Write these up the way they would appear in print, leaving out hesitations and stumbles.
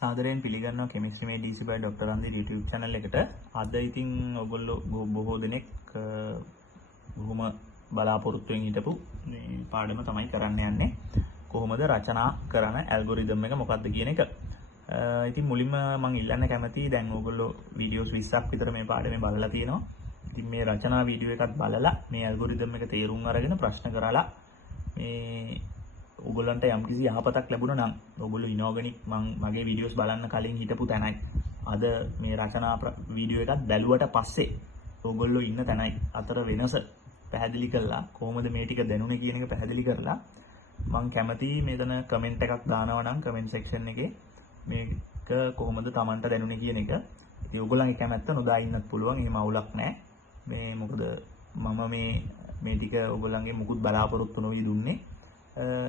සාදරයෙන් පිළිගන්නවා කෙමිස්ට්‍රි මේ DC by ඩොක්ටර් අන්දි YouTube channel එකට. අද ඉතින් ඔයගොල්ලෝ බොහෝ දෙනෙක් බොහොම බලාපොරොත්තුෙන් හිටපු මේ පාඩම තමයි කරන්න යන්නේ. කොහොමද රචනා කරන ඇල්ගොරිතම් එක මොකක්ද කියන එක. ඉතින් මුලින්ම මම ඉල්ලන්න කැමතියි දැන් ඔයගොල්ලෝ වීඩියෝස් 20ක් විතර මේ පාඩමේ බලලා තියෙනවා. ඉතින් මේ රචනා වීඩියෝ එකත් බලලා මේ ඇල්ගොරිතම් එක තේරුම් අරගෙන ප්‍රශ්න කරලා මේ ඔයගොල්ලන්ට යම්කිසි යහපතක් ලැබුණා නම් ඔයගොල්ලෝ ඉනෝගනික් මගේ වීඩියෝස් බලන්න කලින් හිටපු තැනයි අද මේ රචනා වීඩියෝ එකත් බැලුවට පස්සේ ඔයගොල්ලෝ ඉන්න තැනයි අතර වෙනස පැහැදිලි කරලා කොහොමද මේ ටික දැනුනේ කියන එක පැහැදිලි කරලා මම කැමතියි මෙතන කමෙන්ට් එකක් දානවා නම් කමෙන්ට් සෙක්ෂන් එකේ මේක කොහොමද Tamanට දැනුනේ කියන එක. ඉතින් ඔයගොල්ලන්ගේ කැමැත්ත නොදා ඉන්නත් පුළුවන්. එහෙම අවුලක් නැහැ. මේ මොකද මම මේ ටික ඔයගොල්ලන්ගේ මුකුත් බලාපොරොත්තු නොවි දුන්නේ.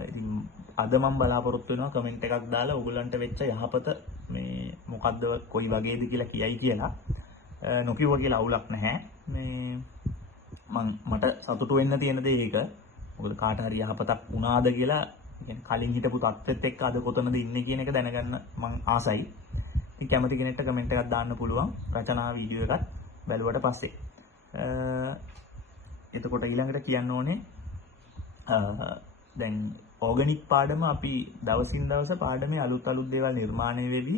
ඉතින් අද මම බලාපොරොත්තු වෙනවා කමෙන්ට් එකක් දාලා ඔයගොල්ලන්ට වෙච්ච යහපත මේ මොකද්ද කොයි වගේද කියලා කියයි කියලා. නොකියුවා කියලා අවුලක් නැහැ. මේ මට සතුටු වෙන්න තියෙන දේ ඒක. මොකද කාට හරි යහපතක් වුණාද කියලා කියන්නේ කලින් හිටපු තත්ත්වෙත් එක්ක අද කොතනද ඉන්නේ කියන එක දැනගන්න මම ආසයි. ඉතින් කැමති කෙනෙක්ට කමෙන්ට් එකක් දාන්න පුළුවන් රචනා වීඩියෝ එකත් බැලුවට පස්සේ. එතකොට ඊළඟට කියන්න ඕනේ දැන් ඕගනික් පාඩම අපි දවසින් දවස පාඩමේ අලුත් දේවල් නිර්මාණය වෙවි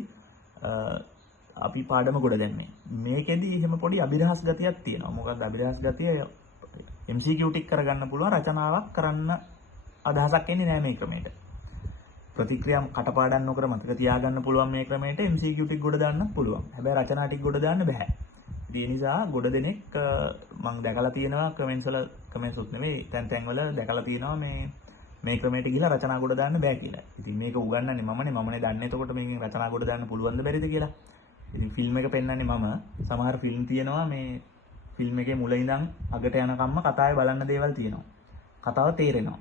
අපි පාඩම ගොඩ දැම්මේ. මේකෙදි එහෙම පොඩි අභිරහස් ගතියක් තියෙනවා. මොකක්ද අභිරහස් ගතිය? MCQ ටික කරගන්න පුළුවන් රචනාවක් කරන්න අදහසක් එන්නේ නැහැ මේ ක්‍රමයට. ප්‍රතික්‍රියා කටපාඩම් නොකර මතක තියාගන්න පුළුවන් මේ ක්‍රමයට MCQ ටික ගොඩ දාන්න පුළුවන්. හැබැයි රචනා ටික ගොඩ දාන්න බෑ. ඒ නිසා ගොඩ දෙනෙක් මම දැකලා තියෙනවා කමෙන්ට්ස් උත් නෙමෙයි තැන් වල දැකලා තියෙනවා මේ ක්‍රමයට ගිහලා රචනා ගොඩ දාන්න බෑ කියලා. ඉතින් මේක උගන්වන්නේ මමනේ දන්නේ. එතකොට මේකෙන් රචනා ගොඩ දාන්න පුළුවන්ද බැරිද කියලා. ඉතින් ෆිල්ම් එක පෙන්වන්නේ මම. සමහර ෆිල්ම් තියෙනවා මේ ෆිල්ම් එකේ මුල ඉඳන් අගට යනකම්ම කතාවේ බලන්න දේවල් තියෙනවා. කතාව තේරෙනවා.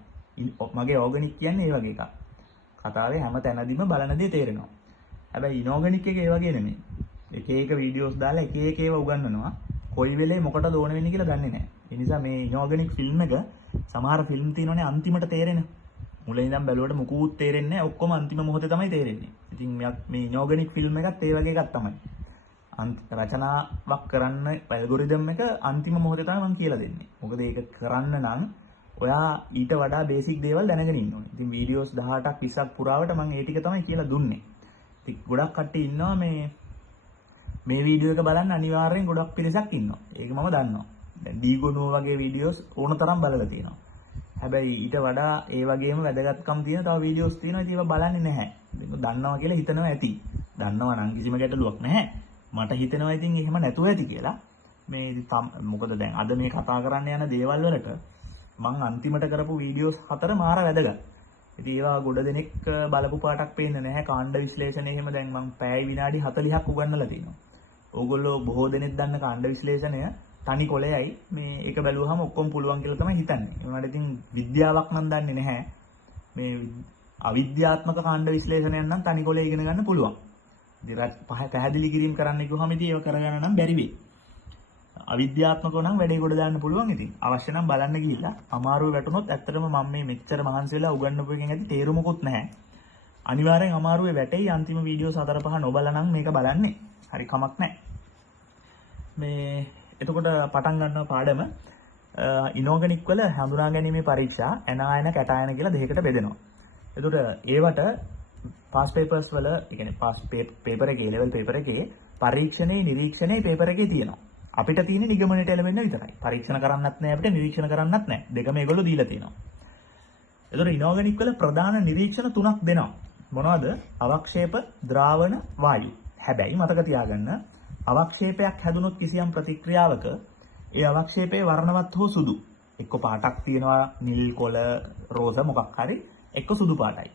මගේ ඕගනික් කියන්නේ ඒ වගේ එකක්. කතාවේ හැම තැනදීම බලන දේ තේරෙනවා. හැබැයි ඉනෝගනික් එක ඒ වගේ නෙමෙයි. එක වීඩියෝස් දාලා එක ඒවා උගන්වනවා. කොයි වෙලේ මොකටද ඕන වෙන්නේ කියලා දන්නේ නැහැ. ඒ නිසා මේ ඉනෝගනික් ෆිල්ම් එක සමහර ෆිල්ම් තියෙනවනේ අන්තිමට තේරෙන. මුලින් ඉඳන් බැලුවට මුකුත් තේරෙන්නේ නැහැ. ඔක්කොම අන්තිම මොහොතේ තමයි තේරෙන්නේ. ඉතින් මේ ඉනෝගනික් ෆිල්ම් එකත් ඒ වගේ එකක් තමයි. රචනාවක් කරන්න ඇල්ගොරිතම් එක අන්තිම මොහොතේ තමයි මම කියලා දෙන්නේ. මොකද ඒක කරන්න නම් ඔයා ඊට වඩා බේසික් දේවල් දැනගෙන ඉන්න ඕනේ. ඉතින් වීඩියෝස් 18ක් 20ක් පුරාවට මම ඒ ටික තමයි කියලා දුන්නේ. ඉතින් ගොඩක් කට්ටිය ඉන්නවා මේ වීඩියෝ එක බලන්න අනිවාර්යෙන් ගොඩක් පිරිසක් ඉන්නවා. ඒක මම දන්නවා. දැන් දීගොනුව වගේ වීඩියෝස් ඕන තරම් බලලා තියෙනවා. හැබැයි ඊට වඩා ඒ වගේම වැදගත්කම් තියෙන තව වීඩියෝස් තියෙනවා. ඒවා බලන්නේ නැහැ. දන්නවා කියලා හිතනවා ඇති. දන්නවා නම් කිසිම ගැටලුවක් නැහැ. මට හිතෙනවා ඉතින් එහෙම නැතුව ඇති කියලා. මොකද දැන් අද මේ කතා කරන්න යන දේවල් වලට මම අන්තිමට කරපු වීඩියෝස් 4 මාර වැදගත්. ඉතින් ඒවා ගොඩ දෙනෙක් බලපු පාටක් පේන්නේ නැහැ. කාණ්ඩ විශ්ලේෂණය එහෙම දැන් මම පැය විනාඩි 40ක් උගන්වලා තියෙනවා. ඕගොල්ලෝ බොහෝ දෙනෙක් දන්න කාණ්ඩ විශ්ලේෂණය තනි කොලයයි මේ එක බැලුවහම ඔක්කොම පුළුවන් කියලා තමයි හිතන්නේ. ඒකට ඉතින් විද්‍යාවක් නම් දන්නේ නැහැ. මේ අවිද්‍යාත්මක කාණ්ඩ විශ්ලේෂණයක් නම් තනි කොලේ ඉගෙන ගන්න පුළුවන්. ඉතින් පැහැදිලි කිරීම කරන්න කිව්වම ඉතින් ඒක කරගන්න නම් බැරි වෙයි. අවිද්‍යාත්මකව නම් වැඩේ කොට දාන්න පුළුවන්. ඉතින් අවශ්‍ය නම් බලන්න ගිහිල්ලා අමාරුවේ වැටුනොත් ඇත්තටම මම මේ මෙච්චර මහන්සි වෙලා උගන්වපු එකෙන් ඇති තේරුමකුත් නැහැ. අනිවාර්යෙන් අමාරුවේ වැටෙයි. අන්තිම වීඩියෝ 4-5 නොබලා නම් මේක බලන්නේ. හරි කමක් නැහැ. මේ එතකොට පටන් ගන්නවා පාඩම. ඉනෝගනික් වල හඳුනා ගැනීමේ පරීක්ෂා ඇනායන කැටායන කියලා දෙකකට බෙදෙනවා. එතකොට ඒවට පාස් පේපර්ස් වල, ඒ කියන්නේ පාස් පේපර් එකේ ලෙවල් පේපර් එකේ පරීක්ෂණේ නිරීක්ෂණේ පේපර් එකේ තියෙනවා. අපිට තියෙන නිගමනයට එළවෙන්න විතරයි. පරීක්ෂණ කරන්නත් නැහැ අපිට නිරීක්ෂණ කරන්නත් නැහැ. දෙකම ඒගොල්ලෝ දීලා තියෙනවා. එතකොට ඉනෝගනික් වල ප්‍රධාන නිරීක්ෂණ 3ක් දෙනවා. මොනවද? අවක්ෂේප, ද්‍රාවණ, වායු. හැබැයි මතක තියාගන්න අවක්ෂේපයක් හැදුනොත් කිසියම් ප්‍රතික්‍රියාවක ඒ අවක්ෂේපයේ වර්ණවත් හෝ සුදු. එක්ක පාටක් තියෙනවා නිල් කොළ රෝස මොකක් හරි එක්ක සුදු පාටයි.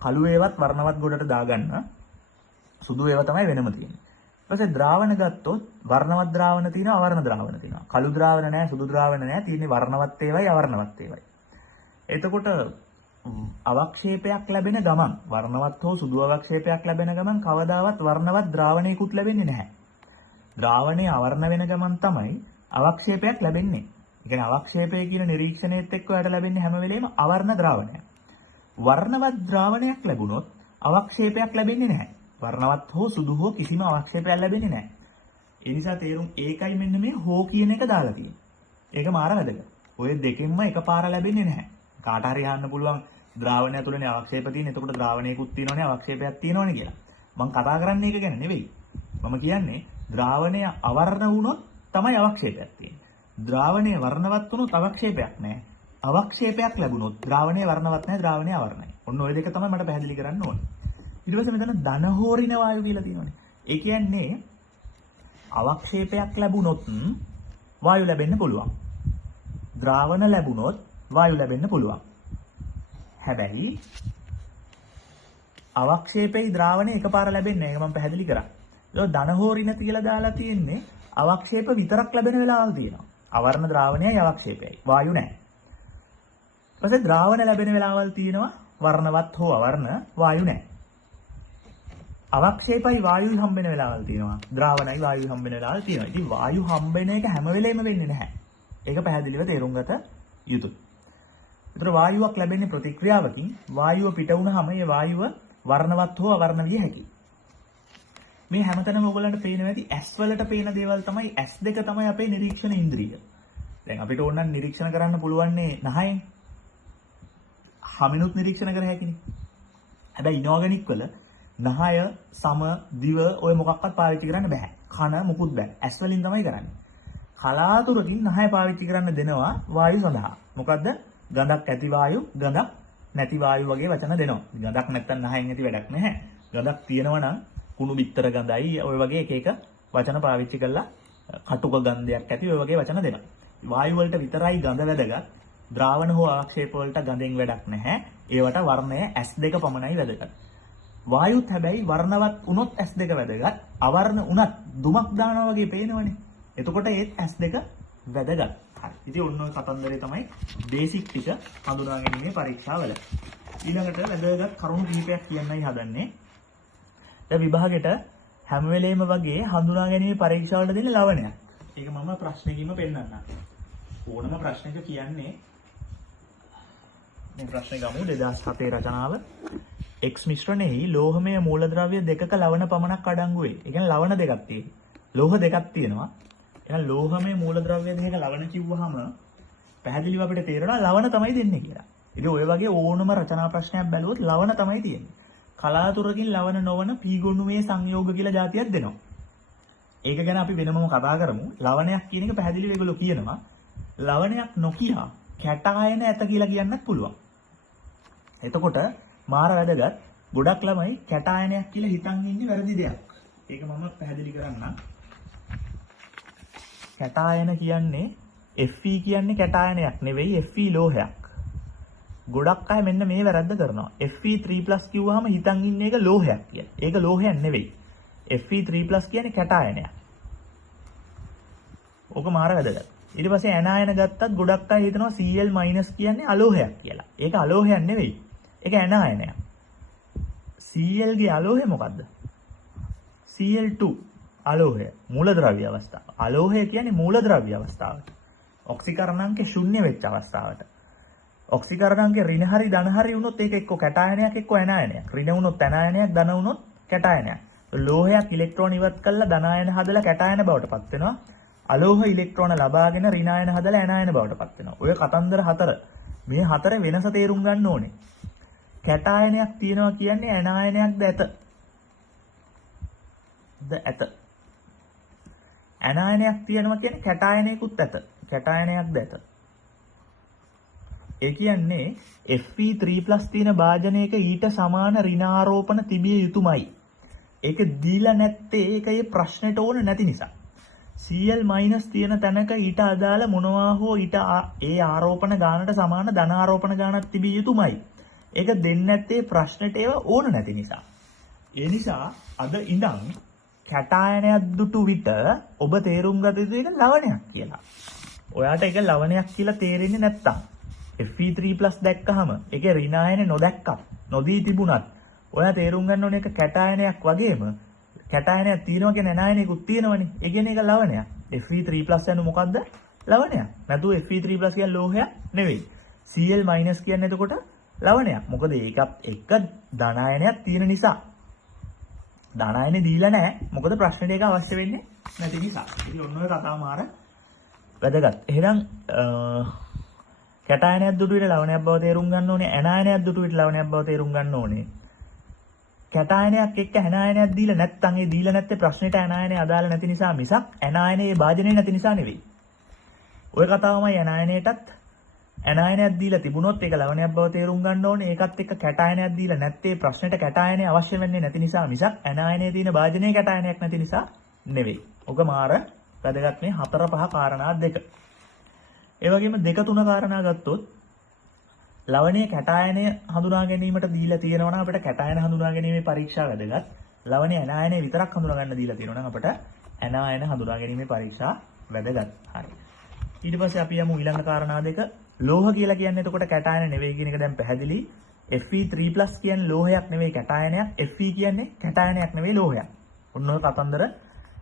කළු ඒවත් වර්ණවත් ගොඩට දාගන්න සුදු ඒවා තමයි වෙනම තියෙන්නේ. ඊපස්සේ ද්‍රාවණ ගත්තොත් වර්ණවත් ද්‍රාවණ තියෙනවා අවර්ණ ද්‍රාවණ තියෙනවා. කළු ද්‍රාවණ නැහැ සුදු ද්‍රාවණ නැහැ තියෙන්නේ වර්ණවත් ඒවායි අවර්ණවත් ඒවායි. එතකොට අවක්ෂේපයක් ලැබෙන ගමන් වර්ණවත් හෝ සුදු අවක්ෂේපයක් ලැබෙන ගමන් කවදාවත් වර්ණවත් ද්‍රාවණයකුත් ලැබෙන්නේ නැහැ. ද්‍රාවණේ අවර්ණ වෙන ගමන් තමයි අවක්ෂේපයක් ලැබෙන්නේ. ඒ කියන්නේ අවක්ෂේපය කියන නිරීක්ෂණයත් එක්ක ඔයාලට ලැබෙන්නේ හැම වෙලේම අවර්ණ ද්‍රාවණයක්. වර්ණවත් ද්‍රාවණයක් ලැබුණොත් අවක්ෂේපයක් ලැබෙන්නේ නැහැ. වර්ණවත් හෝ සුදු හෝ කිසිම අවක්ෂේපයක් ලැබෙන්නේ නැහැ. ඒ නිසා තේරුම් ඒකයි මෙන්න මේ හෝ කියන එක දාලා තියෙන්නේ. ඒක මාර වැදගත්. ඔය දෙකෙන්ම එකපාර ලැබෙන්නේ නැහැ. කාට හරි අහන්න පුළුවන් ද්‍රාවණය තුළනේ අවක්ෂේප තියෙන්නේ. එතකොට ද්‍රාවණයකුත් තියෙනවනේ අවක්ෂේපයක් තියෙනවනේ කියලා. මම කතා කරන්නේ ඒක ගැන නෙවෙයි. මම කියන්නේ ද්‍රාවණය අවර්ණ වුණොත් තමයි අවක්ෂේපයක් තියෙන්නේ. ද්‍රාවණය වර්ණවත් වුණොත් අවක්ෂේපයක් නැහැ. අවක්ෂේපයක් ලැබුණොත් ද්‍රාවණය වර්ණවත් නැහැ, ද්‍රාවණය අවර්ණයි. ඔන්න ඔය දෙක තමයි මට පැහැදිලි කරන්න ඕනේ. ඊට පස්සේ මෙතන ධන හෝරින වායු කියලා තියෙනවානේ. ඒ කියන්නේ අවක්ෂේපයක් ලැබුණොත් වායු ලැබෙන්න පුළුවන්. ද්‍රාවණ ලැබුණොත් වායු ලැබෙන්න පුළුවන්. හැබැයි අවක්ෂේපේ ද්‍රාවණය එකපාර ලැබෙන්නේ නැහැ. ඒක මම පැහැදිලි කරා. ඒක ධන හෝරින කියලා දාලා තියෙන්නේ අවක්ෂේප විතරක් ලැබෙන වෙලාවල් තියෙනවා. අවර්ණ ද්‍රාවණයයි අවක්ෂේපයයි. වායු නැහැ. ඊපස්සේ ද්‍රාවණ ලැබෙන වෙලාවල් තියෙනවා වර්ණවත් හෝ අවර්ණ වායු නැහැ. අවක්ෂේපයි වායුයි හම්බෙන වෙලාවල් තියෙනවා. ද්‍රාවණයි වායුයි හම්බෙන වෙලාවල් තියෙනවා. ඉතින් වායු හම්බෙන එක හැම වෙලෙම වෙන්නේ නැහැ. ඒක පැහැදිලිව තේරුම් ගත යුතුයි. ඒතර වායුවක් ලැබෙන්නේ ප්‍රතික්‍රියාවකින්. වායුව පිට වුණාම ඒ වායුව වර්ණවත් හෝ අවර්ණ විය හැකියි. මේ හැමතැනම ඔයගලන්ට පේනවා ඇති ඇස් වලට පේන දේවල් තමයි ඇස් දෙක තමයි අපේ නිරීක්ෂණ ඉන්ද්‍රිය. දැන් අපිට ඕන නම් නිරීක්ෂණ කරන්න පුළුවන්නේ නහයෙන්. හමිනුත් නිරීක්ෂණ කර හැකිනේ. හැබැයි ඉනෝගැනික් වල නහය, සම, දිව ඔය මොකක්වත් පාවිච්චි කරන්න බෑ. කන මුකුත් බෑ. ඇස් වලින් තමයි කරන්නේ. කලාතුරකින් නහය පාවිච්චි කරන්න දෙනවා වායු සඳහා. මොකද්ද? ගඳක් ඇති වායු, ගඳක් නැති වායු වගේ වචන දෙනවා. ගඳක් නැත්තම් නහයෙන් ඇති වැඩක් නැහැ. ගඳක් තියෙනවා නම් කුණු බිත්තර ගඳයි ඔය වගේ එක එක වචන පාවිච්චි කරලා කටුක ගන්ධයක් ඇති ඔය වගේ වචන දෙනවා. වායු වලට විතරයි ගඳ වැදගත්. ද්‍රාවණ හෝ අවක්ෂේප වලට ගඳෙන් වැඩක් නැහැ. ඒවට වර්ණය S2 පමණයි වැදගත්. වායුත් හැබැයි වර්ණවත් වුණොත් S2 වැදගත්. අවර්ණ වුණත් දුමක් දානවා වගේ පේනවනේ. එතකොට ඒත් S2 වැදගත්. හරි. ඉතින් ඔන්න ඔය කතන්දරේ තමයි බේසික් ටික හඳුනා ගැනීමේ පරීක්ෂාවල. ඊළඟට වැදගත් කරුණු කිහිපයක් කියන්නයි හදන්නේ. දැන් විභාගෙට හැම වෙලේම වගේ හඳුනා ගැනීමේ පරීක්ෂාවලට දෙන ලවණයක්. ඒක මම ප්‍රශ්නකින්ම පෙන්නන්නම්. ඕනම ප්‍රශ්නයක කියන්නේ මේ ප්‍රශ්නේ ගමු 2007 රචනාව. X මිශ්‍රණෙහි ලෝහමය මූලද්‍රව්‍ය දෙකක ලවණ පමණක් අඩංගු වේ. ඒ කියන්නේ ලවණ දෙකක් තියෙනවා. ලෝහ දෙකක් තියෙනවා. එහෙනම් ලෝහමය මූලද්‍රව්‍ය දෙකක ලවණ කිව්වහම පැහැදිලිව අපිට තේරෙනවා ලවණ තමයි දෙන්නේ කියලා. ඉතින් ඔය වගේ ඕනම රචනා ප්‍රශ්නයක් බැලුවොත් ලවණ තමයි තියෙන්නේ. කලාතුරකින් ලවණ නොවන පීගොණුමේ සංයෝග කියලා જાතියක් දෙනවා. ඒක ගැන අපි වෙනමම කතා කරමු. ලවණයක් කියන එක පැහැදිලිව ඒගොල්ලෝ කියනවා. ලවණයක් නොකිය කැටායන ඇත කියලා කියන්නත් පුළුවන්. එතකොට මාර වැදගත් ගොඩක් ළමයි කැටායනයක් කියලා හිතන් ඉන්නේ වැරදි දෙයක්. ඒක මම පැහැදිලි කරන්නම්. කැටායන කියන්නේ Fe කියන්නේ කැටායනයක් නෙවෙයි Fe ලෝහයක්. ගොඩක් අය මෙන්න මේ වැරද්ද කරනවා. Fe3+ කිව්වහම හිතන් ඉන්නේ ඒක ලෝහයක් කියලා. ඒක ලෝහයක් නෙවෙයි. Fe3+ කියන්නේ කැටායනයක්. ඕක මාර වැදගත්. ඊට පස්සේ ඇනායන ගත්තත් ගොඩක් අය හිතනවා Cl- කියන්නේ අලෝහයක් කියලා. ඒක අලෝහයක් නෙවෙයි. ඒක ඇනායනයක්. Cl ගේ අලෝහය මොකද්ද? Cl2 අලෝහය මූලද්‍රව්‍ය අවස්ථාව. අලෝහය කියන්නේ මූලද්‍රව්‍ය අවස්ථාවට. ඔක්සිකරණාංකේ ශුන්‍ය වෙච්ච අවස්ථාවට. ඔක්සිකරණාංකේ ඍණ හරි ධන හරි වුණොත් ඒක එක්ක කැටායනයක් එක්ක ඇනායනයක්. ඍණ වුණොත් ඇනායනයක්, ධන වුණොත් කැටායනයක්. ලෝහයක් ඉලෙක්ට්‍රෝන ඉවත් කරලා ධනායන හදලා කැටායන බවට පත් වෙනවා. අලෝහ ඉලෙක්ට්‍රෝන ලබාගෙන ඍණායන හදලා ඇනායන බවට පත් වෙනවා. ඔය කතන්දර හතර. මේ හතර වෙනස තේරුම් ගන්න ඕනේ. කැටායනයක් තියෙනවා කියන්නේ ඇනායනයක්ද ඇත? ඇත. ඇනායනයක් තියෙනවා කියන්නේ කැටායනයකුත් ඇත. කැටායනයක්ද ඇත? ඒ කියන්නේ Fe3+ තියෙන භාජනයක ඊට සමාන ඍණාරෝපණ තිබිය යුතුමයි. ඒක දීලා නැත්තේ ඒකේ ප්‍රශ්නෙට ඕන නැති නිසා. Cl- තියෙන තැනක ඊට අදාළ මොනවා හෝ ඊට ඒ ආරෝපණ ගානට සමාන ධන ආරෝපණ ගානක් තිබිය යුතුමයි. ඒක දෙන්නේ නැත්තේ ප්‍රශ්නෙට ඒව ඕන නැති නිසා. ඒ නිසා අද ඉඳන් කැටායනයක් දුටු විට ඔබ තේරුම් ගත යුතු එක ලවණයක් කියලා. ඔයාට ඒක ලවණයක් කියලා තේරෙන්නේ නැත්තම් Fe3+ දැක්කහම ඒකේ ඍණායන නොදැක්කත් නොදී තිබුණත් ඔයා තේරුම් ගන්න ඕනේ ඒක කැටායනයක් වගේම කැටායනයක් තියෙනවා කියන ඇනායනයකුත් තියෙනවනේ. ඒ කියන්නේ ඒක ලවණයක්. Fe3+ කියන්නේ මොකද්ද? ලවණයක්. නැතුව Fe3+ කියන්නේ ලෝහයක් නෙවෙයි. Cl- කියන්නේ එතකොට ලවණයක්. මොකද ඒකත් එක ධනායනයක් තියෙන නිසා. ධන ආයනේ දීලා නැහැ. මොකද ප්‍රශ්නෙට ඒක අවශ්‍ය වෙන්නේ නැති නිසා. ඉතින් ඔන්න ඔය කතාව මාර වැදගත්. එහෙනම් කැට ආයනයක් දුටු විට ලවණයක් බව තේරුම් ගන්න ඕනේ. ඇන ආයනයක් දුටු විට ලවණයක් බව තේරුම් ගන්න ඕනේ. කැට ආයනයක් එක්ක ඇන ආයනයක් දීලා නැත්නම් ඒ දීලා නැත්තේ ප්‍රශ්නෙට ඇන ආයනේ අදාළ නැති නිසා මිසක් ඇන ආයනේ භාජනයේ නැති නිසා නෙවෙයි. ඔය කතාවමයි ඇන ආයනයටත් ඇන ආයනයක් දීලා තිබුණොත් ඒක ලවණයක් බව තේරුම් ගන්න ඕනේ. ඒකත් එක්ක කැට ආයනයක් දීලා නැත්තේ ප්‍රශ්නෙට කැට ආයනේ අවශ්‍ය වෙන්නේ නැති නිසා මිසක් ඇන ආයනේ තියෙන භාජනයේ කැට ආයනයක් නැති නිසා නෙවෙයි. ඔක මාර වැදගත් මේ 4 5 කාරණා දෙක. ඒ වගේම 2 3 කාරණා ගත්තොත් ලවණයේ කැට ආයනය හඳුනා ගැනීමට දීලා තියෙනවා නම් අපිට කැට ආයන හඳුනා ගැනීමේ පරීක්ෂා වැදගත්. ලවණයේ ඇන ආයනය විතරක් හඳුනා ගන්න දීලා තියෙනවා නම් අපිට ඇන ආයන හඳුනා ගැනීමේ පරීක්ෂා වැදගත්. හරි. ඊට පස්සේ අපි යමු ඊළඟ කාරණා දෙක. ලෝහ කියලා කියන්නේ එතකොට කැට ආයන නෙවෙයි කියන එක දැන් පැහැදිලි. Fe3+ කියන්නේ ලෝහයක් නෙවෙයි කැට ආයනයක්. Fe කියන්නේ කැට ආයනයක් නෙවෙයි ලෝහයක්. ඔන්න ඔය කතන්දර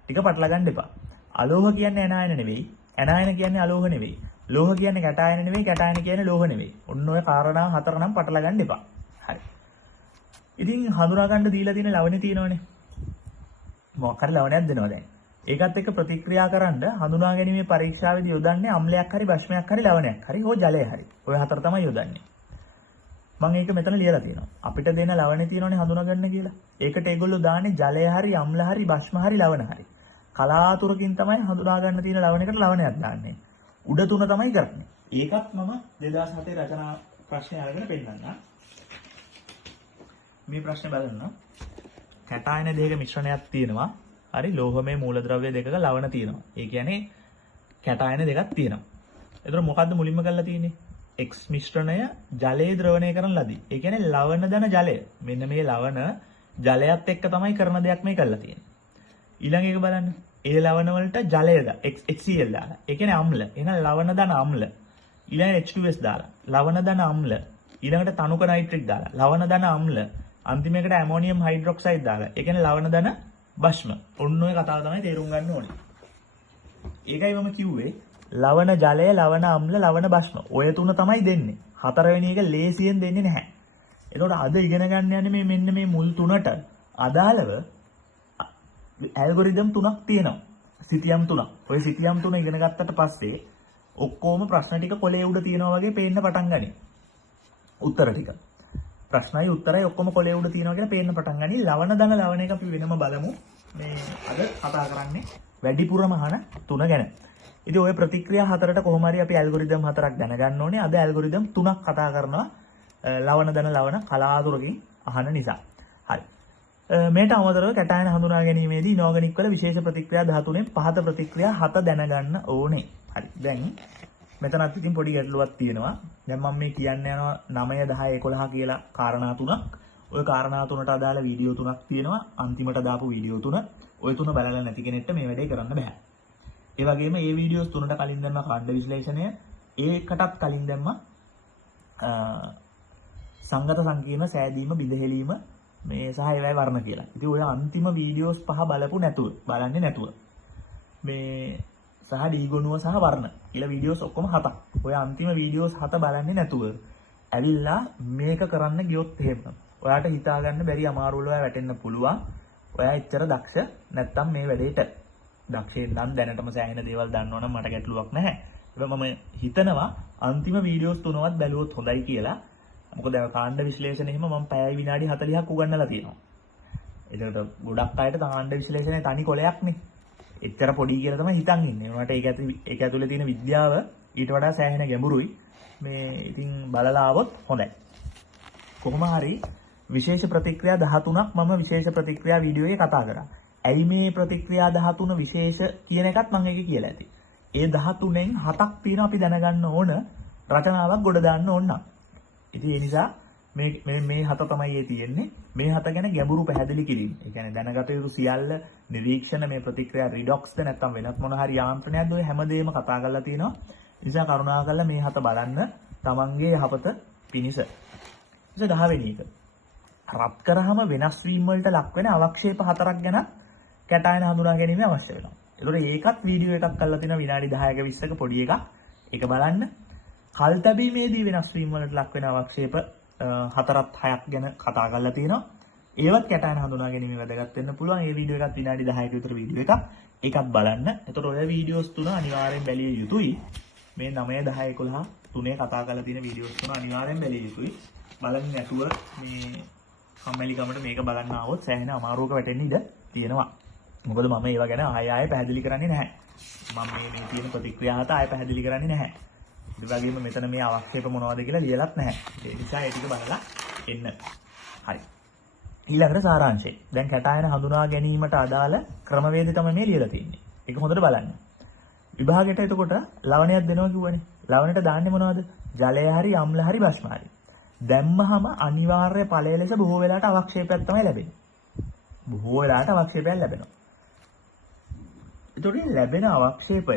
ටික පටල ගන්න එපා. අලෝහ කියන්නේ ඇන ආයන නෙවෙයි. ඇන ආයන කියන්නේ අලෝහ නෙවෙයි. ලෝහ කියන්නේ කැට ආයන නෙවෙයි. කැට ආයන කියන්නේ ලෝහ නෙවෙයි. ඔන්න ඔය කාරණා 4 නම් පටල ගන්න එපා. හරි. ඉතින් හඳුනා ගන්න දීලා තියෙන ලවණේ තියෙනවනේ. මොකක් හරි ලවණයක් දෙනවා දැන්. ඒකත් එක්ක ප්‍රතික්‍රියා කරන්න හඳුනා ගැනීමේ පරීක්ෂාවේදී යොදන්නේ අම්ලයක් හරි භස්මයක් හරි ලවණයක් හරි හෝ ජලය හරි. ඔය 4 තමයි යොදන්නේ. මම ඒක මෙතන ලියලා තියෙනවා. අපිට දෙන ලවණේ තියෙනවනේ හඳුනා ගන්න කියලා. ඒකට ඒගොල්ලෝ දාන්නේ ජලය හරි අම්ල හරි භස්ම හරි ලවණ හරි. කලාතුරකින් තමයි හඳුනා ගන්න තියෙන ලවණයකට ලවණයක් දාන්නේ. උඩ තුන තමයි කරන්නේ. ඒකත් මම 2007 රචනා ප්‍රශ්නේ අරගෙන පෙන්නන්නම්. මේ ප්‍රශ්නේ බලන්න. කැට ආයන දෙකක මිශ්‍රණයක් තියෙනවා. හරි ලෝහමය මූලද්‍රව්‍ය දෙකක ලවණ තියෙනවා. ඒ කියන්නේ කැට ආයන දෙකක් තියෙනවා. එතකොට මොකද්ද මුලින්ම කරලා තියෙන්නේ? X මිශ්‍රණය ජලයේ ද්‍රවණය කරන ලදී. ඒ කියන්නේ ලවණ දන ජලය. මෙන්න මේ ලවණ ජලයත් එක්ක තමයි කරන දෙයක් මේ කරලා තියෙන්නේ. ඊළඟ එක බලන්න. ඒ ලවණ වලට ජලයද HCl දාලා. ඒ කියන්නේ අම්ල. එහෙනම් ලවණ දන අම්ල. ඊළඟ H2S දාලා. ලවණ දන අම්ල. ඊළඟට තනුක නයිට්‍රික් දාලා. ලවණ දන අම්ල. අන්තිමේකට ඇමෝනියම් හයිඩ්‍රොක්සයිඩ් දාලා. ඒ කියන්නේ ලවණ දන භස්ම. ඔන්න ඔය කතාව තමයි තේරුම් ගන්න ඕනේ. ඒකයි මම කිව්වේ ලවණ ජලය, ලවණ අම්ල, ලවණ භස්ම. ඔය තුන තමයි දෙන්නේ. හතරවෙනි එක ලේසියෙන් දෙන්නේ නැහැ. ඒකට අද ඉගෙන ගන්න යන්නේ මේ මෙන්න මේ මුල් තුනට අදාළව ඇල්ගොරිතම් තුනක් තියෙනවා. සිතියම් තුනක්. ඔය සිතියම් තුන ඉගෙන ගත්තට පස්සේ ඔක්කොම ප්‍රශ්න ටික කොලේ උඩ තියෙනවා වගේ පේන්න පටන් ගනී. උත්තර ටික. ප්‍රශ්නයි උත්තරයි ඔක්කොම කොලේ උඩ තියෙනවා කියලා පේන්න පටන් ගනී. ලවණ දන ලවණ එක අපි වෙනම බලමු. මේ අද කතා කරන්නේ වැඩිපුරම අහන තුන ගැන. ඉතින් ওই ප්‍රතික්‍රියා හතරට කොහොම හරි අපි ඇල්ගොරිතම් හතරක් දැනගන්න ඕනේ. අද ඇල්ගොරිතම් තුනක් කතා කරනවා ලවණ දන ලවණ කලාතුරකින් අහන නිසා. හරි. මේට අමතරව කැට ආයන හඳුනා ගැනීමේදී ඉනෝගනික් වල විශේෂ ප්‍රතික්‍රියා 13න් පහත ප්‍රතික්‍රියා 7 දැනගන්න ඕනේ. හරි. දැන් මෙතනත් ඉතින් පොඩි ගැටලුවක් තියෙනවා. දැන් මම මේ කියන්න යනවා 9 10 11 කියලා කාරණා තුනක්. ওই කාරණා තුනට අදාළ වීඩියෝ තුනක් තියෙනවා. අන්තිමට දාපු වීඩියෝ තුන. ওই තුන බලලා නැති කෙනෙක්ට මේ වැඩේ කරන්න බෑ. ඒ වගේම මේ වීඩියෝස් තුනට කලින් දැම්ම කාණ්ඩ විශ්ලේෂණය ඒකටත් කලින් දැම්ම සංගත සංකීර්ණ සෑදීම බිඳහෙලීම මේ සහ ඒවයි වර්ණ කියලා. ඉතින් ඔය අන්තිම වීඩියෝස් පහ බලන්නේ නැතුව මේ සහ ඩීගොනුව සහ වර්ණ කියලා වීඩියෝස් ඔක්කොම 7ක්. ඔය අන්තිම වීඩියෝස් 7 බලන්නේ නැතුව ඇවිල්ලා මේක කරන්න ගියොත් එහෙම ඔයාට හිතා ගන්න බැරි අමාරු වල වැටෙන්න පුළුවන්. ඔයා එච්චර දක්ෂ නැත්තම් මේ වැඩේට දක්ෂයෙන් නම් දැනටම සෑහෙන දේවල් දන්නවනම් මට ගැටලුවක් නැහැ. ඒක මම හිතනවා අන්තිම වීඩියෝස් තුනවත් බැලුවොත් හොඳයි කියලා. මොකද කාණ්ඩ විශ්ලේෂණය එහෙම මම පැය විනාඩි 40ක් උගන්වලා තියෙනවා. ඒකට ගොඩක් අයට කාණ්ඩ විශ්ලේෂණය තනි කොලයක්නේ. එච්චර පොඩි කියලා තමයි හිතන් ඉන්නේ. උනාට ඒක ඇතුලේ තියෙන විද්‍යාව ඊට වඩා සෑහෙන ගැඹුරුයි. මේ ඉතින් බලලා ආවොත් හොඳයි. කොහොම හරි විශේෂ ප්‍රතික්‍රියා 13ක් මම විශේෂ ප්‍රතික්‍රියා වීඩියෝ එකේ කතා කරා. ඇයි මේ ප්‍රතික්‍රියා 13 විශේෂ කියන එකත් මම ඒකේ කියලා ඇති. ඒ 13න් 7ක් තියෙනවා අපි දැනගන්න ඕන රචනාවක් ගොඩ දාන්න ඕන නම්. ඉතින් ඒ නිසා මේ 7 තමයි ඒ තියෙන්නේ. මේ 7 ගැන ගැඹුරු පැහැදිලි කිරීම. ඒ කියන්නේ දැනගත යුතු සියල්ල නිරීක්ෂණ මේ ප්‍රතික්‍රියා රිඩොක්ස්ද නැත්නම් වෙනත් මොන හරි යාන්ත්‍රණයක්ද ඔය හැමදේම කතා කරලා තියෙනවා. ඒ නිසා කරුණාකරලා මේ 7 බලන්න තමන්ගේ යහපත පිණිස. ඊට 10 වෙනි එක. රත් කරාම වෙනස් වීම වලට ලක් වෙන අවක්ෂේප 4ක් ගැන කැට ආයන හඳුනා ගැනීම අවශ්‍ය වෙනවා. ඒතකොට ඒකත් වීඩියෝ එකක් කරලා තියෙනවා විනාඩි 10ක 20ක පොඩි එකක්. ඒක බලන්න. කල් තැබීමේදී වෙනස් වීම වලට ලක් වෙන අවක්ෂේප 4ක් 6ක් ගැන කතා කරලා තියෙනවා. ඒවත් කැටයන හඳුනා ගැනීම වැදගත් වෙන්න පුළුවන්. ඒ වීඩියෝ එකත් විනාඩි 10ක විතර වීඩියෝ එකක්. ඒකත් බලන්න. එතකොට ඔය වීඩියෝස් තුන අනිවාර්යෙන් බැලිය යුතුයි. මේ 9 10 11 තුනේ කතා කරලා තියෙන වීඩියෝස් තුන අනිවාර්යෙන් බැලිය යුතුයි. බලන්නේ නැතුව මේ කම්මැලිකමට මේක බලන්න ආවොත් සෑහෙන අමාරුවක වැටෙන්න ඉඩ තියෙනවා. මොකද මම ඒව ගැන ආයෙ පැහැදිලි කරන්නේ නැහැ. මම මේ තියෙන ප්‍රතික්‍රියාවට ආයෙ පැහැදිලි කරන්නේ නැහැ. ඒ වගේම මෙතන මේ අවක්ෂේප මොනවද කියලා ලියලත් නැහැ. ඒ නිසා ඒ ටික බලලා එන්න. හරි. ඊළඟට සාරාංශය. දැන් කැටායන හඳුනා ගැනීමට අදාළ ක්‍රමවේද තමයි මේ ලියලා තියෙන්නේ. ඒක හොඳට බලන්න. විභාගයට එතකොට ලවණයක් දෙනවා කිව්වනේ. ලවණයට දාන්නේ මොනවද? ජලය හරි අම්ල හරි භස්ම හරි. දැම්මහම අනිවාර්ය ඵලය ලෙස බොහෝ වෙලාවට අවක්ෂේපයක් තමයි ලැබෙන්නේ. බොහෝ වෙලාවට අවක්ෂේපයක් ලැබෙනවා. එතකොට ලැබෙන අවක්ෂේපය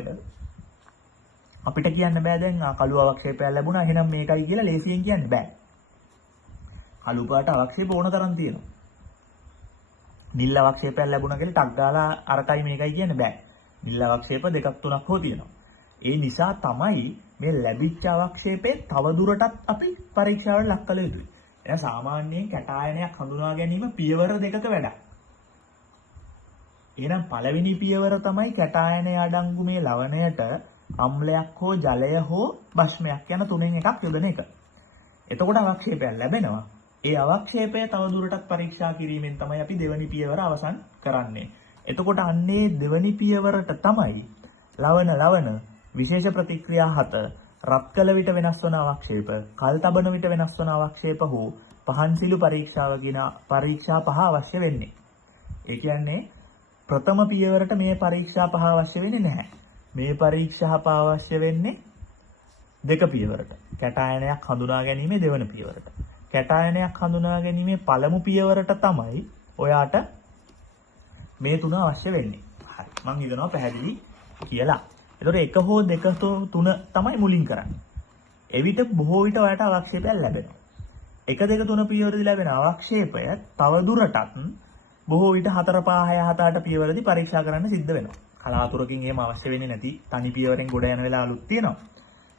අපිට කියන්න බෑ දැන් කළු අවක්ෂේපයක් ලැබුණා එහෙනම් මේකයි කියලා ලේසියෙන් කියන්න බෑ. කළු පාට අවක්ෂේප ඕන තරම් තියෙනවා. නිල් අවක්ෂේපයක් ලැබුණා කියලා ටක් ගාලා අරකයි මේකයි කියන්න බෑ. නිල් අවක්ෂේප දෙකක් තුනක් හෝ තියෙනවා. ඒ නිසා තමයි මේ ලැබිච්ච අවක්ෂේපේ තව දුරටත් අපි පරීක්ෂාවට ලක් කළ යුතුයි. එහෙනම් සාමාන්‍යයෙන් කැටායනයක් හඳුනා ගැනීම පියවර දෙකක වැඩක්. එහෙනම් පළවෙනි පියවර තමයි කැටායනයේ අඩංගු මේ ලවණයට අම්ලයක් හෝ ජලය හෝ භස්මයක් යන තුනෙන් එකක් යොදන එක. එතකොට අවක්ෂේපයක් ලැබෙනවා. ඒ අවක්ෂේපය තව දුරටත් පරීක්ෂා කිරීමෙන් තමයි අපි දෙවනි පියවර අවසන් කරන්නේ. එතකොට අන්නේ දෙවනි පියවරට තමයි ලවණ විශේෂ ප්‍රතික්‍රියා 7 රත් කළ විට වෙනස් වන අවක්ෂේප, කල් තබන විට වෙනස් වන අවක්ෂේප හෝ පහන්සිලු පරීක්ෂාව කියන පරීක්ෂා 5 අවශ්‍ය වෙන්නේ. ඒ කියන්නේ ප්‍රථම පියවරට මේ පරීක්ෂා 5 අවශ්‍ය වෙන්නේ නැහැ. මේ පරීක්ෂා 5 අවශ්‍ය වෙන්නේ දෙක පියවරට. කැටායනයක් හඳුනා ගැනීමේ දෙවන පියවරට. කැටායනයක් හඳුනා ගැනීමේ පළමු පියවරට තමයි ඔයාට මේ තුන අවශ්‍ය වෙන්නේ. හරි. මම හිතනවා පැහැදිලි කියලා. ඒතකොට 1 හෝ 2 3 තමයි මුලින් කරන්නේ. එවිට බොහෝ විට ඔයාට අවක්ෂේපයක් ලැබෙනවා. 1 2 3 පියවරදී ලැබෙන අවක්ෂේපය තව දුරටත් බොහෝ විට 4 5 6 7 8 පියවරදී පරීක්ෂා කරන්න සිද්ධ වෙනවා. කලාතුරකින් එහෙම අවශ්‍ය වෙන්නේ නැති තනි පියවරෙන් ගොඩ යන වෙලාවලුත් තියෙනවා.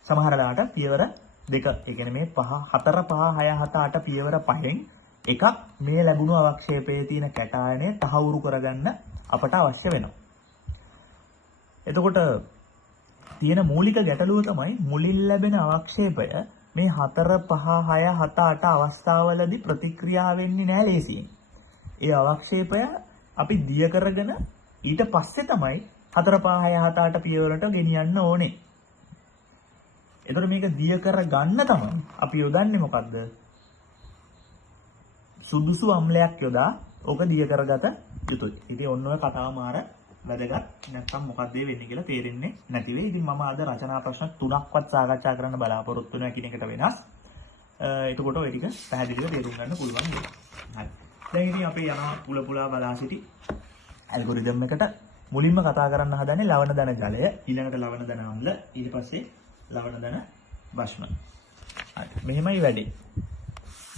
සමහර වෙලාවට පියවර දෙක, ඒ කියන්නේ මේ 4 5 6 7 8 පියවර පහෙන් එකක් මේ ලැබුණු අවක්ෂේපයේ තියෙන කැටායනය තහවුරු කරගන්න අපට අවශ්‍ය වෙනවා. එතකොට තියෙන මූලික ගැටලුව තමයි මුලින් ලැබෙන අවක්ෂේපය මේ 4 5 6 7 8 අවස්ථාවලදී ප්‍රතික්‍රියා වෙන්නේ නැහැ ලේසියෙන්. ඒ අවක්ෂේපය අපි දිය කරගෙන ඊට පස්සේ තමයි 4 5 6 7 8 පියවරට ගෙනියන්න ඕනේ. එතකොට මේක දිය කර ගන්න තමයි අපි යොදන්නේ මොකද්ද? සුදුසු අම්ලයක් යොදා ඕක දිය කරගත යුතුයි. ඉතින් ඔන්න ඔය කතාව මාර වැදගත්. නැත්තම් මොකක්ද වෙන්නේ කියලා තේරෙන්නේ නැති වෙයි. ඉතින් මම අද රචනා ප්‍රශ්න 3ක්වත් සාකච්ඡා කරන්න බලාපොරොත්තු වෙනවා කියන එකට වෙනස්. එතකොට ඔය ටික පැහැදිලිව තේරුම් ගන්න පුළුවන් වෙනවා. හරි. දැන් ඉතින් අපි යනවා පුලා බලා සිටි ඇල්ගොරිතම් එකට. මුලින්ම කතා කරන්න හදන්නේ ලවණ ධන ජලය, ඊළඟට ලවණ ධන අම්ල, ඊට පස්සේ ලවණ ධන භස්ම. හරි. මෙහෙමයි වැඩේ.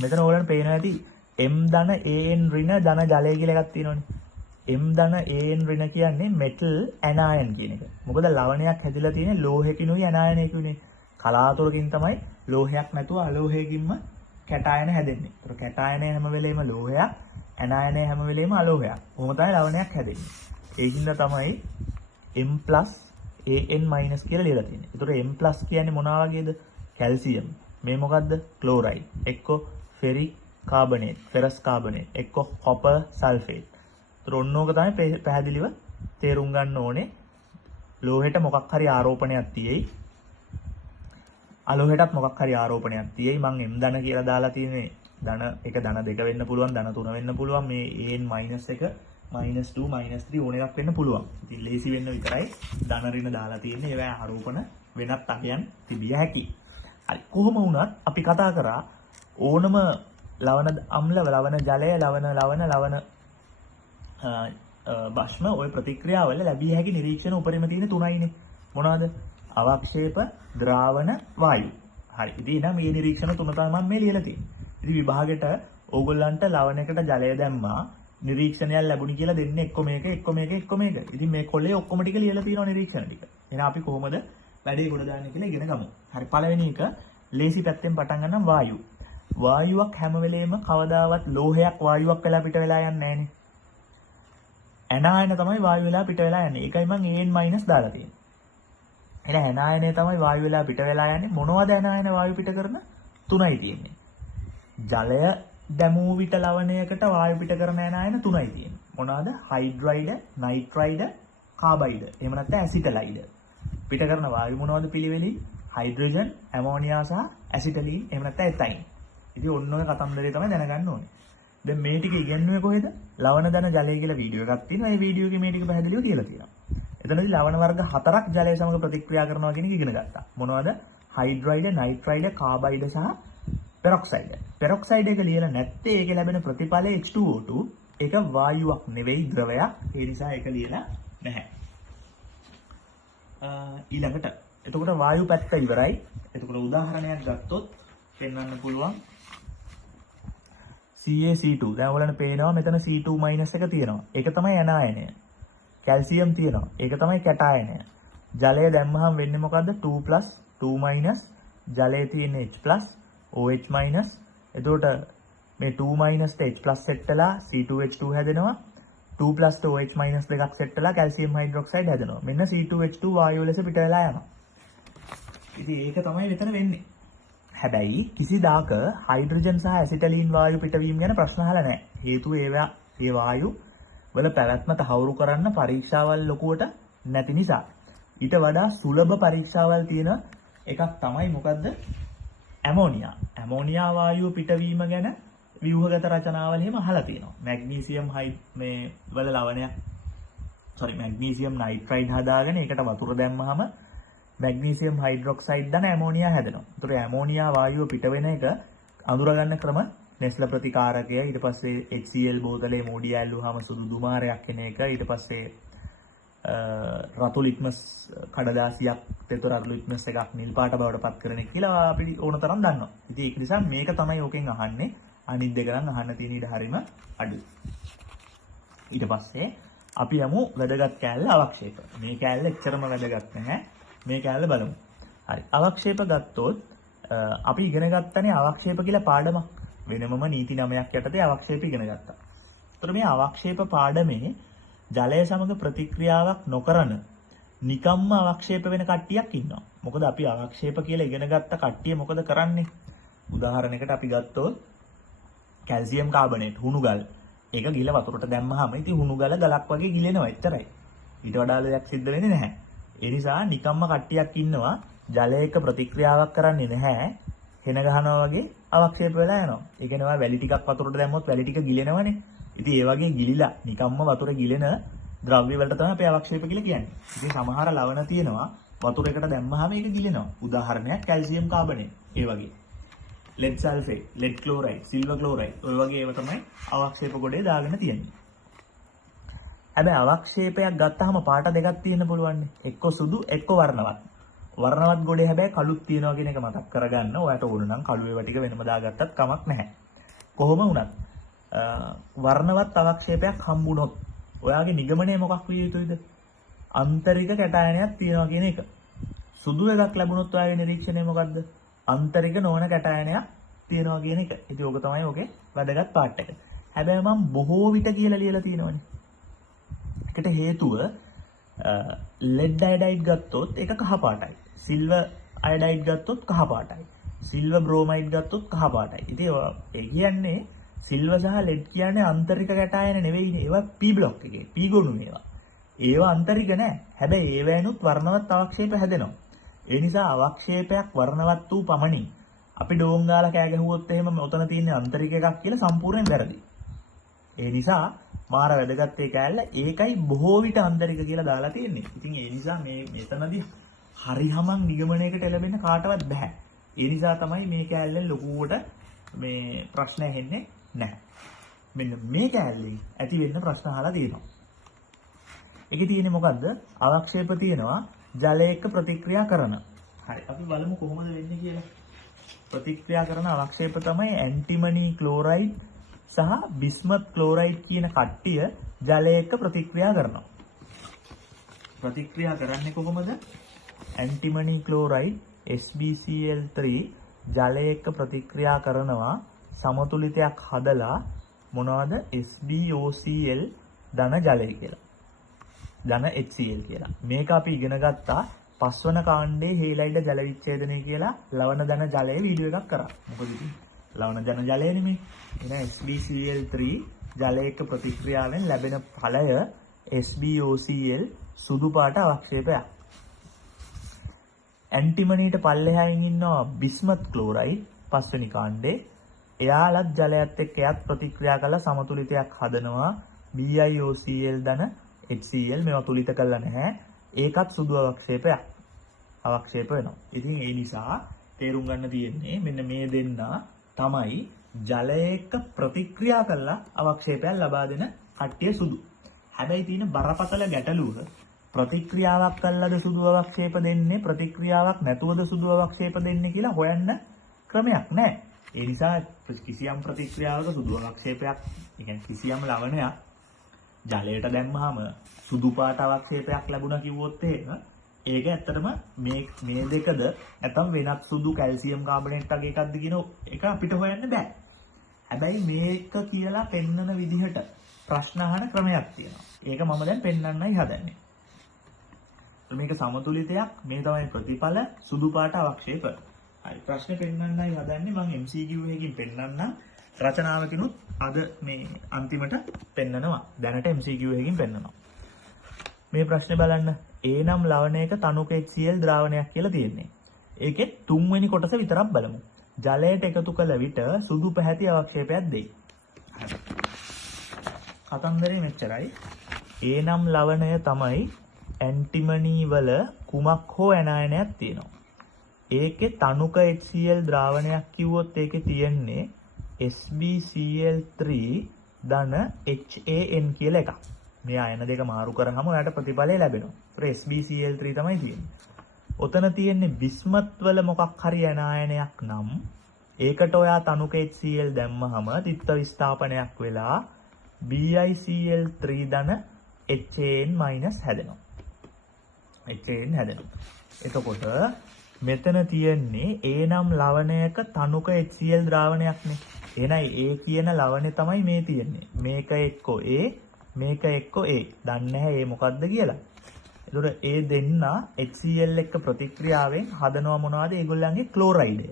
මෙතන ඕලන් පේනවා ඇති M ධන AN ඍණ ධන ජලය කියලා එකක් තියෙනවනේ. M ධන AN ඍණ කියන්නේ metal anion කියන එක. මොකද ලවණයක් හැදිලා තියෙන්නේ ලෝහයකිනුයි ඇනායනයකිනුයි. කලාතුරකින් තමයි ලෝහයක් නැතුව අලෝහයකින්ම කැටායන හැදෙන්නේ. ඒතර කැටායනය හැම වෙලේම ලෝහයක්, ඇනායනය හැම වෙලේම අලෝහයක්. කොහොම තමයි ලවණයක් හැදෙන්නේ. ඒකින්ද තමයි M+ AN- කියලා ලියලා තියෙන්නේ. ඒතර M+ කියන්නේ මොනවා වගේද? කැල්සියම්. මේ මොකද්ද? ක්ලෝරයිඩ්. එක්ක ෆෙරික් කාබනේට්, ෆෙරස් කාබනේට්, එක්ක කොපර් සල්ෆේට්. ඒතර ඔන්නෝක තමයි පැහැදිලිව තේරුම් ගන්න ඕනේ. ලෝහෙට මොකක් හරි ආරෝපණයක් තියෙයි. අලෝහෙටත් මොකක් හරි ආරෝපණයක් තියෙයි. මම M ධන කියලා දාලා තියෙන්නේ. ධන 1 ධන 2 වෙන්න පුළුවන්, ධන 3 වෙන්න පුළුවන්. මේ AN- 1 -2 -3 ඕන එකක් වෙන්න පුළුවන්. ඉතින් ලේසි වෙන්න විතරයි ධන ඍණ දාලා තියෙන්නේ. ඒවා ආරෝපණ වෙනත් අගයන් තිබිය හැකියි. හරි. කොහොම වුණත් අපි කතා කරා ඕනම ලවණ අම්ල, ලවණ ජලය, ලවණ භස්ම ඔය ප්‍රතික්‍රියාවල ලැබිය හැකි නිරීක්ෂණ උපරිම තියෙන තුනයිනේ. මොනවාද? අවක්ෂේප, ද්‍රාවණ, වායු. හරි. ඉතින් නම් මේ නිරීක්ෂණ තුන තමයි මම මේ ලියලා තියෙන්නේ. ඉතින් විභාගෙට ඕගොල්ලන්ට ලවණයකට ජලය දැම්මා නිරීක්ෂණයක් ලැබුණි කියලා දෙන්නේ එක්ක මේක. ඉතින් මේ කොලේ ඔක්කොම ටික ලියලා තියෙනවා නිරීක්ෂණ ටික. එහෙනම් අපි කොහොමද වැඩේ ගොඩ දාන්නේ කියලා ඉගෙන ගමු. හරි. පළවෙනි එක ලේසි පැත්තෙන් පටන් ගන්නම් වායු. වායුවක් හැම වෙලේම කවදාවත් ලෝහයක් වායුවක් වෙලා පිට වෙලා යන්නේ නැහනේ. ඇනායන තමයි වායු වෙලා පිට වෙලා යන්නේ. ඒකයි මම AN- දාලා තියෙන්නේ. එහෙනම් ඇනායනය තමයි වායු වෙලා පිට වෙලා යන්නේ. මොනවද ඇනායන වායු පිට කරන? තුනයි තියෙන්නේ. ජලය දැමූ විට ලවණයකට වායු පිට කරන ඇනායන තුනයි තියෙන්නේ. මොනවාද? හයිඩ්‍රයිඩ්, නයිට්‍රයිඩ්, කාබයිඩ්. එහෙම නැත්නම් ඇසිටලයිඩ්. පිට කරන වායු මොනවද පිළිවෙලින්? හයිඩ්‍රජන්, ඇමෝනියා සහ ඇසිටලීන්. එහෙම නැත්නම් එතයින්. ඉතින් ඔන්න ඔය කතන්දරේ තමයි දැනගන්න ඕනේ. දැන් මේ ටික ඉගෙනුවේ කොහෙද? ලවණ ධන ජලය කියලා වීඩියෝ එකක් තියෙනවා. ඒ වීඩියෝ එකේ මේ ටික පැහැදිලිව කියලා තියෙනවා. එතනදී ලවණ වර්ග 4ක් ජලය සමග ප්‍රතික්‍රියා කරනවා කියන එක ඉගෙන ගත්තා. මොනවද? හයිඩ්‍රයිඩ්, නයිට්‍රයිඩ්, කාබයිඩ් සහ පෙරොක්සයිඩ්. පෙරොක්සයිඩ් එක ලියලා නැත්තේ ඒකේ ලැබෙන ප්‍රතිඵලය H2O2. ඒක වායුවක් නෙවෙයි ද්‍රවයක්. ඒ නිසා ඒක ලියලා නැහැ. ඊළඟට එතකොට වායු පැත්ත ඉවරයි. එතකොට උදාහරණයක් ගත්තොත් පෙන්වන්න පුළුවන් CaC2. දැන් ඔයගලන්ට පේනවා මෙතන C2- එක තියෙනවා. ඒක තමයි ඇනායනය. කැල්සියම් තියෙනවා. ඒක තමයි කැටායනය. ජලය දැම්මහම වෙන්නේ මොකද්ද? 2+, 2-. ජලයේ තියෙන H+, OH-. එතකොට මේ 2- ට H+ සෙට් වෙලා C2H2 හැදෙනවා. 2+ ට OH- දෙකක් සෙට් වෙලා කැල්සියම් හයිඩ්‍රොක්සයිඩ් හැදෙනවා. මෙන්න C2H2 වායුව ලෙස පිට වෙලා යනවා. ඉතින් ඒක තමයි මෙතන වෙන්නේ. හැබැයි කිසිදාක හයිඩ්‍රජන් සහ ඇසිටලීන් වායු පිටවීම ගැන ප්‍රශ්න අහලා නැහැ. හේතුව ඒ වායු වල පැවැත්ම තහවුරු කරන්න පරීක්ෂාවල් ලොකුවට නැති නිසා. ඊට වඩා සුලභ පරීක්ෂාවල් තියෙන එකක් තමයි මොකද්ද? ඇමෝනියා. ඇමෝනියා වායුව පිටවීම ගැන ව්‍යුහගත රචනාවල එහෙම අහලා තියෙනවා. මැග්නීසියම් වල ලවණයක් මැග්නීසියම් නයිට්‍රයිඩ් හදාගෙන ඒකට වතුර දැම්මහම මැග්නීසියම් හයිඩ්‍රොක්සයිඩ් දන ඇමෝනියා හැදෙනවා. ඒතර ඇමෝනියා වායුව පිට වෙන එක අඳුරගන්න ක්‍රම නෙස්ල ප්‍රතිකාරකය, ඊට පස්සේ HCl බෝතලේ මූඩිය ඇල්ලුවාම සුදු දුමාරයක් එන එක, ඊට පස්සේ රතු ලිට්මස් කඩදාසියක් තෙතර රතු ලිට්මස් එකක් නිල් පාට බවට පත් කරන එක කියලා අපි ඕන තරම් දන්නවා. ඉතින් ඒක නිසා මේක තමයි ඕකෙන් අහන්නේ. අනිත් දෙක නම් අහන්න තියෙන ඉඩ හරීම අඩුයි. ඊට පස්සේ අපි යමු වැදගත් කෑල්ල අවක්ෂේප. මේ කෑල්ල එච්චරම වැදගත් නැහැ. මේ කෑල්ල බලමු. හරි. අවක්ෂේප ගත්තොත් අපි ඉගෙන ගත්තනේ අවක්ෂේප කියලා පාඩමක්. වෙනමම නීති 9ක් යටතේ අවක්ෂේප ඉගෙන ගත්තා. ඒතර මේ අවක්ෂේප පාඩමේ ජලය සමග ප්‍රතික්‍රියාවක් නොකරන නිකම්ම අවක්ෂේප වෙන කට්ටියක් ඉන්නවා. මොකද අපි අවක්ෂේප කියලා ඉගෙන ගත්ත කට්ටිය මොකද කරන්නේ? උදාහරණයකට අපි ගත්තොත් කැල්සියම් කාබනේට් හුණු ගල්. ඒක ගිල වතුරට දැම්මහම ඉතින් හුණු ගල ගලක් වගේ ගිලෙනවා එච්චරයි. ඊට වඩා දෙයක් සිද්ධ වෙන්නේ නැහැ. ඒ නිසා නිකම්ම කට්ටියක් ඉන්නවා ජලයක ප්‍රතික්‍රියාවක් කරන්නේ නැහැ. හෙන ගහනවා වගේ අවක්ෂේප වෙලා යනවා. ඒ කියන්නේ වැලි ටිකක් වතුරට දැම්මොත් වැලි ටික ගිලෙනවනේ. ඉතින් ඒ වගේ ගිලිලා නිකම්ම වතුර ගිලෙන ද්‍රව්‍ය වලට තමයි අපි අවක්ෂේප කියලා කියන්නේ. ඉතින් සමහර ලවණ තියෙනවා වතුරයකට දැම්මහම ඒක ගිලෙනවා. උදාහරණයක් කැල්සියම් කාබනේට්. ඒ වගේ. lead sulfate, lead chloride, silver chloride ඔය වගේ ඒවා තමයි අවක්ෂේප ගොඩේ දාගෙන තියෙන්නේ. හැබැයි අවක්ෂේපයක් ගත්තාම පාට දෙකක් තියෙන්න පුළුවන්. එක්ක සුදු එක්ක වර්ණවත්. වර්ණවත් ගොඩේ හැබැයි කළුත් තියෙනවා කියන එක මතක් කරගන්න. ඔයාලට ඕන නම් කළු ඒවා ටික වෙනම දාගත්තත් කමක් නැහැ. කොහොම වුණත් වර්ණවත් අවක්ෂේපයක් හම්බුනොත් ඔයාගේ නිගමනය මොකක් විය යුතුද? ආන්තරික කැටායනයක් තියෙනවා කියන එක. සුදු එකක් ලැබුණොත් ඔයාගේ නිරීක්ෂණය මොකද්ද? ආන්තරික නොවන කැටායනයක් තියෙනවා කියන එක. ඉතින් ඕක තමයි ඔකේ වැදගත් පාර්ට් එක. හැබැයි මම බොහෝ විට කියලා ලියලා තියෙනවනේ. ඒකට හේතුව lead iodide ගත්තොත් ඒක කහ පාටයි. silver iodide ගත්තොත් කහ පාටයි. silver bromide ගත්තොත් කහ පාටයි. ඉතින් ඒ කියන්නේ silver සහ lead කියන්නේ ආන්තරික කැටායන නෙවෙයිනේ. ඒවා P block එකේ P ගොනු ඒවා. ඒවා ආන්තරික නෑ. හැබැයි ඒවැනුත් වර්ණවත් අවක්ෂේප හැදෙනවා. ඒ නිසා අවක්ෂේපයක් වර්ණවත් වූ පමණින් අපි ඩෝන් ගාලා කෑ ගැහුවොත් එහෙම මෙතන තියෙන ආන්තරික එකක් කියලා සම්පූර්ණයෙන් වැරදි. ඒ නිසා මාර වැදගත් ඒ කෑල්ල ඒකයි බොහෝ විට ආන්තරික කියලා දාලා තියෙන්නේ. ඉතින් ඒ නිසා මේ මෙතනදී හරියමං නිගමනයකට එළවෙන්න කාටවත් බෑ. ඒ නිසා තමයි මේ කෑල්ලෙන් ලොකුවට මේ ප්‍රශ්න ඇහෙන්නේ නැහැ. මෙන්න මේ කෑල්ලෙන් ඇති වෙන්න ප්‍රශ්න අහලා තියෙනවා. ඒකේ තියෙන්නේ මොකද්ද? අවක්ෂේප තියෙනවා ජලයක ප්‍රතික්‍රියා කරන. හරි. අපි බලමු කොහොමද වෙන්නේ කියලා. ප්‍රතික්‍රියා කරන අවක්ෂේප තමයි ඇන්ටිමනි ක්ලෝරයිඩ් සහ බිස්මත් ක්ලෝරයිඩ් කියන කට්ටිය ජලයක ප්‍රතික්‍රියා කරනවා. ප්‍රතික්‍රියා කරන්නේ කොහොමද? ඇන්ටිමනි ක්ලෝරයිඩ් SbCl3 ජලය එක්ක ප්‍රතික්‍රියා කරනවා සමතුලිතයක් හදලා මොනවද SbOCl ධන ජලය කියලා. ධන HCl කියලා. මේක අපි ඉගෙන ගත්තා පස්වන කාණ්ඩේ හේලයිඩ ජල විච්ඡේදනය කියලා ලවණ ධන ජලයේ වීඩියෝ එකක් කරා. මොකද ඉතින් ලවණ ධන ජලය නෙමෙයි. එහෙනම් SbCl3 ජලය එක්ක ප්‍රතික්‍රියාවෙන් ලැබෙන ඵලය SbOCl සුදු පාට අවක්ෂේපයක්. ඇන්ටිමනීට පල්ලෙහායින් ඉන්නවා බිස්මත් ක්ලෝරයිඩ් පස්වෙනි කාණ්ඩේ. එයාලත් ජලයත් එක්ක එයත් ප්‍රතික්‍රියා කරලා සමතුලිතයක් හදනවා BiOCl ධන HCl. මේවා තුලිත කරලා නැහැ. ඒකත් සුදු අවක්ෂේපයක්. අවක්ෂේප වෙනවා. ඉතින් ඒ නිසා තේරුම් ගන්න තියෙන්නේ මෙන්න මේ දෙන්න තමයි ජලය එක්ක ප්‍රතික්‍රියා කරලා අවක්ෂේපයක් ලබා දෙන කට්ටිය සුදු. හැබැයි තියෙන බරපතල ගැටලුව ප්‍රතික්‍රියාවක් කළාද සුදු අවක්ෂේප දෙන්නේ ප්‍රතික්‍රියාවක් නැතුවද සුදු අවක්ෂේප දෙන්නේ කියලා හොයන්න ක්‍රමයක් නැහැ. ඒ නිසා කිසියම් ප්‍රතික්‍රියාවක සුදු අවක්ෂේපයක්, ඒ කියන්නේ කිසියම් ලවණයක් ජලයට දැම්මහම සුදු පාට අවක්ෂේපයක් ලැබුණා කිව්වොත් එහෙම ඒක ඇත්තටම මේ දෙකද නැත්නම් වෙනත් සුදු කැල්සියම් කාබනේට් වගේ එකක්ද කියන එක අපිට හොයන්න බෑ. හැබැයි මේක කියලා පෙන්වන විදිහට ප්‍රශ්න අහන ක්‍රමයක් තියෙනවා. ඒක මම දැන් පෙන්වන්නයි හදන්නේ. මේක සමතුලිතයක්, මේ තමයි ප්‍රතිඵල සුදු පාට අවක්ෂේප. හරි ප්‍රශ්නේ පෙන්වන්නයි හදන්නේ. මම MCQ එකකින් පෙන්වන්නම්. රචනාවකිනුත් අද මේ අන්තිමට පෙන්නනවා. දැනට MCQ එකකින් පෙන්නනවා. මේ ප්‍රශ්නේ බලන්න. A නම් ලවණයක තනුක HCl ද්‍රාවණයක් කියලා තියෙන්නේ. ඒකේ තුන්වෙනි කොටස විතරක් බලමු. ජලයට එකතු කළ විට සුදු පැහැති අවක්ෂේපයක් දෙයි. කතන්දරේ මෙච්චරයි. A නම් ලවණය තමයි ඇන්ටිමනී වල කුමක් හෝ ඇනායනයක් තියෙනවා. ඒකේ තනුක HCl ද්‍රාවණයක් කිව්වොත් ඒකේ තියෙන්නේ SbCl3 ධන HAN කියලා එකක්. මේ ආයන දෙක මාරු කරාම ඔයාලට ප්‍රතිඵලය ලැබෙනවා. ඒත් SbCl3 තමයි තියෙන්නේ. ඔතන තියෙන්නේ බිස්මත් වල මොකක් හරි ඇනායනයක් නම් ඒකට ඔයා තනුක HCl දැම්මහම තිත්ත විස්ථාපනයක් වෙලා BiCl3 ධන HAN- හැදෙනවා. HAN හැදෙනවා. එතකොට මෙතන තියෙන්නේ A නම් ලවණයක තනුක HCl ද්‍රාවණයක්නේ. එහෙනම් A කියන ලවණය තමයි මේ තියෙන්නේ. මේක එක්කෝ A, මේක එක්කෝ A. දන්නේ නැහැ A මොකක්ද කියලා. ඒතකොට A දෙන්න HCl එක්ක ප්‍රතික්‍රියාවෙන් හදනවා මොනවද? ඒගොල්ලන්ගේ ක්ලෝරයිඩය.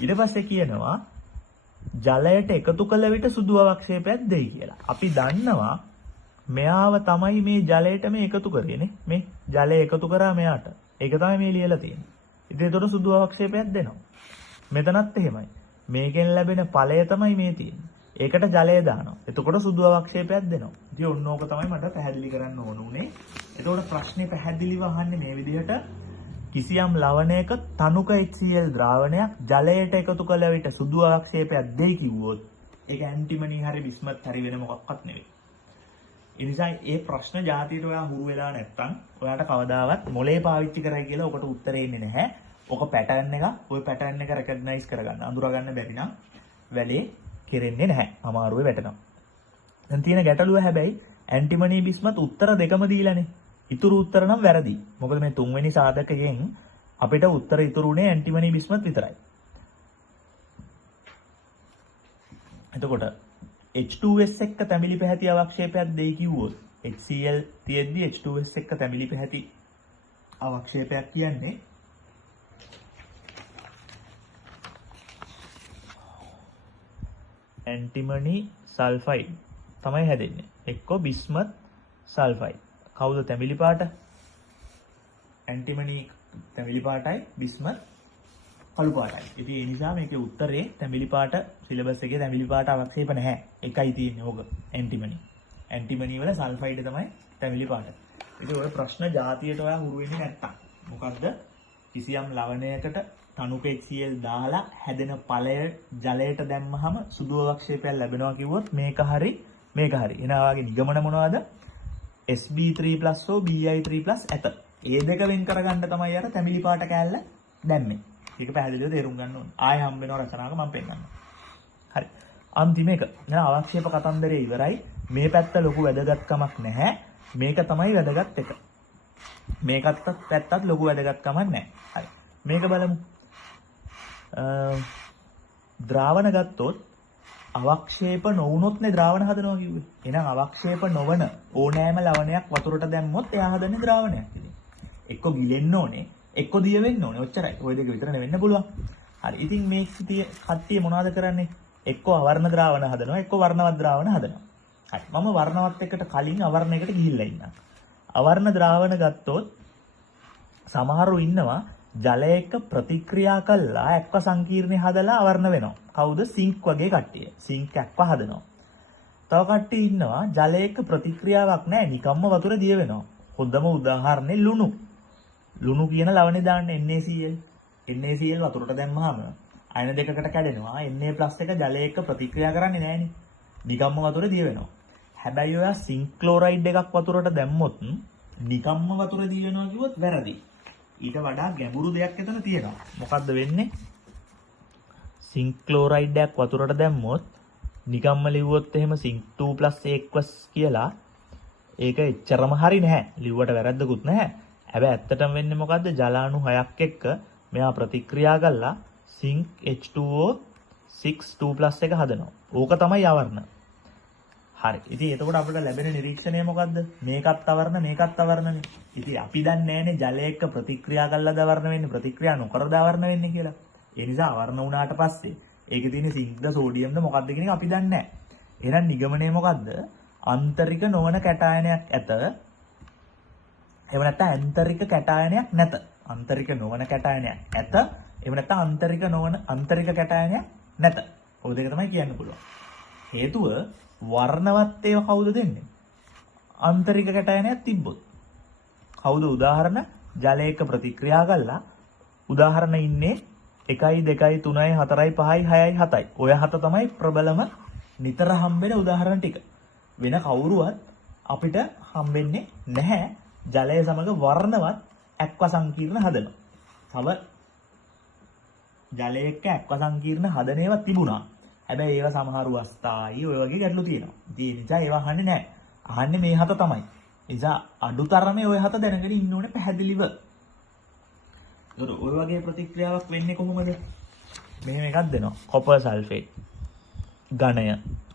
ඊට පස්සේ කියනවා ජලයට එකතු කළ විට සුදු අවක්ෂේපයක් දෙයි කියලා. අපි දන්නවා මෙයාව තමයි මේ ජලයට මේ එකතු කරන්නේ. මේ ජලය එකතු කරා මෙයාට. ඒක තමයි මේ ලියලා තියෙන්නේ. ඉතින් ඒතකොට සුදු අවක්ෂේපයක් දෙනවා. මෙතනත් එහෙමයි. මේකෙන් ලැබෙන ඵලය තමයි මේ තියෙන්නේ. ඒකට ජලය දානවා. එතකොට සුදු අවක්ෂේපයක් දෙනවා. ඉතින් ඔන්න ඕක තමයි මට පැහැදිලි කරන්න ඕන උනේ. එතකොට ප්‍රශ්නේ පැහැදිලිව අහන්නේ මේ විදිහට කිසියම් ලවණයක තනුක HCl ද්‍රාවණයක් ජලයට එකතු කළ විට සුදු අවක්ෂේපයක් දෙයි කිව්වොත් ඒක ඇන්ටිමනී හරි බිස්මත් හරි වෙන මොකක්වත් නෙවෙයි. ඒ නිසා මේ ප්‍රශ්න જાතියට ඔයා හුරු වෙලා නැත්තම් ඔයාට කවදාවත් මොලේ පාවිච්චි කරයි කියලා ඔකට උත්තරේ එන්නේ නැහැ. ඔක පැටර්න් එක, ওই පැටර්න් එක රෙකග්නයිස් කරගන්න, අඳුර ගන්න බැරි නම් වැඩේ කෙරෙන්නේ නැහැ. අමාරුවේ වැටෙනවා. දැන් තියෙන ගැටලුව හැබැයි ඇන්ටිමනී බිස්මත් උත්තර දෙකම දීලානේ. ඉතුරු උත්තර නම් වැරදි. මොකද මේ තුන්වෙනි සාධකයෙන් අපිට උත්තර ඉතුරු උනේ ඇන්ටිමනී බිස්මත් විතරයි. එතකොට H2S එක්ක තැඹිලි පැහැති අවක්ෂේපයක් දෙයි කිව්වොත් HCl තියෙද්දි H2S එක්ක තැඹිලි පැහැති අවක්ෂේපයක් කියන්නේ ඇන්ටිමනී සල්ෆයිඩ් තමයි හැදෙන්නේ. එක්ක බිස්මත් සල්ෆයිඩ්. කවුද තැඹිලි පාට? ඇන්ටිමනී තැඹිලි පාටයි, බිස්මත් කළු පාටයි. ඉතින් ඒ නිසා මේකේ උත්තරේ තැඹිලි පාට සිලබස් එකේ තැඹිලි පාට අවක්ෂේප නැහැ. එකයි තියෙන්නේ ඕක ඇන්ටිමනී. ඇන්ටිමනී වල සල්ෆයිඩ් තමයි තැඹිලි පාට. ඉතින් ඔය ප්‍රශ්න જાතියට ඔයා හුරු වෙන්නේ නැත්තම් මොකද්ද? කිසියම් ලවණයකට තනුක HCl දාලා හැදෙන ඵලය ජලයට දැම්මහම සුදු අවක්ෂේපයක් ලැබෙනවා කිව්වොත් මේක හරි මේක හරි. එනවා වගේ නිගමන මොනවද? SB3+ හෝ BI3+ ඇත. ඒ දෙක වෙන් කරගන්න තමයි අර තැඹිලි පාට කෑල්ල දැම්මේ. ඒක පැහැදිලිව තේරුම් ගන්න ඕනේ. ආයෙ හම්බ වෙනවා රචනාවක මම පෙන්නන්නම්. හරි. අන්තිම එක. දැන් අවක්ෂේප කතන්දරේ ඉවරයි. මේ පැත්ත ලොකු වැදගත්කමක් නැහැ. මේක තමයි වැදගත් එක. මේකත් පැත්තත් ලොකු වැදගත්කමක් නැහැ. හරි. මේක බලමු. ද්‍රාවණ ගත්තොත් අවක්ෂේප නොවුනොත්නේ ද්‍රාවණ හදනවා කිව්වේ. එහෙනම් අවක්ෂේප නොවන ඕනෑම ලවණයක් වතුරට දැම්මොත් එයා හදන්නේ ද්‍රාවණයක් ඉතින්. එක්ක ගිලෙන්න ඕනේ, එක්ක දිය වෙන්න ඕනේ. ඔච්චරයි. ওই දෙක විතරනේ වෙන්න පුළුවන්. හරි. ඉතින් මේ කට්ටිය මොනවද කරන්නේ? එක්ක අවර්ණ ද්‍රාවණ හදනවා, එක්ක වර්ණවත් ද්‍රාවණ හදනවා. හරි. මම වර්ණවත් එකට කලින් අවර්ණයකට ගිහිල්ලා ඉන්නම්. අවර්ණ ද්‍රාවණ ගත්තොත් සමහරු ඉන්නවා ජලයක ප්‍රතික්‍රියා කළා එක්ව සංකීර්ණේ හදලා අවර්ණ වෙනවා. කවුද? සිංක් වගේ කට්ටිය. සිංක් එක්ව හදනවා. තව කට්ටිය ඉන්නවා ජලයක ප්‍රතික්‍රියාවක් නැහැ නිකම්ම වතුර දිය වෙනවා. හොඳම උදාහරණේ ලුණු. ලුණු කියන ලවණේ දාන්න NaCl. NaCl වතුරට දැම්මහම අයන දෙකකට කැඩෙනවා. Na+ එක ජලයක ප්‍රතික්‍රියා කරන්නේ නැහනේ. නිකම්ම වතුර දිය වෙනවා. හැබැයි ඔයා සිංක් ක්ලෝරයිඩ් එකක් වතුරට දැම්මොත් නිකම්ම වතුර දිය වෙනවා කිව්වොත් වැරදි. ඊට වඩා ගැඹුරු දෙයක් එතන තියෙනවා. මොකද්ද වෙන්නේ? සිංක් ක්ලෝරයිඩ් එකක් වතුරට දැම්මොත් නිකම්ම ලිව්වොත් එහෙම සිංක් 2+A+ කියලා ඒක එච්චරම හරි නැහැ. ලිව්වට වැරද්දකුත් නැහැ. හැබැයි ඇත්තටම වෙන්නේ මොකද්ද? ජලාණු 6ක් එක්ක මෙයා ප්‍රතික්‍රියා කරලා සිංක් H2O6 2+ එක හදනවා. ඕක තමයි අවර්ණ. හරි. ඉතින් එතකොට අපිට ලැබෙන නිරීක්ෂණය මොකද්ද? මේකත් අවර්ණ, මේකත් අවර්ණනේ. ඉතින් අපි දන්නේ නැහැනේ ජලයක ප්‍රතික්‍රියා කළාද අවර්ණ වෙන්නේ, ප්‍රතික්‍රියා නොකරද අවර්ණ වෙන්නේ කියලා. ඒ නිසා අවර්ණ වුණාට පස්සේ ඒකේ තියෙන සිංක්ද සෝඩියම්ද මොකද්ද කියන එක අපි දන්නේ නැහැ. එහෙනම් නිගමනය මොකද්ද? ආන්තරික නොවන කැටායනයක් ඇත. එහෙම නැත්නම් ආන්තරික කැටායනයක් නැත. ආන්තරික නොවන කැටායනයක් ඇත. එහෙම නැත්නම් ආන්තරික නොවන ආන්තරික කැටායනයක් නැත. ඔය දෙක තමයි කියන්න පුළුවන්. හේතුව වර්ණවත් ඒවා කවුද දෙන්නේ? ආන්තරික කැටායනයක් තිබ්බොත්. කවුද උදාහරණ? ජලයක ප්‍රතික්‍රියා කළා. උදාහරණ ඉන්නේ 1 2 3 4 5 6 7යි. ඔය හත තමයි ප්‍රබලම නිතර හම්බෙන උදාහරණ ටික. වෙන කවුරුවත් අපිට හම්බෙන්නේ නැහැ ජලය සමග වර්ණවත් එක්ව සංකීර්ණ හදන. තව ජලයක එක්ව සංකීර්ණ හදන ඒවා තිබුණා. හැබැයි ඒවා සමහරු අස්ථායි ඔය වගේ ගැටලු තියෙනවා. ඉතින් ඒ නිසා ඒවා අහන්නේ නැහැ. අහන්නේ මේ හත තමයි. ඒ නිසා අඩුතරමේ ඔය හත දැනගෙන ඉන්න ඕනේ පැහැදිලිව. ඒතර ඔය වගේ ප්‍රතික්‍රියාවක් වෙන්නේ කොහොමද? මෙහෙම එකක් දෙනවා. Copper sulphate. ඝණය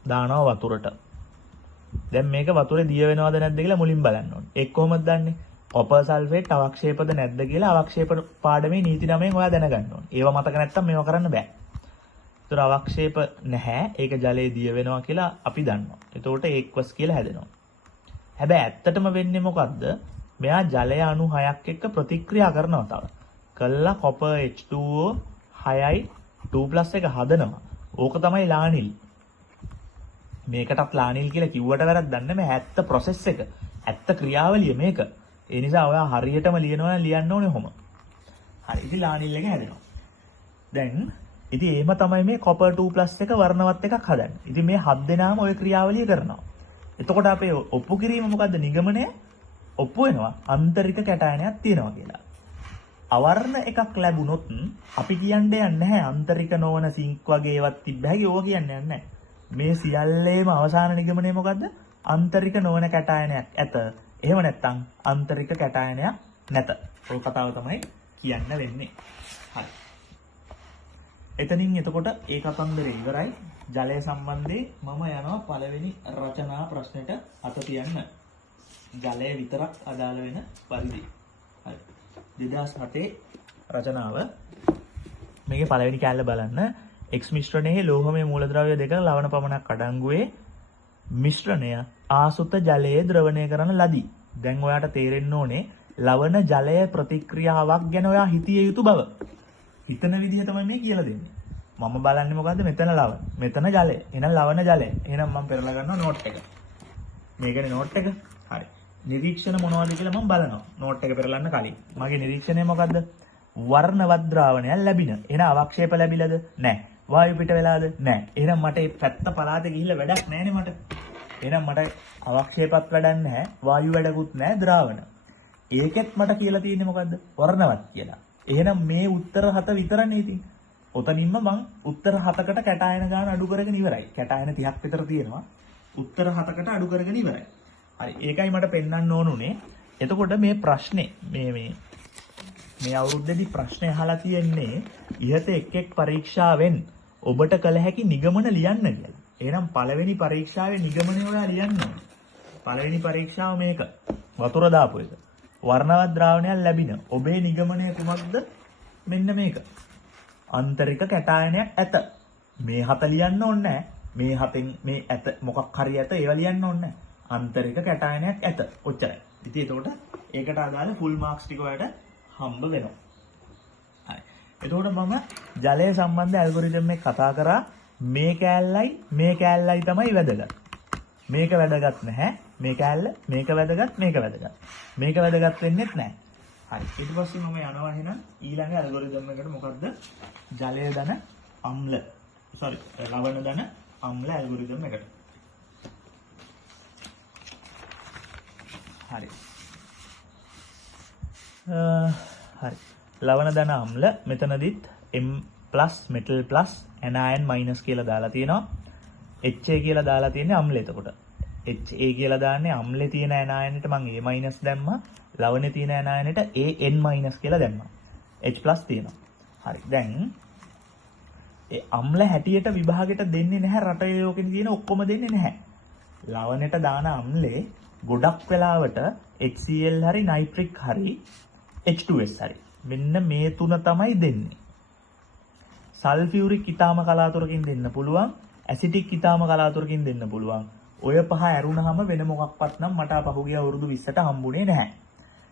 දානවා වතුරට. දැන් මේක වතුරේ දිය වෙනවද නැද්ද කියලා මුලින් බලන්න ඕනේ. ඒක කොහොමද දන්නේ? කොපර් සල්ෆේට් අවක්ෂේපද නැද්ද කියලා අවක්ෂේප පාඩමේ නීති 9න් ඔයා දැනගන්න ඕනේ. ඒව මතක නැත්තම් මේව කරන්න බෑ. ඒතර අවක්ෂේප නැහැ. ඒක ජලයේ දිය වෙනවා කියලා අපි දන්නවා. එතකොට ඒක්වස් කියලා හැදෙනවා. හැබැයි ඇත්තටම වෙන්නේ මොකද්ද? මෙයා ජලය අණු 6ක් එක්ක ප්‍රතික්‍රියා කරනවා තව. කළා කොපර් H2O 6යි 2+ එක හදනවා. ඕක තමයි ලානිල්. මේකටත් ලානිල් කියලා කිව්වට වැරද්දක් නැහැ. ඇත්ත process එක. ඇත්ත ක්‍රියාවලිය මේක. ඒ නිසා ඔයා හරියටම ලියනවා නම් ලියන්න ඕනේ ඔහොම. හරි. ඉතින් ලානිල් එක හැදෙනවා. දැන් ඉතින් එහෙම තමයි මේ කොපර් 2+ එක වර්ණවත් එකක් හදන්නේ. ඉතින් මේ හත් දෙනාම ওই ක්‍රියාවලිය කරනවා. එතකොට අපේ ඔප්පු කිරීම මොකද්ද? නිගමනය ඔප්පු වෙනවා ආන්තරික කැටායනයක් තියෙනවා කියලා. අවර්ණ එකක් ලැබුණොත් අපි කියන්නේ නැහැ ආන්තරික නොවන සිංක් වගේ ඒවත් තිබ්බ හැකි ඕවා කියන්නේ නැහැ. මේ සියල්ලේම අවසාන නිගමනය මොකද්ද? ආන්තරික නොවන කැටායනයක් ඇත. එහෙම නැත්නම් ආන්තරික කැටායනයක් නැත. ඔය කතාව තමයි කියන්න වෙන්නේ. හරි. එතනින් එතකොට ඒ කතන්දරේ ඉවරයි. ජලය සම්බන්ධයෙන් මම යනවා පළවෙනි රචනා ප්‍රශ්නෙට අත තියන්න. ජලය විතරක් අදාළ වෙන පරිදි. හරි. 2007 රචනාව මේකේ පළවෙනි කැලේ බලන්න. X මිශ්‍රණයේ ලෝහමය මූලද්‍රව්‍ය දෙක ලවණ පමණක් අඩංගුවේ මිශ්‍රණය ආසුත ජලයේ ද්‍රවණය කරන ලදී. දැන් ඔයාට තේරෙන්න ඕනේ ලවණ ජලය ප්‍රතික්‍රියාවක් ගැන ඔයා හිතිය යුතු බව. හිතන විදිහ තමයි මේ කියලා දෙන්නේ. මම බලන්නේ මොකද්ද? මෙතන ලවණ. මෙතන ජලය. එහෙනම් ලවණ ජලය. එහෙනම් මම පෙරලා ගන්නවා නෝට් එක. මේකනේ නෝට් එක. හරි. නිරීක්ෂණ මොනවද කියලා මම බලනවා. නෝට් එක පෙරලන්න කලින්. මගේ නිරීක්ෂණය මොකද්ද? වර්ණවත් ද්‍රාවණයක් ලැබින. එහෙනම් අවක්ෂේප ලැබිලාද? නැහැ. වායු පිට වෙලාද? නැහැ. එහෙනම් මට මේ පැත්ත පලාතේ ගිහිල්ලා වැඩක් නැහැනේ මට. එහෙනම් මට අවක්ෂේපත් වැඩක් නැහැ. වායු වැඩකුත් නැහැ. ද්‍රාවණ. ඒකෙත් මට කියලා තියෙන්නේ මොකද්ද? වර්ණවත් කියලා. එහෙනම් මේ උත්තර 7 විතරනේ ඉතින්. ඔතනින්ම මං උත්තර 7කට කැටායන ගන්න අඩු කරගෙන ඉවරයි. කැටායන 30ක් විතර තියෙනවා. උත්තර 7කට අඩු කරගෙන ඉවරයි. හරි. ඒකයි මට පෙන්වන්න ඕනුනේ. එතකොට මේ ප්‍රශ්නේ මේ මේ අවුරුද්දේදී ප්‍රශ්න අහලා තියෙන්නේ ඉහත එක් පරීක්ෂාවෙන් ඔබට කළ හැකි නිගමන ලියන්න කියලා. එහෙනම් පළවෙනි පරීක්ෂාවේ නිගමනය ඔයා ලියන්න ඕනේ. පළවෙනි පරීක්ෂාව මේක. වතුර දාපු එක. වර්ණවත් ද්‍රාවණයක් ලැබින. ඔබේ නිගමනය කුමක්ද? මෙන්න මේක. ආන්තරික කැටායනයක් ඇත. මේ හත ලියන්න ඕනේ නැහැ. මේ හතෙන් මේ ඇත මොකක් හරි ඇත ඒවා ලියන්න ඕනේ නැහැ. ආන්තරික කැටායනයක් ඇත. ඔච්චරයි. ඉතින් එතකොට ඒකට අදාළ ෆුල් මාක්ස් ටික ඔයාලට හම්බ වෙනවා. හරි. එතකොට මම ජලය සම්බන්ධ ඇල්ගොරිතම් එක කතා කරා. මේ කෑල්ලයි තමයි වැදගත්. මේක වැදගත් නැහැ. මේ කෑල්ල මේක වැදගත් මේක වැදගත්. මේක වැදගත් වෙන්නේ නැහැ. හරි. ඊට පස්සේ මම යනවා එහෙනම් ඊළඟ ඇල්ගොරිතම් එකට මොකද්ද? ජලය ධන අම්ල ලවණ ධන අම්ල ඇල්ගොරිතම් එකට. හරි. හරි. ලවණ ධන අම්ල මෙතනදිත් M+ metal plus anion minus කියලා දාලා තියෙනවා. HA කියලා දාලා තියෙන්නේ අම්ලෙ. එතකොට HA කියලා දාන්නේ අම්ලේ තියෙන anion එකට මම A- දැම්මා. ලවණේ තියෙන anion එකට AN- කියලා දැම්මා. H+ තියෙනවා. හරි. දැන් ඒ අම්ල හැටියට විභාගෙට දෙන්නේ නැහැ රටේ ලෝකෙ තියෙන ඔක්කොම දෙන්නේ නැහැ. ලවණයට දාන අම්ලේ ගොඩක් වෙලාවට HCl හරි නයිට්‍රික් හරි H2S හරි. මෙන්න මේ තුන තමයි දෙන්නේ. සල්ෆියුරික් ඊටාම කලාතුරකින් දෙන්න පුළුවන්. ඇසිටික් ඊටාම කලාතුරකින් දෙන්න පුළුවන්. ඔය පහ ඇරුණාම වෙන මොකක්වත් නම් මට පහුගිය අවුරුදු 20ට හම්බුනේ නැහැ.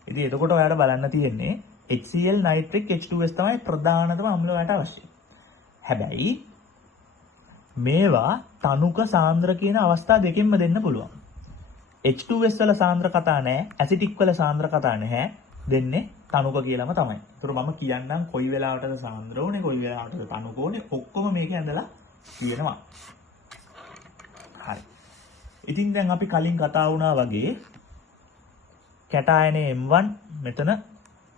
ඉතින් එතකොට ඔයාලට බලන්න තියෙන්නේ HCl නයිට්‍රික් H2S තමයි ප්‍රධානතම අම්ල වලට අවශ්‍ය. හැබැයි මේවා තනුක සාන්ද්‍ර කියන අවස්ථා දෙකෙන්ම දෙන්න පුළුවන්. H2S වල සාන්ද්‍ර කතා නැහැ, ඇසිටික් වල සාන්ද්‍ර කතා නැහැ. දෙන්නේ තනුක කියලාම තමයි. ඒතර මම කියන්නම් කොයි වෙලාවටද සාන්ද්‍ර ඕනේ, කොයි වෙලාවටද තනුක ඕනේ, ඔක්කොම මේකේ ඇඳලා කියනවා. හරි. ඉතින් දැන් අපි කලින් කතා වුණා වගේ කැටායනේ M1 මෙතන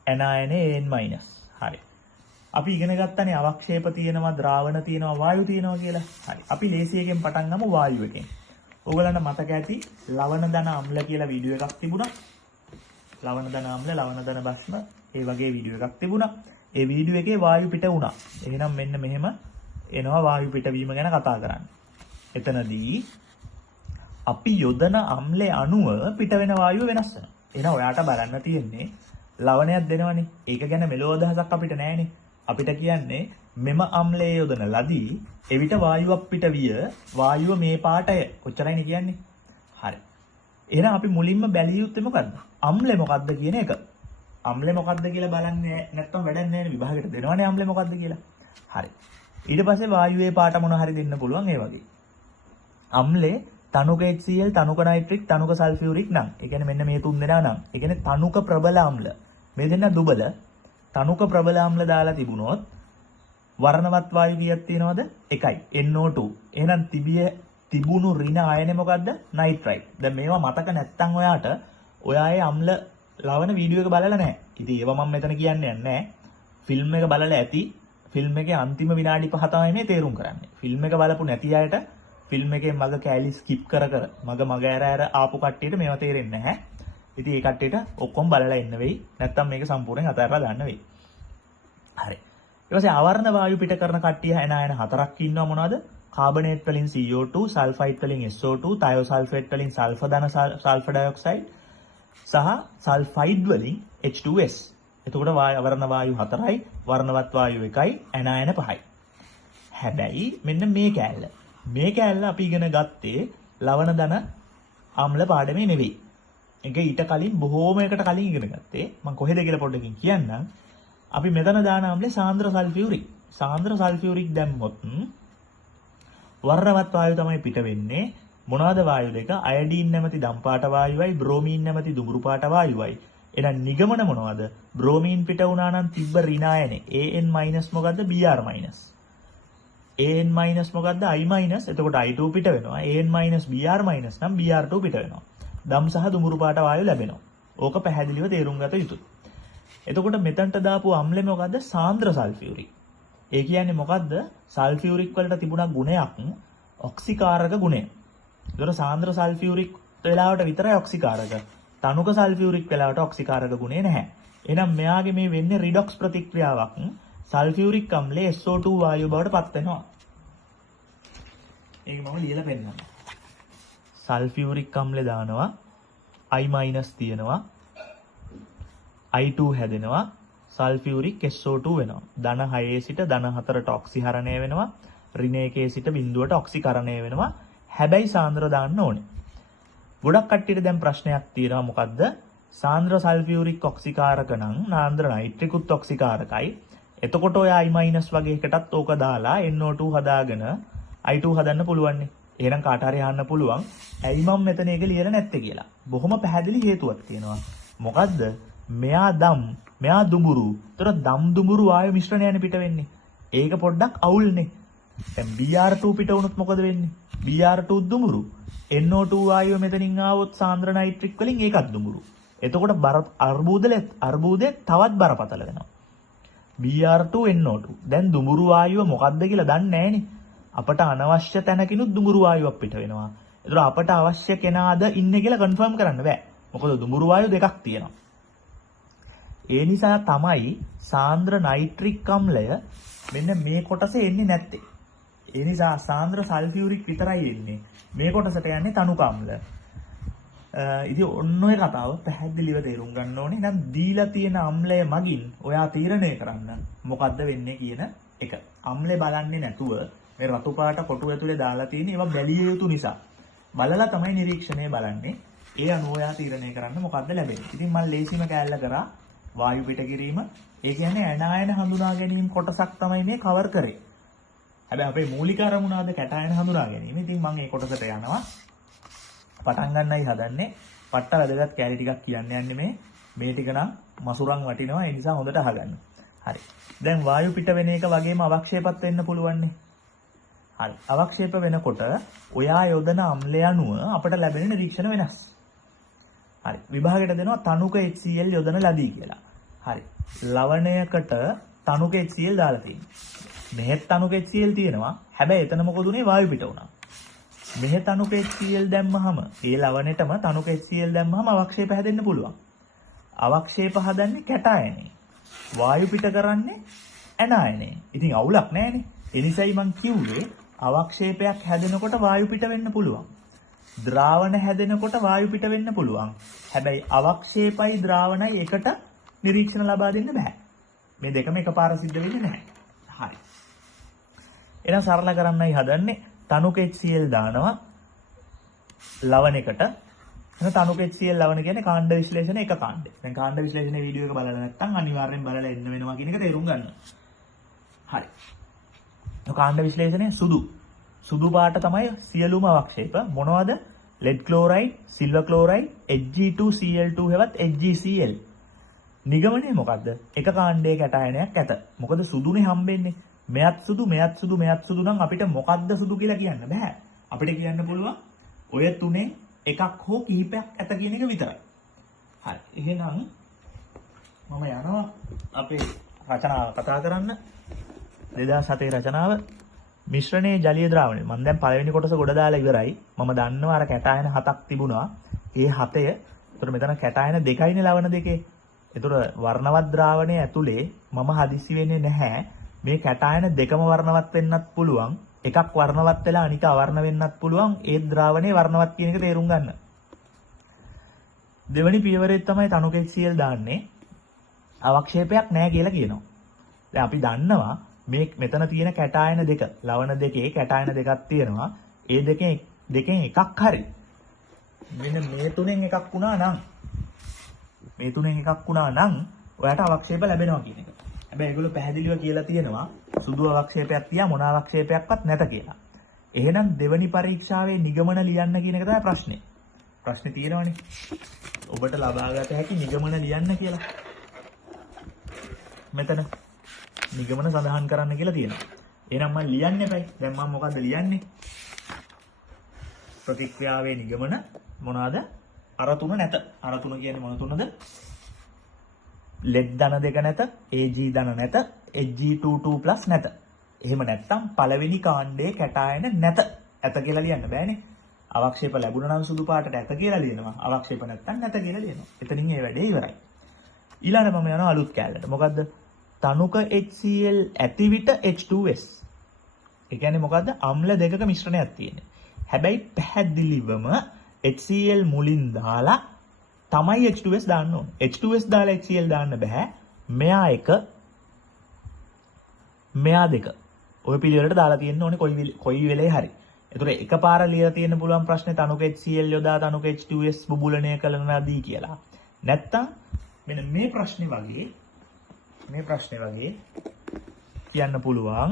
ඇනායනේ AN-. හරි. අපි ඉගෙන ගත්තනේ අවක්ෂේප තියෙනවා, ද්‍රාවණ තියෙනවා, වායු තියෙනවා කියලා. හරි. අපි ලේසියෙන් පටන් ගමු වායු එකෙන්. ඕගලන්ට මතක ඇති ලවණ ධන අම්ල කියලා වීඩියෝ එකක් තිබුණා. ලවණ ධන අම්ල, ලවණ ධන භස්ම ඒ වගේ වීඩියෝ එකක් තිබුණා. ඒ වීඩියෝ එකේ වායු පිට වුණා. එහෙනම් මෙන්න මෙහෙම එනවා වායු පිටවීම ගැන කතා කරන්න. එතනදී අපි යොදන අම්ලයේ අණුව පිට වෙන වායුව වෙනස් වෙනවා. එහෙනම් ඔයාට බලන්න තියෙන්නේ ලවණයක් දෙනවනේ. ඒක ගැන මෙලෝ අදහසක් අපිට නැහැනේ. අපිට කියන්නේ මෙම අම්ලයේ යොදන ලදී එවිට වායුවක් පිට විය වායුව මේ පාටය. ඔච්චරයිනේ කියන්නේ. හරි. එහෙනම් අපි මුලින්ම බැලිය යුත්තේ මොකද්ද? අම්ලේ මොකද්ද කියන එක. අම්ලේ මොකද්ද කියලා බලන්නේ නැත්නම් වැඩක් නැහැ විභාගෙට දෙනවනේ අම්ලේ මොකද්ද කියලා. හරි. ඊට පස්සේ වායුවේ පාට මොන හරි දෙන්න පුළුවන් ඒ වගේ. අම්ලේ තනුක HCl, තනුක නයිට්‍රික්, තනුක සල්ෆියුරික් නම්. ඒ කියන්නේ මෙන්න මේ තුන් දෙනා නම්. ඒ කියන්නේ තනුක ප්‍රබල අම්ල. මේ දෙන්න දුබල. තනුක ප්‍රබල අම්ල දාලා තිබුණොත් වර්ණවත් වායු කීයක් තියෙනවද? 1යි. NO2. එහෙනම් තිබුණු ඍණ ආයනේ මොකද්ද? නයිට්‍රයිට්. දැන් මේවා මතක නැත්තම් ඔයාගේ අම්ල ලවණ වීඩියෝ එක බලලා නැහැ. ඉතින් ඒව මම මෙතන කියන්නේ නැහැ. ෆිල්ම් එක බලලා ඇති. ෆිල්ම් එකේ අන්තිම විනාඩි 5 තමයි මේ තේරුම් කරන්නේ. ෆිල්ම් එක බලපු නැති අයට ෆිල්ම් එකේ මග කෑලි ස්කිප් කර මග ඇර ආපු කට්ටියට මේවා තේරෙන්නේ නැහැ. ඉතින් ඒ කට්ටියට ඔක්කොම බලලා ඉන්න වෙයි. නැත්තම් මේක සම්පූර්ණයෙන් අතහැරලා දාන්න වෙයි. හරි. ඊට පස්සේ ආවරණ වායු පිට කරන කට්ටිය ඇනායන 4ක් ඉන්නවා මොනවද? කාබනේට් වලින් CO2, සල්ෆයිඩ් වලින් SO2, තයෝසල්ෆේට් වලින් සල්ෆර් ධන සල්ෆර් ඩයොක්සයිඩ් සහ සල්ෆයිඩ් වලින් H2S. එතකොට ආවරණ වායු 4යි, වර්ණවත් වායු 1යි, ඇනායන 5යි. හැබැයි මෙන්න මේ කෑල්ල. මේ කෑල්ල අපි ඉගෙන ගත්තේ ලවණ ධන අම්ල පාඩමේ නෙවෙයි. ඒක ඊට කලින් බොහෝමයකට කලින් ඉගෙන ගත්තේ. මම කොහෙද කියලා පොඩ්ඩකින් කියන්නම්. අපි මෙතන දාන අම්ලේ සාන්ද්‍ර සල්ෆියුරික්. සාන්ද්‍ර සල්ෆියුරික් දැම්මොත් වර්ණවත් වායු තමයි පිට වෙන්නේ. මොනවාද වායු දෙක? අයඩීන් නැමැති දම් පාට වායුවයි, බ්‍රෝමීන් නැමැති දුඹුරු පාට වායුවයි. එහෙනම් නිගමන මොනවද? බ්‍රෝමීන් පිට වුණා නම් තිබ්බ ඍණායනේ AN- මොකද්ද? Br-. AN- මොකද්ද? I-. එතකොට I2 පිට වෙනවා. AN- Br- නම් Br2 පිට වෙනවා. දම් සහ දුඹුරු පාට වායු ලැබෙනවා. ඕක පැහැදිලිව තේරුම් ගත යුතුයි. එතකොට මෙතනට දාපු අම්ලේ මොකද්ද? සාන්ද්‍ර සල්ෆියුරික්. ඒ කියන්නේ මොකද්ද? සල්ෆියුරික් වලට තිබුණා ගුණයක් ඔක්සිකාරක ගුණය. ඒතර සාන්ද්‍ර සල්ෆියුරික් වෙලාවට විතරයි ඔක්සිකාරක. තනුක සල්ෆියුරික් වෙලාවට ඔක්සිකාරක ගුණය නැහැ. එහෙනම් මෙයාගේ මේ වෙන්නේ රිඩොක්ස් ප්‍රතික්‍රියාවක්. සල්ෆියුරික් අම්ලයේ SO2 වායුව බවට පත් වෙනවා. ඒක මම ලියලා පෙන්නන්නම්. සල්ෆියුරික් අම්ලේ දානවා I- තියෙනවා I2 හැදෙනවා සල්ෆියුරික් SO2 වෙනවා. ධන 6 සිට ධන 4ට ඔක්සිහරණය වෙනවා. ඍණ 1 සිට බිඳුවට ඔක්සිකරණය වෙනවා. හැබැයි සාන්ද්‍ර දාන්න ඕනේ. ගොඩක් කට්ටියට දැන් ප්‍රශ්නයක් තියෙනවා මොකද්ද? සාන්ද්‍ර සල්ෆියුරික් ඔක්සිකාරක නම් නාන්ද්‍ර නයිට්‍රිකුත් ඔක්සිකාරකයි. එතකොට ඔය I- වගේ එකටත් ඕක දාලා NO2 හදාගෙන I2 හදන්න පුළුවන් නේ. එහෙනම් කාට හරි අහන්න පුළුවන් ඇයි මම මෙතන ඒක ලියලා නැත්තේ කියලා. බොහොම පැහැදිලි හේතුවක් තියෙනවා. මොකද්ද? මෙයා දුඹුරු. ඒතර දම් දුඹුරු වායු මිශ්‍රණයනේ පිට වෙන්නේ. ඒක පොඩ්ඩක් අවුල්නේ. දැන් Br2 පිට වුණොත් මොකද වෙන්නේ? Br2 දුඹුරු. NO2 වායුව මෙතනින් ආවොත් සාන්ද්‍ර නයිට්‍රික් වලින් ඒකත් දුඹුරු. එතකොට අර්බුදේ තවත් බරපතල වෙනවා. Br2 NO2. දැන් දුඹුරු වායුව මොකද්ද කියලා දන්නේ නැහනේ. අපට අනවශ්‍ය තැනකිනුත් දුඹුරු වායුවක් පිට වෙනවා. ඒතර අපට අවශ්‍ය කෙනාද ඉන්නේ කියලා කන්ෆර්ම් කරන්න බෑ. මොකද දුඹුරු වායු දෙකක් තියෙනවා. ඒ නිසා තමයි සාන්ද්‍ර නයිට්‍රික් අම්ලය මෙන්න මේ කොටසේ එන්නේ නැත්තේ. ඒ නිසා සාන්ද්‍ර සල්ෆියුරික් විතරයි එන්නේ. මේ කොටසට යන්නේ තනුක අම්ල. ඉතින් ඔන්න ඔය කතාව පැහැදිලිව තේරුම් ගන්න ඕනේ. නම් දීලා තියෙන අම්ලය මගින් ඔයා තීරණය කරන්න මොකද්ද වෙන්නේ කියන එක. අම්ලේ බලන්නේ නැතුව මේ රතු පාට කොටු ඇතුලේ දාලා තියෙන ඒවා බැලිය යුතු නිසා බලලා තමයි නිරීක්ෂණය බලන්නේ. ඒ අනුව ඔයා තීරණය කරන්න මොකද්ද ලැබෙන්නේ. ඉතින් මම ලේසිම කෑල්ල කරා වායු පිට කිරීම. ඒ කියන්නේ ඇනායන හඳුනා ගැනීම කොටසක් තමයි මේ කවර් කරේ. හැබැයි අපේ මූලික අරමුණාද කැටායන හඳුනා ගැනීම. ඉතින් මම මේ කොටසට යනවා. පටන් ගන්නයි හදන්නේ. පට්ට වැදගත් කැලි ටිකක් කියන්න යන්නේ මේ ටික නම් මසුරන් වටිනවා. ඒ නිසා හොඳට අහගන්න. හරි. දැන් වායු පිට වෙන එක වගේම අවක්ෂේපත් වෙන්න පුළුවන් නේ. හරි. අවක්ෂේප වෙනකොට ඔයා යොදන අම්ලය අනුව අපට ලැබෙන නිරීක්ෂණ වෙනස්. හරි. විභාගයට දෙනවා තනුක HCl යොදන ලදී කියලා. හරි. ලවණයකට තනුක HCl දාලා තියෙනවා. මෙහෙත් තනුක HCl තියෙනවා. හැබැයි එතන මොකද උනේ? වායු පිට වුණා. මෙහෙ තනුක HCl දැම්මහම ඒ ලවණෙටම තනුක HCl දැම්මහම අවක්ෂේප හැදෙන්න පුළුවන්. අවක්ෂේප හදන්නේ කැටායනේ. වායු පිට කරන්නේ ඇනායනේ. ඉතින් අවුලක් නැහැනේ. ඒ නිසායි මං කිව්වේ අවක්ෂේපයක් හැදෙනකොට වායු පිට වෙන්න පුළුවන්. ද්‍රාවණ හැදෙනකොට වායු පිට වෙන්න පුළුවන්. හැබැයි අවක්ෂේපයි ද්‍රාවණයි එකට නිරීක්ෂණ ලබා දෙන්න බෑ. මේ දෙකම එකපාර සිද්ධ වෙන්නේ නැහැ. හරි. එහෙනම් සරල කරන්නයි හදන්නේ. තනුක HCl දානවා ලවණයකට. එහෙනම් තනුක HCl ලවණ කියන්නේ කාණ්ඩ විශ්ලේෂණ එක කාණ්ඩේ. දැන් කාණ්ඩ විශ්ලේෂණයේ වීඩියෝ එක බලලා නැත්නම් අනිවාර්යෙන් බලලා එන්න වෙනවා කියන එක තේරුම් ගන්න. හරි. කාණ්ඩ විශ්ලේෂණය සුදු පාට තමයි සියලුම අවක්ෂේප. මොනවද? lead chloride, silver chloride, Hg2Cl2 හෙවත් HgCl. නිගමනය මොකද්ද? එක කාණ්ඩයේ කැටායනයක් ඇත. මොකද සුදුනේ හම්බෙන්නේ. මෙයත් සුදු නම් අපිට මොකද්ද සුදු කියලා කියන්න බෑ. අපිට කියන්න පුළුවන් ඔය තුනේ එකක් හෝ කිහිපයක් ඇත කියන එක විතරයි. හරි. එහෙනම් මම යනවා අපේ රචනාව කතා කරන්න. 2007 රචනාව මිශ්‍රණයේ ජලීය ද්‍රාවණය. මම දැන් පළවෙනි කොටස ගොඩ දාලා ඉවරයි. මම දන්නවා අර කැටායන 7ක් තිබුණා. ඒ 7ය. ඒතර මෙතන කැටායන 2යිනේ ලවණ දෙකේ. ඒතර වර්ණවත් ද්‍රාවණය ඇතුලේ මම හදිස්සි වෙන්නේ නැහැ. මේ කැටායන දෙකම වර්ණවත් වෙන්නත් පුළුවන්. එකක් වර්ණවත් වෙලා අනික අවර්ණ වෙන්නත් පුළුවන්. ඒ ද්‍රාවණයේ වර්ණවත් කියන එක තේරුම් ගන්න. දෙවැනි පියවරේ තමයි තනුක HCl දාන්නේ. අවක්ෂේපයක් නැහැ කියලා කියනවා. දැන් අපි දන්නවා මේ මෙතන තියෙන කැටායන දෙක ලවණ දෙකේ කැටායන දෙකක් තියෙනවා. ඒ දෙකෙන් එකක් හරි මෙන්න මේ තුනෙන් එකක් වුණා නම් ඔයාට අවක්ෂේප ලැබෙනවා කියන එක. හැබැයි ඒගොල්ලෝ පැහැදිලිව කියලා තියෙනවා සුදු අවක්ෂේපයක් තියා මොන අවක්ෂේපයක්වත් නැත කියලා. එහෙනම් දෙවනි පරීක්ෂාවේ නිගමන ලියන්න කියන එක තමයි ප්‍රශ්නේ. ප්‍රශ්නේ තියෙනවනේ. ඔබට ලබාගත හැකි නිගමන ලියන්න කියලා. මෙතන නිගමන සඳහන් කරන්න කියලා තියෙනවා. එහෙනම් මම ලියන්න එපයි. දැන් මම මොකද්ද ලියන්නේ? ප්‍රතික්‍රියාවේ නිගමන මොනවාද? අර තුන නැත. අර තුන කියන්නේ මොන තුනද? lead ධන දෙක නැත, Ag ධන නැත, Hg22+ නැත. එහෙම නැත්නම් පළවෙනි කාණ්ඩයේ කැටායන නැත. ඇත කියලා ලියන්න බෑනේ. අවක්ෂේප ලැබුණා නම් සුදු පාටට ඇත කියලා ලියනවා. අවක්ෂේප නැත්නම් නැත කියලා ලියනවා. එතනින් මේ වැඩේ ඉවරයි. ඊළඟට මම යනවා අලුත් කැලලට. මොකද්ද? තනුක HCl ඇති විට H2S. ඒ කියන්නේ මොකද්ද? අම්ල දෙකක මිශ්‍රණයක් තියෙන්නේ. හැබැයි පැහැදිලිවම HCl මුලින් දාලා තමයි H2S දාන්න ඕනේ. H2S දාලා HCl දාන්න බෑ. මෙයා එක මෙයා දෙක. ඔය පිළිවෙලට දාලා තියෙන්න ඕනේ කොයි වෙලේ හරි. ඒතර එකපාර ලියලා තියෙන්න පුළුවන් ප්‍රශ්නේ තනුක HCl යොදා තනුක H2S බුබුලණය කළනදී කියලා. නැත්තම් මෙන්න මේ ප්‍රශ්නේ වගේ කියන්න පුළුවන්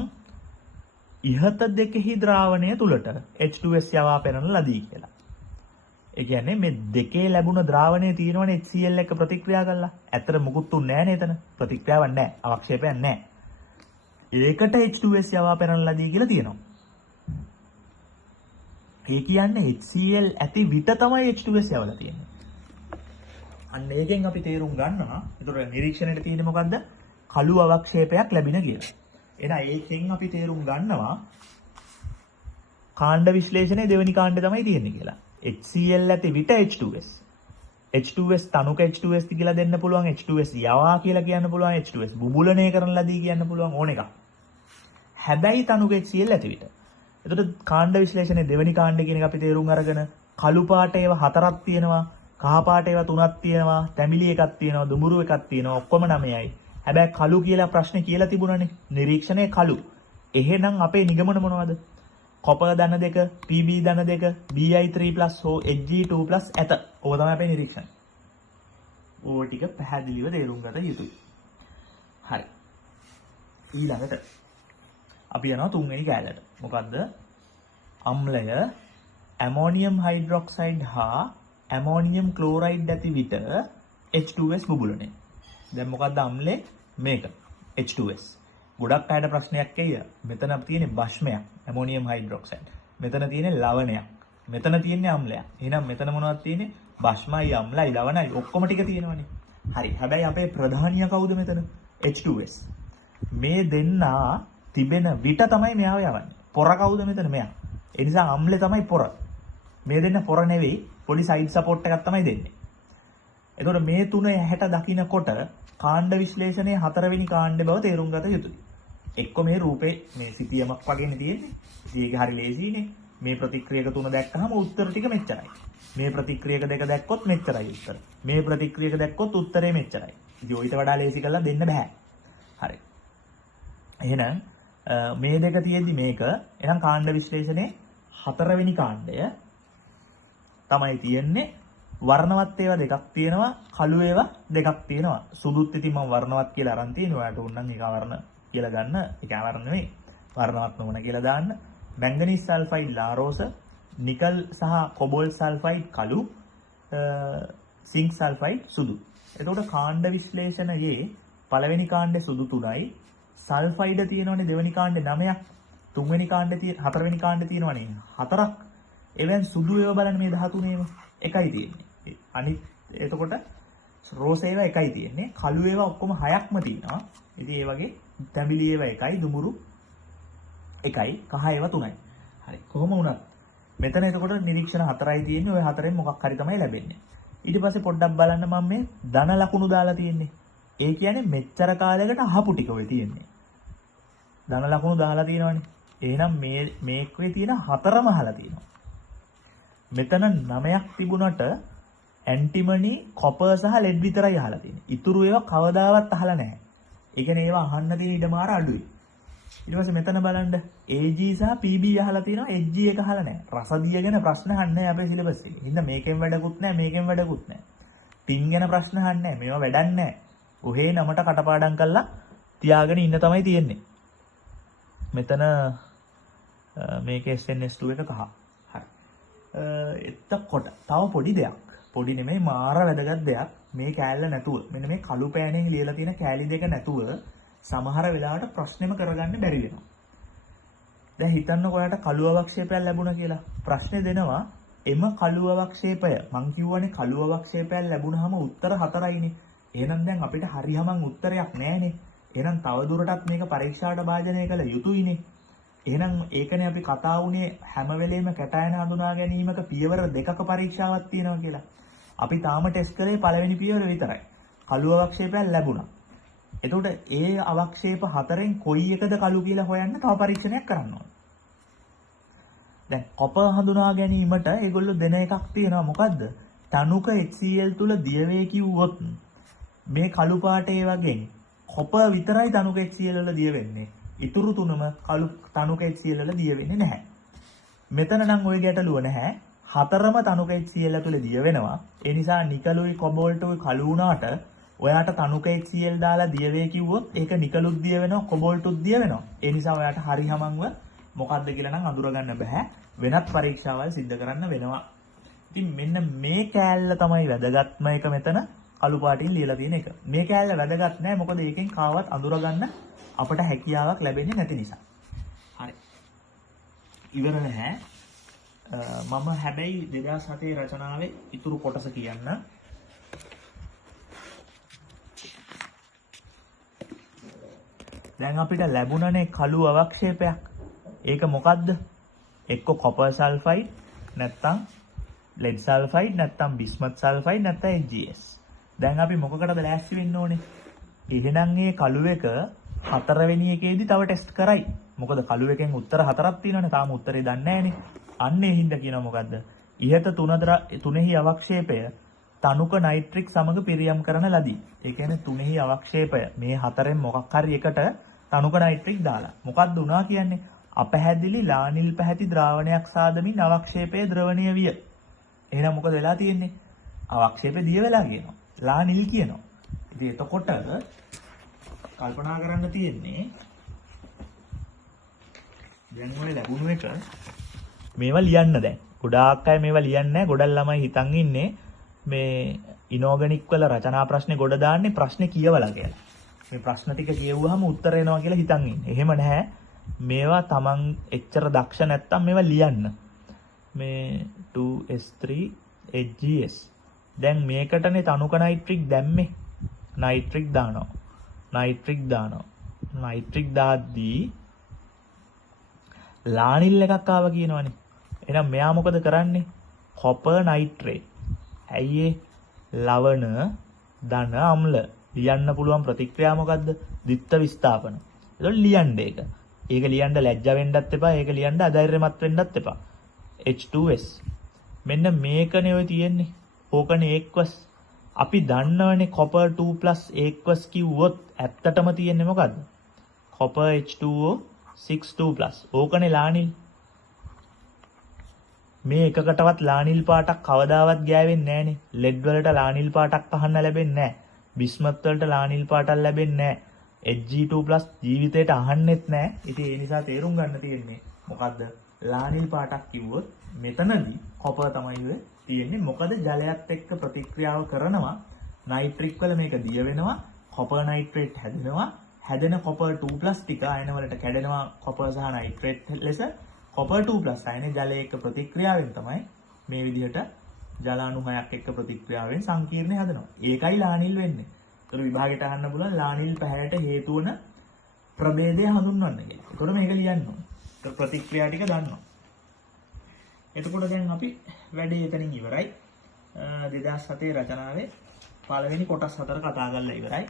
ඉහත දෙකෙහි ද්‍රාවණය තුලට H2S යවා පෙරන ලදී කියලා. ඒ කියන්නේ මේ දෙකේ ලැබුණ ද්‍රාවණය තියෙනවනේ HCl එක්ක ප්‍රතික්‍රියා කරලා. ඇත්තට මුකුත් උන්නේ නැහැ නේද එතන. ප්‍රතික්‍රියාවක් නැහැ. අවක්ෂේපයක් නැහැ. ඒකට H2S යවා පෙරන ලදී කියලා තියෙනවා. ඒ කියන්නේ HCl ඇති විට තමයි H2S යවලා තියෙන්නේ. අන්න ඒකෙන් අපි තේරුම් ගන්නවා. ඒතර නිරීක්ෂණයට තියෙන්නේ මොකද්ද? කළු අවක්ෂේපයක් ලැබින කියලා. එහෙනම් ඒකෙන් අපි තේරුම් ගන්නවා කාණ්ඩ විශ්ලේෂණයේ දෙවෙනි කාණ්ඩය තමයි තියෙන්නේ කියලා. HCl ඇති විට H2S. H2S තනුක H2S කියලා දෙන්න පුළුවන්. H2S යවා කියලා කියන්න පුළුවන්. H2S බුබුලණය කරන ලදී කියන්න පුළුවන් ඕන එකක්. හැබැයි තනුක HCl ඇති විට. එතකොට කාණ්ඩ විශ්ලේෂණයේ දෙවෙනි කාණ්ඩය කියන එක අපි තේරුම් අරගෙන කළු පාට ඒවා 4ක් තියෙනවා. කහ පාට ඒවා 3ක් තියෙනවා. තැඹිලි එකක් තියෙනවා. දුඹුරු එකක් තියෙනවා. ඔක්කොම 9යි. හැබැයි කළු කියලා ප්‍රශ්නේ කියලා තිබුණානේ. නිරීක්ෂණයේ කළු. එහෙනම් අපේ නිගමන මොනවද? කොපර් ධන 2, PB ධන 2, Bi3+ හෝ Hg2+ ඇත. ඕක තමයි අපේ නිරීක්ෂණ. ඕක ටික පැහැදිලිව තේරුම් ගත යුතුයි. හරි. ඊළඟට අපි යනවා තුන්වෙනි කැලලට. මොකද්ද? අම්ලය ඇමෝනියම් හයිඩ්‍රොක්සයිඩ් හා ඇමෝනියම් ක්ලෝරයිඩ් ඇති විට H2S බුබුලණය. දැන් මොකද්ද අම්ලේ? මේක H2S. ගොඩක් අයට ප්‍රශ්නයක් එయ్య. මෙතන තියෙන්නේ භස්මයක් ඇමෝනියම් හයිඩ්‍රොක්සයිඩ්. මෙතන තියෙන්නේ ලවණයක්. මෙතන තියෙන්නේ අම්ලයක්. එහෙනම් මෙතන මොනවද තියෙන්නේ? භස්මයි අම්ලයි ලවණයි ඔක්කොම ටික තියෙනවනේ. හරි. හැබැයි අපේ ප්‍රධානිය කවුද මෙතන? H2S. මේ දෙන්නා තිබෙන විට තමයි මෙයාව යවන්නේ. පොර කවුද මෙතන? මෙයා. ඒ නිසා අම්ලේ තමයි පොර. මේ දෙන්න පොර නෙවෙයි පොඩි සයිඩ් සපෝට් එකක් තමයි දෙන්නේ. එතකොට මේ තුන ඇහැට දකින්නකොට කාණ්ඩ විශ්ලේෂණයේ 4 වෙනි කාණ්ඩේ බව තේරුම් ගත යුතුයි. එක්ක මේ රූපේ මේ සිතියමක් වගේනේ තියෙන්නේ. ඉතින් ඒක හරි ලේසියිනේ. මේ ප්‍රතික්‍රියක තුන දැක්කහම උත්තර ටික මෙච්චරයි. මේ ප්‍රතික්‍රියක දෙක දැක්කොත් මෙච්චරයි උත්තර. මේ ප්‍රතික්‍රියක දැක්කොත් උත්තරේ මෙච්චරයි. ඉතින් ඔయిత වඩා ලේසි කරලා දෙන්න බෑ. හරි. එහෙනම් මේ දෙක තියෙද්දි මේක එහෙනම් කාණ්ඩ විශ්ලේෂණයේ 4 වෙනි කාණ්ඩය තමයි තියෙන්නේ. වර්ණවත් ඒවා දෙකක් තියෙනවා, කළු ඒවා දෙකක් තියෙනවා. සුදුත් ඉතින් මම වර්ණවත් කියලා අරන් තියෙනවා. ඔයාලට උන්නම් ඒක වර්ණ කියලා ගන්න. ඒක වර්ණ නෙවෙයි. වර්ණවත් නොවන කියලා දාන්න. මැංගනීස් සල්ෆයිඩ් ලාරෝස, නිකල් සහ කොබෝල්ට් සල්ෆයිඩ් කළු, සිංක් සල්ෆයිඩ් සුදු. එතකොට කාණ්ඩ විශ්ලේෂණයේ පළවෙනි කාණ්ඩේ සුදු 3යි, සල්ෆයිඩ් තියෙනවනේ දෙවෙනි කාණ්ඩේ 9ක්, තුන්වෙනි කාණ්ඩේ හතරවෙනි කාණ්ඩේ තියෙනවනේ 4ක්. එවෙන් සුදු ඒවා බලන්න මේ 13ේම එකයි තියෙන්නේ. අනිත් එතකොට රෝස ඒවා එකයි තියෙන්නේ. කළු ඒවා ඔක්කොම 6ක්ම තියෙනවා. ඉතින් ඒ වගේ තැඹිලි ඒවා එකයි, දුමුරු එකයි, කහ ඒවා 3යි. හරි. කොහොම වුණත් මෙතන එතකොට නිරීක්ෂණ 4යි තියෙන්නේ. ওই 4ෙන් මොකක් හරි තමයි ලැබෙන්නේ. ඊට පස්සේ පොඩ්ඩක් බලන්න මම මේ ධන ලකුණු දාලා තියෙන්නේ. ඒ කියන්නේ මෙච්චර කාලයකට අහපු ටික ඔය තියෙන්නේ. ධන ලකුණු දාලා තියෙනවනේ. එහෙනම් මේකේ තියෙන 4ම අහලා තියෙනවා. මෙතන 9ක් තිබුණට ඇන්ටිමනි, කොපර් සහ ලෙඩ් විතරයි අහලා තියෙන්නේ. ඉතුරු ඒවා කවදාවත් අහලා නැහැ. ඒ කියන්නේ ඒවා අහන්න තියෙන ඉඩමාර අඩුයි. ඊට පස්සේ මෙතන බලන්න AG සහ PB අහලා තියෙනවා, HG එක අහලා නැහැ. රසදිය ගැන ප්‍රශ්න අහන්නේ අපේ සිලබස් එකේ. ඉතින් මේකෙන් වැඩකුත් නැහැ, මේකෙන් වැඩකුත් නැහැ. පින් ගැන ප්‍රශ්න අහන්නේ නැහැ. මේවා වැඩක් නැහැ. ඔහේ නමට කටපාඩම් කරලා තියාගෙන ඉන්න තමයි තියෙන්නේ. මෙතන මේකේ SNS2 එක කහ. එතකොට තව පොඩි දෙයක්. පොඩි නෙමෙයි මාර වැදගත් දෙයක්. මේ කෑල්ල නැතුව මෙන්න මේ කළු පෑනෙන් ලියලා තියෙන කෑලි දෙක නැතුව සමහර වෙලාවට ප්‍රශ්නෙම කරගන්න බැරි වෙනවා. දැන් හිතන්නකො ඔයාලට කළු අවක්ෂේපයක් ලැබුණා කියලා. ප්‍රශ්නේ දෙනවා එම කළු අවක්ෂේපය. මං කියවනේ කළු අවක්ෂේපයක් ලැබුණාම උත්තර 4යිනේ. එහෙනම් දැන් අපිට හරියමං උත්තරයක් නැහැනේ. එහෙනම් තව දුරටත් මේක පරීක්ෂාවට භාජනය කළ යුතුයිනේ. එහෙනම් ඒකනේ අපි කතා වුණේ හැම වෙලෙම කැටයන හඳුනා ගැනීමක පියවර දෙකක පරීක්ෂාවක් තියෙනවා කියලා. අපි තාම ටෙස්ට් කරේ පළවෙනි පියවර විතරයි. කළු අවක්ෂේපයක් ලැබුණා. එතකොට ඒ අවක්ෂේප හතරෙන් කොයි එකද කළු කියලා හොයන්න තව පරීක්ෂණයක් කරන්න ඕනේ. දැන් කොපර් හඳුනා ගැනීමට ඒගොල්ලෝ දෙන එකක් තියෙනවා. මොකද්ද? තනුක HCl තුල දියවේ කිව්වොත් මේ කළු පාටේ වගේ කොපර් විතරයි තනුක HCl වල දිය වෙන්නේ. ඉතුරු තුනම කළු තනුක HCl වල දිය වෙන්නේ නැහැ. මෙතන නම් ওই ගැටලුව නැහැ. හතරම තනුක HCl තුල දිය වෙනවා. ඒ නිසා නිකලුයි කොබෝල්ටුයි කළු වුණාට ඔයාට තනුක HCl දාලා දිය වේ කිව්වොත් ඒක නිකලුත් දිය වෙනවා කොබෝල්ටුත් දිය වෙනවා. ඒ නිසා ඔයාට හරි හැමංගව මොකද්ද කියලා නම් අඳුර ගන්න බෑ. වෙනත් පරීක්ෂාවල් සිද්ධ කරන්න වෙනවා. ඉතින් මෙන්න මේ කෑල්ල තමයි වැදගත්ම එක මෙතන කළු පාටින් ලියලා තියෙන එක. මේ කෑල්ල වැදගත් නෑ මොකද ඒකෙන් කාවත් අඳුර ගන්න අපට හැකියාවක් ලැබෙන්නේ නැති නිසා. හරි. ඉවර නැහැ. මම හැබැයි 2007 රචනාවේ ඉතුරු කොටස කියන්න. දැන් අපිට ලැබුණනේ කළු අවක්ෂේපයක්. ඒක මොකද්ද? එක්ක කොපර් සල්ෆයිඩ් නැත්නම් ලෙඩ් සල්ෆයිඩ් නැත්නම් බිස්මත් සල්ෆයිඩ් නැත්නම් HGS. දැන් අපි මොකකටද ලෑස්ති වෙන්න ඕනේ? එහෙනම් මේ කළු එක හතරවෙනි එකේදී තව ටෙස්ට් කරයි. මොකද කළු එකෙන් උත්තර හතරක් තියෙනවනේ. තාම උත්තරේ දන්නේ නැහනේ. අන්න ඒ හින්දා කියනවා මොකද්ද? ඉහත තුනෙහි අවක්ෂේපය තනුක නයිට්‍රික් සමග පිරියම් කරන ලදී. ඒ කියන්නේ තුනෙහි අවක්ෂේපය මේ හතරෙන් මොකක් හරි එකට තනුක නයිට්‍රික් දාලා. මොකක්ද උනා කියන්නේ? අපැහැදිලි ලානිල් පැහැති ද්‍රාවණයක් සාදමින් අවක්ෂේපයේ ද්‍රවණීය විය. එහෙනම් මොකද වෙලා තියෙන්නේ? අවක්ෂේපය දිය වෙලා කියනවා. ලානිල් කියනවා. ඉතින් එතකොට කල්පනා කරන්න තියෙන්නේ දැන් ඔය ලැබුණු එක මේවා ලියන්න දැන්. ගොඩාක් අය මේවා ලියන්නේ නැහැ. ගොඩක් ළමයි හිතන් ඉන්නේ මේ ඉනෝගනික් වල රචනා ප්‍රශ්නේ ගොඩ දාන්නේ ප්‍රශ්නේ කියවලා කියලා. මේ ප්‍රශ්න ටික කියවුවාම උත්තර එනවා කියලා හිතන් ඉන්නේ. එහෙම නැහැ. මේවා Taman එච්චර දක්ෂ නැත්තම් මේවා ලියන්න. මේ 2S3 HGS. දැන් මේකටනේ තනුක නයිට්‍රික් දැම්මේ. නයිට්‍රික් දානවා. නයිට්‍රික් දාද්දී ලානිල් එකක් ආවා කියනවනේ. එහෙනම් මෙයා මොකද කරන්නේ? Copper nitrate. ඇයි ඒ? ලවණ ධන අම්ල. ලියන්න පුළුවන් ප්‍රතික්‍රියා මොකද්ද? ද්විත්ව විස්ථාපන. ඒතකොට ලියන්න ඒක. ඒක ලියන්න ලැජ්ජා වෙන්නත් එපා. ඒක ලියන්න අධෛර්යමත් වෙන්නත් එපා. H2S. මෙන්න මේකනේ ඔය තියෙන්නේ. ඕකනේ ඒක්වස්. අපි දන්නවනේ copper 2+ ඒක්වස් කිව්වොත් ඇත්තටම තියෙන්නේ මොකද්ද? copper H2O 6 2+. ඕකනේ ලානිල්. මේ එකකටවත් ලානිල් පාටක් කවදාවත් ගෑවෙන්නේ නැහනේ. ලෙඩ් වලට ලානිල් පාටක් අහන්න ලැබෙන්නේ නැහැ. බිස්මත් වලට ලානිල් පාටක් ලැබෙන්නේ නැහැ. Hg2+ ජීවිතේට අහන්නෙත් නැහැ. ඉතින් ඒ නිසා තේරුම් ගන්න තියෙන්නේ මොකද්ද? ලානිල් පාටක් කිව්වොත් මෙතනදී කොපර් තමයි ඔය තියෙන්නේ. මොකද ජලයත් එක්ක ප්‍රතික්‍රියාව කරනවා. නයිට්‍රික් වල මේක දිය වෙනවා. කොපර් නයිට්‍රේට් හැදෙනවා. හැදෙන කොපර් 2+ ටික අයන වලට කැඩෙනවා කොපර් සහ නයිට්‍රේට් ලෙස. කොපර් 2+ අයනේ ජලයේ එක්ක ප්‍රතික්‍රියාවෙන් තමයි මේ විදිහට ජලාණු 6ක් එක්ක ප්‍රතික්‍රියාවෙන් සංකීර්ණය හදනවා. ඒකයි ලානිල් වෙන්නේ. ඒතර විභාගයට අහන්න පුළුවන් ලානිල් පැහැයට හේතු වන ප්‍රභේදය හඳුන්වන්න කියලා. ඒතකොට මේක ලියන්න ඕනේ. ඒක ප්‍රතික්‍රියා ටික දන්නවා. එතකොට දැන් අපි වැඩේ එතනින් ඉවරයි. 2007 රචනාවේ පළවෙනි කොටස් 4 කතා කරලා ඉවරයි.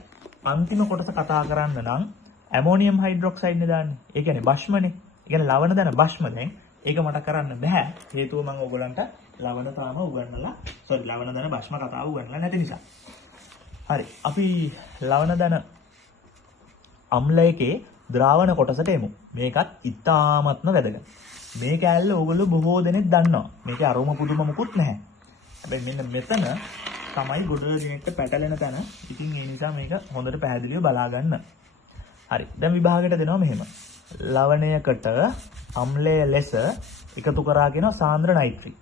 අන්තිම කොටස කතා කරන්න නම් ඇමෝනියම් හයිඩ්‍රොක්සයිඩ් නේ දාන්නේ. ඒ කියන්නේ භෂ්මනේ. ඒ කියන්නේ ලවණ දන භෂ්ම දැන්. ඒක මට කරන්න බෑ. හේතුව මම ඔයගලන්ට ලවණ තාම උගන්වලා ලවණ දන භෂ්ම කතාව උගන්වලා නැති නිසා. හරි. අපි ලවණ දන අම්ලයකේ ද්‍රාවණ කොටසට එමු. මේකත් ඉතාමත්ම වැදගත්. මේ කෑල්ල ඕගොල්ලෝ බොහෝ දෙනෙක් දන්නවා. මේකේ අරෝම පුදුම මුකුත් නැහැ. හැබැයි මෙන්න මෙතන තමයි ගොඩ දිනෙකට පැටලෙන තැන. ඉතින් ඒ නිසා මේක හොඳට පැහැදිලිව බලා ගන්න. හරි. දැන් විභාගයට දෙනවා මෙහෙම. ලවණයකට අම්ලය ලෙස එකතු කරා කියන සාන්ද්‍ර නයිට්‍රික්.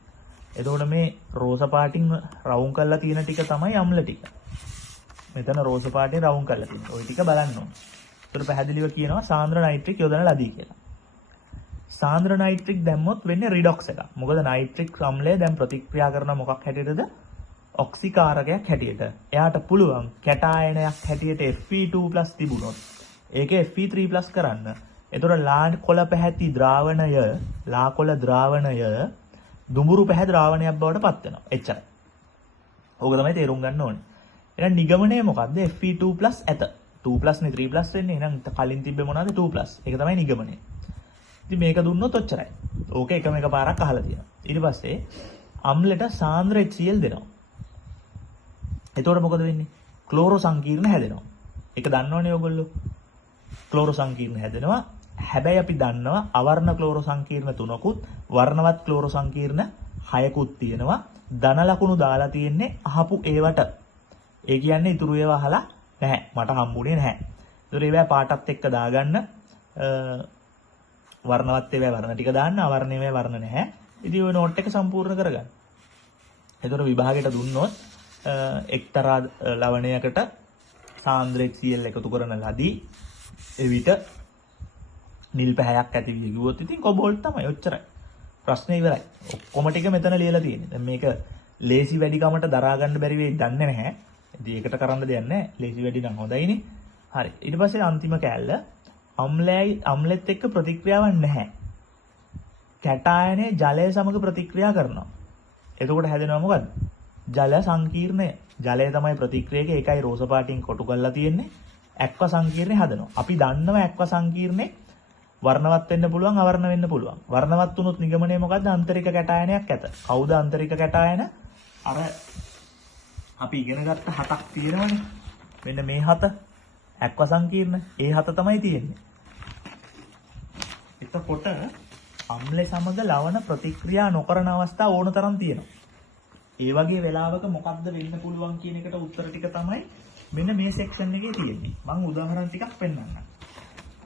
එතකොට මේ රෝස පාටින් රවුම් කරලා තියෙන ටික තමයි අම්ල ටික. මෙතන රෝස පාටින් රවුම් කරලා තියෙනවා. ওই ටික බලන්න ඕනේ. ඒතර පැහැදිලිව කියනවා සාන්ද්‍ර නයිට්‍රික් යොදන ලදී කියලා. සාන්ද්‍ර නයිට්‍රික් දැම්මොත් වෙන්නේ රිඩොක්ස් එකක්. මොකද නයිට්‍රික් අම්ලය දැන් ප්‍රතික්‍රියා කරන මොකක් හැටියටද? ඔක්සිකාරකයක් හැටියට. එයාට පුළුවන් කැටායනයක් හැටියට Fe2+ තිබුණොත් ඒකේ Fe3+ කරන්න. එතකොට ලාකොළ පැහැති ද්‍රාවණය දුඹුරු පැහැ ද්‍රාවණයක් බවට පත් වෙනවා. එච්චරයි. ඕක තමයි තේරුම් ගන්න ඕනේ. එහෙනම් නිගමනය මොකද්ද? Fe2+ ඇත. 2+ නේ 3+ වෙන්නේ. එහෙනම් කලින් තිබ්බේ මොනවද? 2+. ඒක තමයි නිගමනය. ඉතින් මේක දුන්නොත් ඔච්චරයි. ඕක එක පාරක් අහලා තියෙනවා. ඊට පස්සේ අම්ලයට සාන්ද්‍ර HCl දෙනවා. එතකොට මොකද වෙන්නේ? ක්ලෝරෝ සංකීර්ණ හැදෙනවා. ඒක දන්නවනේ ඔයගොල්ලෝ. ක්ලෝරෝ සංකීර්ණ හැදෙනවා. හැබැයි අපි දන්නවා අවර්ණ ක්ලෝරෝ සංකීර්ණ 3කුත් වර්ණවත් ක්ලෝරෝ සංකීර්ණ 6කුත් තියෙනවා. ධන ලකුණු දාලා තියෙන්නේ අහපු ඒවට. ඒ කියන්නේ ඉතුරු ඒවා අහලා නැහැ. මට හම්බුනේ නැහැ. ඒතර ඒවා පාටත් එක්ක දාගන්න වර්ණවත් ඒවා වර්ණ ටික දාන්න, අවර්ණ ඒවා වර්ණ නැහැ. ඉතින් ඔය නෝට් එක සම්පූර්ණ කරගන්න. ඒතර විභාගයට දුන්නොත් එක්තරා ලවණයකට සාන්ද්‍ර HCl එකතු කරන ලදී එවිට නිල් පැහැයක් ඇති විය ගියොත් ඉතින් කොබෝල්ට් තමයි ඔච්චරයි. ප්‍රශ්නේ ඉවරයි. ඔක්කොම ටික මෙතන ලියලා තියෙන්නේ. දැන් මේක ලේසි වැඩි කමට දරා ගන්න බැරි වෙයි දන්නේ නැහැ. ඉතින් ඒකට කරන්න දෙයක් නැහැ. ලේසි වැඩි නම් හොඳයිනේ. හරි. ඊට පස්සේ අන්තිම කෑල්ල අම්ලෙත් එක්ක ප්‍රතික්‍රියාවක් නැහැ. කැටායනේ ජලය සමග ප්‍රතික්‍රියා කරනවා. එතකොට හැදෙනවා මොකද්ද? ජල සංකීර්ණය. ජලය තමයි ප්‍රතික්‍රියක ඒකයි රෝස පාටින් කොටු කරලා තියෙන්නේ. ඇක්ව සංකීර්ණය හදනවා. අපි දන්නවා ඇක්ව සංකීර්ණේ වර්ණවත් වෙන්න පුළුවන් අවර්ණ වෙන්න පුළුවන්. වර්ණවත් වුණොත් නිගමනය මොකද්ද? ආන්තරික කැටායනයක් ඇත. කවුද ආන්තරික කැටායන? අර අපි ඉගෙන ගත්ත 7ක් තියෙනවනේ. මෙන්න මේ 7 ඇක්ව සංකීර්ණ. ඒ 7 තමයි තියෙන්නේ. එතකොට අම්ල සමග ලවණ ප්‍රතික්‍රියා නොකරන අවස්ථා ඕන තරම් තියෙනවා. ඒ වගේ වෙලාවක මොකද්ද වෙන්න පුළුවන් කියන එකට උත්තර ටික තමයි මෙන්න මේ සෙක්ෂන් එකේ තියෙන්නේ. මම උදාහරණ ටිකක් පෙන්නන්නම්.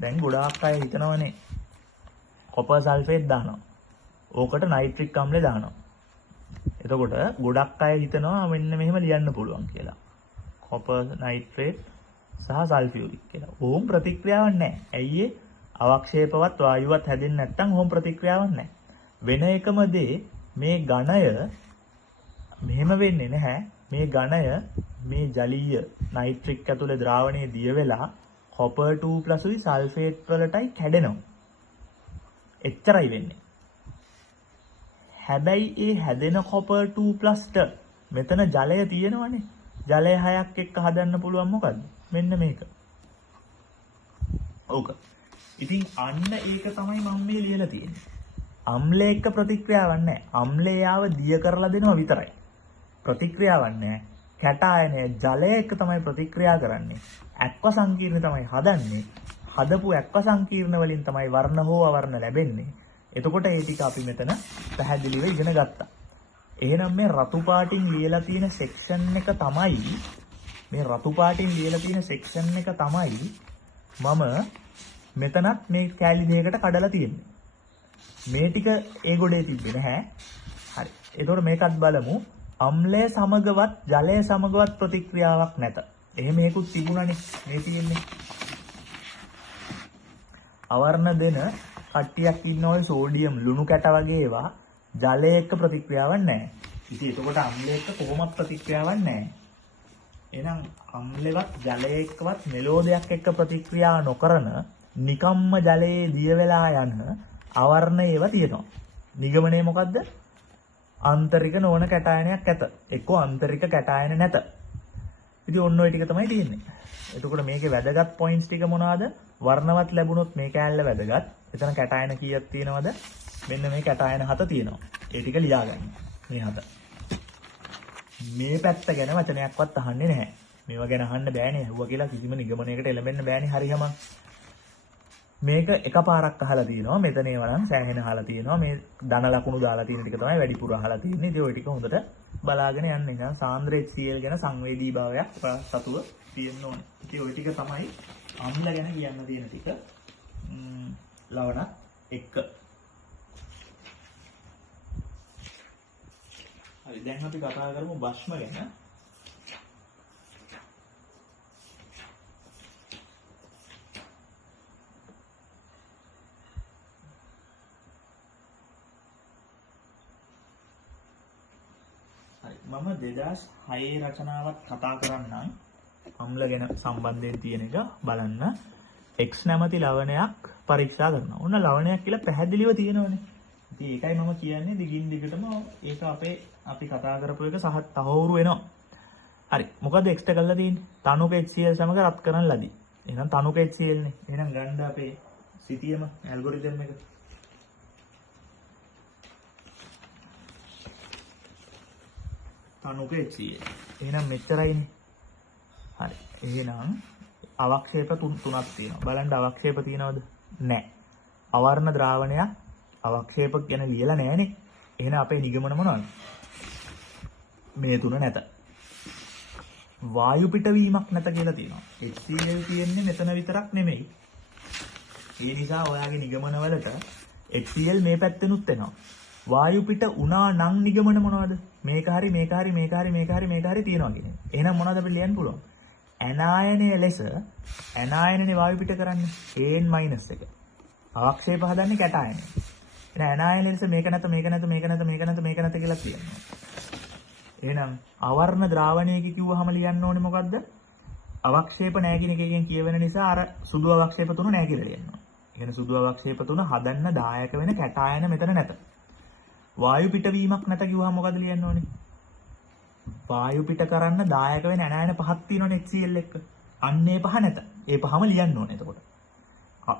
දැන් ගොඩාක් අය හිතනවනේ කොපර් සල්ෆේට් දානවා. ඕකට නයිට්‍රික් අම්ලය දානවා. එතකොට ගොඩක් අය හිතනවා මෙන්න මෙහෙම ලියන්න පුළුවන් කියලා. කොපර් නයිට්‍රේට් සහ සල්ෆියුරික් කියලා. ඕම් ප්‍රතික්‍රියාවක් නැහැ. ඇයි ඒ? අවක්ෂේපවත් වායුවත් හැදෙන්නේ නැත්නම් ඕම් ප්‍රතික්‍රියාවක් නැහැ. වෙන එකම දේ මේ ඝණය මෙහෙම වෙන්නේ නැහැ. මේ ඝණය මේ ජලීය නයිට්‍රික් ඇතුලේ ද්‍රාවණයේ දිය වෙලා copper 2+ උයි සල්ෆේට් වලටයි කැඩෙනවා. එච්චරයි වෙන්නේ. හැබැයි ඒ හැදෙන copper 2+ ට මෙතන ජලය තියෙනවනේ. ජලය 6ක් එක්ක හදන්න පුළුවන් මොකද්ද? මෙන්න මේක. ඕක. ඉතින් අන්න ඒක තමයි මම මේ ලියලා තියෙන්නේ. අම්ලය එක්ක ප්‍රතික්‍රියාවක් නැහැ. අම්ලය යාව දිය කරලා දෙනවා විතරයි. ප්‍රතික්‍රියාවක් නැහැ. කැටායනය ජලය එක්ක තමයි ප්‍රතික්‍රියා කරන්නේ. ඇක්ව සංකීර්ණ තමයි හදන්නේ. හදපු ඇක්ව සංකීර්ණ වලින් තමයි වර්ණ හෝ අවර්ණ ලැබෙන්නේ. එතකොට ඒ ටික අපි මෙතන පැහැදිලිව ඉගෙන ගත්තා. එහෙනම් මේ රතු පාටින් ලියලා තියෙන සෙක්ෂන් එක තමයි මම මෙතනත් මේ කැලි දෙකකට කඩලා තියෙන්නේ. මේ ටික ඒ ගොඩේ තිබ්බේ නැහැ. හරි. එතකොට මේකත් බලමු. අම්ලය සමගවත් ජලය සමගවත් ප්‍රතික්‍රියාවක් නැත. එහෙම මේකුත් තිබුණානේ. මේ තියෙන්නේ. අවර්ණ දෙන කට්ටියක් ඉන්නෝයි සෝඩියම් ලුණු කැට වගේ ඒවා ජලය එක්ක ප්‍රතික්‍රියාවක් නැහැ. ඉතින් එතකොට අම්ලය එක්ක කොහොමත් ප්‍රතික්‍රියාවක් නැහැ. එහෙනම් අම්ලෙවත් ජලය එක්කවත් මෙලෝදයක් එක්ක ප්‍රතික්‍රියා නොකරන නිකම්ම ජලයේ දිය වෙලා යන අවර්ණ ඒවා තියෙනවා. නිගමනය මොකද්ද? ආන්තරික නොවන කැටායනයක් ඇත. එක්කෝ ආන්තරික කැටායන නැත. ඉතින් ඔන්න ඔය ටික තමයි තියෙන්නේ. එතකොට මේකේ වැදගත් පොයින්ට්ස් ටික මොනවාද? වර්ණවත් ලැබුණොත් මේ කෑල්ල වැදගත්. එතන කැටායන කීයක් තියෙනවද? මෙන්න මේ කැටායන 7 තියෙනවා. ඒ ටික ලියාගන්න. මේ 7. මේ පැත්ත ගැන වචනයක්වත් අහන්නේ නැහැ. මේවා ගැන අහන්න බෑනේ. හුවා කියලා කිසිම නිගමනයකට එළඹෙන්න බෑනේ. හරියම මේක එකපාරක් අහලා තියෙනවා. මෙතන ඒවා නම් සෑහෙන අහලා තියෙනවා. මේ ධන ලකුණු දාලා තියෙන ටික තමයි වැඩිපුර අහලා තියෙන්නේ. ඉතින් ওই ටික හොඳට බලාගෙන යන්න. ඉතින් සාන්ද්‍ර HCl ගැන සංවේදී භාවයක් සතුව තියෙන්න ඕනේ. ඉතින් ওই ටික තමයි අම්ල ගැන කියන්න තියෙන ටික. ලවණත් එක්ක. හරි දැන් අපි කතා කරමු භස්ම ගැන. මම 2006 රචනාවක් කතා කරන්නම් අම්ල ගැන සම්බන්ධයෙන් තියෙන එක බලන්න. X නැමැති ලවණයක් පරීක්ෂා කරනවා. ඔන්න ලවණයක් කියලා පැහැදිලිව තියෙනවනේ. ඉතින් ඒකයි මම කියන්නේ දිගින් දිගටම ඒක අපි කතා කරපු එක සහ තහවුරු වෙනවා. හරි. මොකද එක්ස්ට්‍රා කරලා තියෙන්නේ? තනුක HCl සමග රත් කරන ලදී. එහෙනම් තනුක HCl නේ. එහෙනම් ගන්න අපේ සිටියම ඇල්ගොරිතම් එක. තනුක HCl. එහෙනම් මෙච්චරයිනේ. හරි. එහෙනම් අවක්ෂේප තුනක් තියෙනවා. බලන්න අවක්ෂේප තියෙනවද? නැහැ. අවර්ණ ද්‍රාවණයක් අවක්ෂේප ගැන ලියලා නැහනේ. එහෙනම් අපේ නිගමන මොනවද? මේ තුන නැත. වායු පිටවීමක් නැත කියලා තියෙනවා. HCl කියන්නේ මෙතන විතරක් නෙමෙයි. ඒ නිසා ඔයාගේ නිගමන වලට HCl මේ පැත්තෙනුත් එනවා. වායු පිට උනා නම් නිගමන මොනවද? මේක හරි මේක හරි මේක හරි මේක හරි මේක හරි තියෙනවා කියන්නේ. එහෙනම් මොනවද අපිට ලියන්න පුළුවන්? ඇනායනයේ ලෙස ඇනායනනේ වායු පිට කරන්නේ An- එක. අවක්ෂේප හදන්නේ කැටායනය. එහෙනම් ඇනායනයේ ලෙස මේක නැත මේක නැත මේක නැත මේක නැත මේක නැත කියලා තියෙනවා. එහෙනම් අවර්ණ ද්‍රාවණයක කිව්වහම ලියන්න ඕනේ මොකද්ද? අවක්ෂේප නැහැ කියන එකෙන් කියවෙන නිසා අර සුදු අවක්ෂේප තුන නැහැ කියලා ලියනවා. එහෙනම් සුදු අවක්ෂේප තුන හදන්න දායක වෙන කැටායන මෙතන නැත. වායු පිටවීමක් නැත කිව්වහම මොකද ලියන්න ඕනේ? වායු පිට කරන්න දායක වෙන ඇනායන පහක් තියෙනවනේ HCl එක්ක. අන්න ඒ පහ නැත. ඒ පහම ලියන්න ඕනේ එතකොට.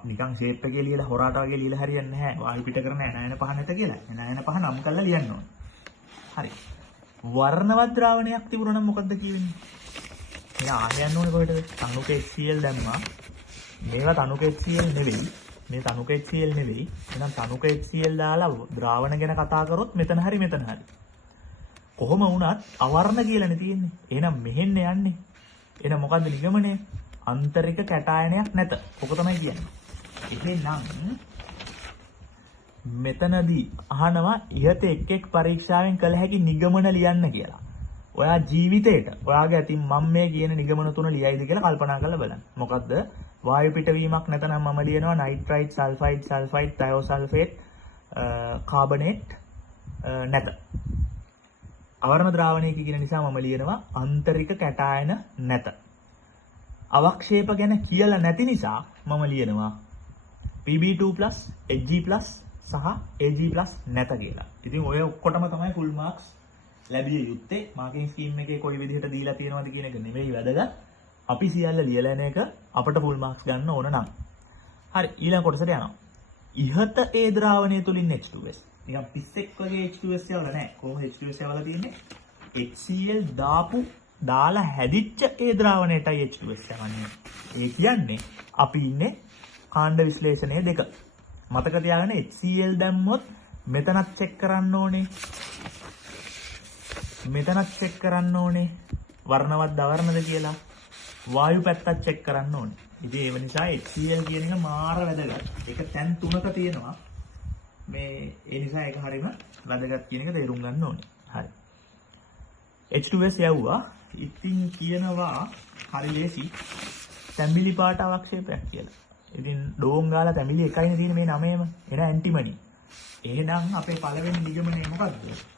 නිකන් ෂේප් එකේ ලියලා හොරාට වගේ ලියලා හරියන්නේ නැහැ. වායු පිට කරන ඇනායන පහ නැත කියලා. ඇනායන පහ නම් කරලා ලියන්න ඕනේ. හරි. වර්ණවත් ද්‍රාවණයක් තිබුණා නම් මොකද්ද කියන්නේ? එහෙනම් ආයන්න ඕනේ කොහෙටද? තනුක HCl දැම්මා. මේවා තනුක HCl නෙවෙයි. මේ තනුක HCl නෙවෙයි. එහෙනම් තනුක HCl දාලා ද්‍රාවණ ගැන කතා කරොත් මෙතන හරි මෙතන හරි. කොහොම වුණත් අවර්ණ කියලානේ තියෙන්නේ. එහෙනම් මෙහෙන්න යන්නේ. එහෙනම් මොකද්ද නිගමනය? ආන්තරික කැටායනයක් නැත. ඔක තමයි කියන්නේ. එහෙනම් මෙතනදී අහනවා ඉහත එක් එක් පරීක්ෂාවෙන් කළ හැකි නිගමන ලියන්න කියලා. ඔයා ජීවිතේට ඔයාගේ අතින් මම මේ කියන නිගමන තුන ලියයිද කියලා කල්පනා කරලා බලන්න. මොකද්ද? වායු පිටවීමක් නැතනම් මම ලියනවා නයිට්‍රයිට්, සල්ෆයිඩ්, සල්ෆයිඩ්, ටයෝසල්ෆේට්, කාබනේට් නැත. අවර්ණ ද්‍රාවණයක කියන නිසා මම ලියනවා ආන්තරික කැටායන නැත. අවක්ෂේප ගැන කියලා නැති නිසා මම ලියනවා Pb2+, Hg+ සහ Ag+ නැත කියලා. ඉතින් ඔය ඔක්කොටම තමයි ෆුල් මාක්ස් ලැබිය යුත්තේ. මාකින් ස්කීම් එකේ කොයි විදිහට දීලා තියෙනවද කියන එක නෙමෙයි වැදගත්. අපි සියල්ල ලියලා යන එක අපට ෆුල් මාක්ස් ගන්න ඕන නම්. හරි ඊළඟ කොටසට යනවා. ඉහත ඒ ද්‍රාවණය තුලින් H2S. නිකන් පිස්සෙක් වගේ H2S යවලා නැහැ. කොහොමද H2S යවලා තියෙන්නේ? HCl දාලා හැදිච්ච ඒ ද්‍රාවණයටයි H2S යවන්නේ. ඒ කියන්නේ අපි ඉන්නේ කාණ්ඩ විශ්ලේෂණය දෙක. මතක තියාගන්න HCl දැම්මොත් මෙතනත් චෙක් කරන්න ඕනේ. මෙතනත් චෙක් කරන්න ඕනේ. වර්ණවත් අවර්ණද කියලා. වායු පැත්තත් චෙක් කරන්න ඕනේ. ඉතින් ඒ නිසා HCl කියන එක මාර වැදගත්. ඒක තැන් තුනක තියෙනවා. මේ ඒ නිසා ඒක හරීම වැදගත් කියන එක තේරුම් ගන්න ඕනේ. හරි. H2S යවුවා. ඉතින් කියනවා හරි ලේසි තැඹිලි පාට අවක්ෂේපයක් කියලා. ඉතින් ඩෝන් ගාලා තැඹිලි එකයිනේ තියෙන මේ නමේම. එන ඇන්ටිමනි. එහෙනම් අපේ පළවෙනි නිගමනය මොකද්ද?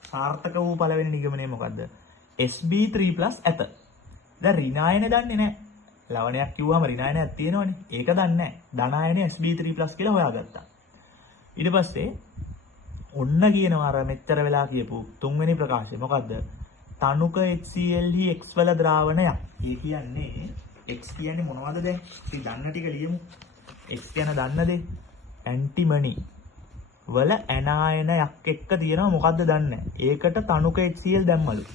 සාර්ථක වූ පළවෙනි නිගමනය මොකද්ද? Sb3+ ඇත. දැන් ඍණායන දන්නේ නැහැ. ලවණයක් කිව්වම ඍණායනයක් තියෙනවනේ. ඒක දන්නේ නැහැ. ධනායන Sb3+ කියලා හොයාගත්තා. ඊට පස්සේ ඔන්න කියනවා අර මෙච්චර වෙලා කියපු තුන්වෙනි ප්‍රකාශය මොකද්ද? තනුක HCl X වල ද්‍රාවණයක්. ඒ කියන්නේ X කියන්නේ මොනවද දැන්? අපි දන්න ටික ලියමු. X කියන දන්නද? ඇන්ටිමනි වල ඇනායනයක් එක්ක තියෙනවා මොකද්ද දන්නේ? ඒකට තනුක HCl දැම්මලු.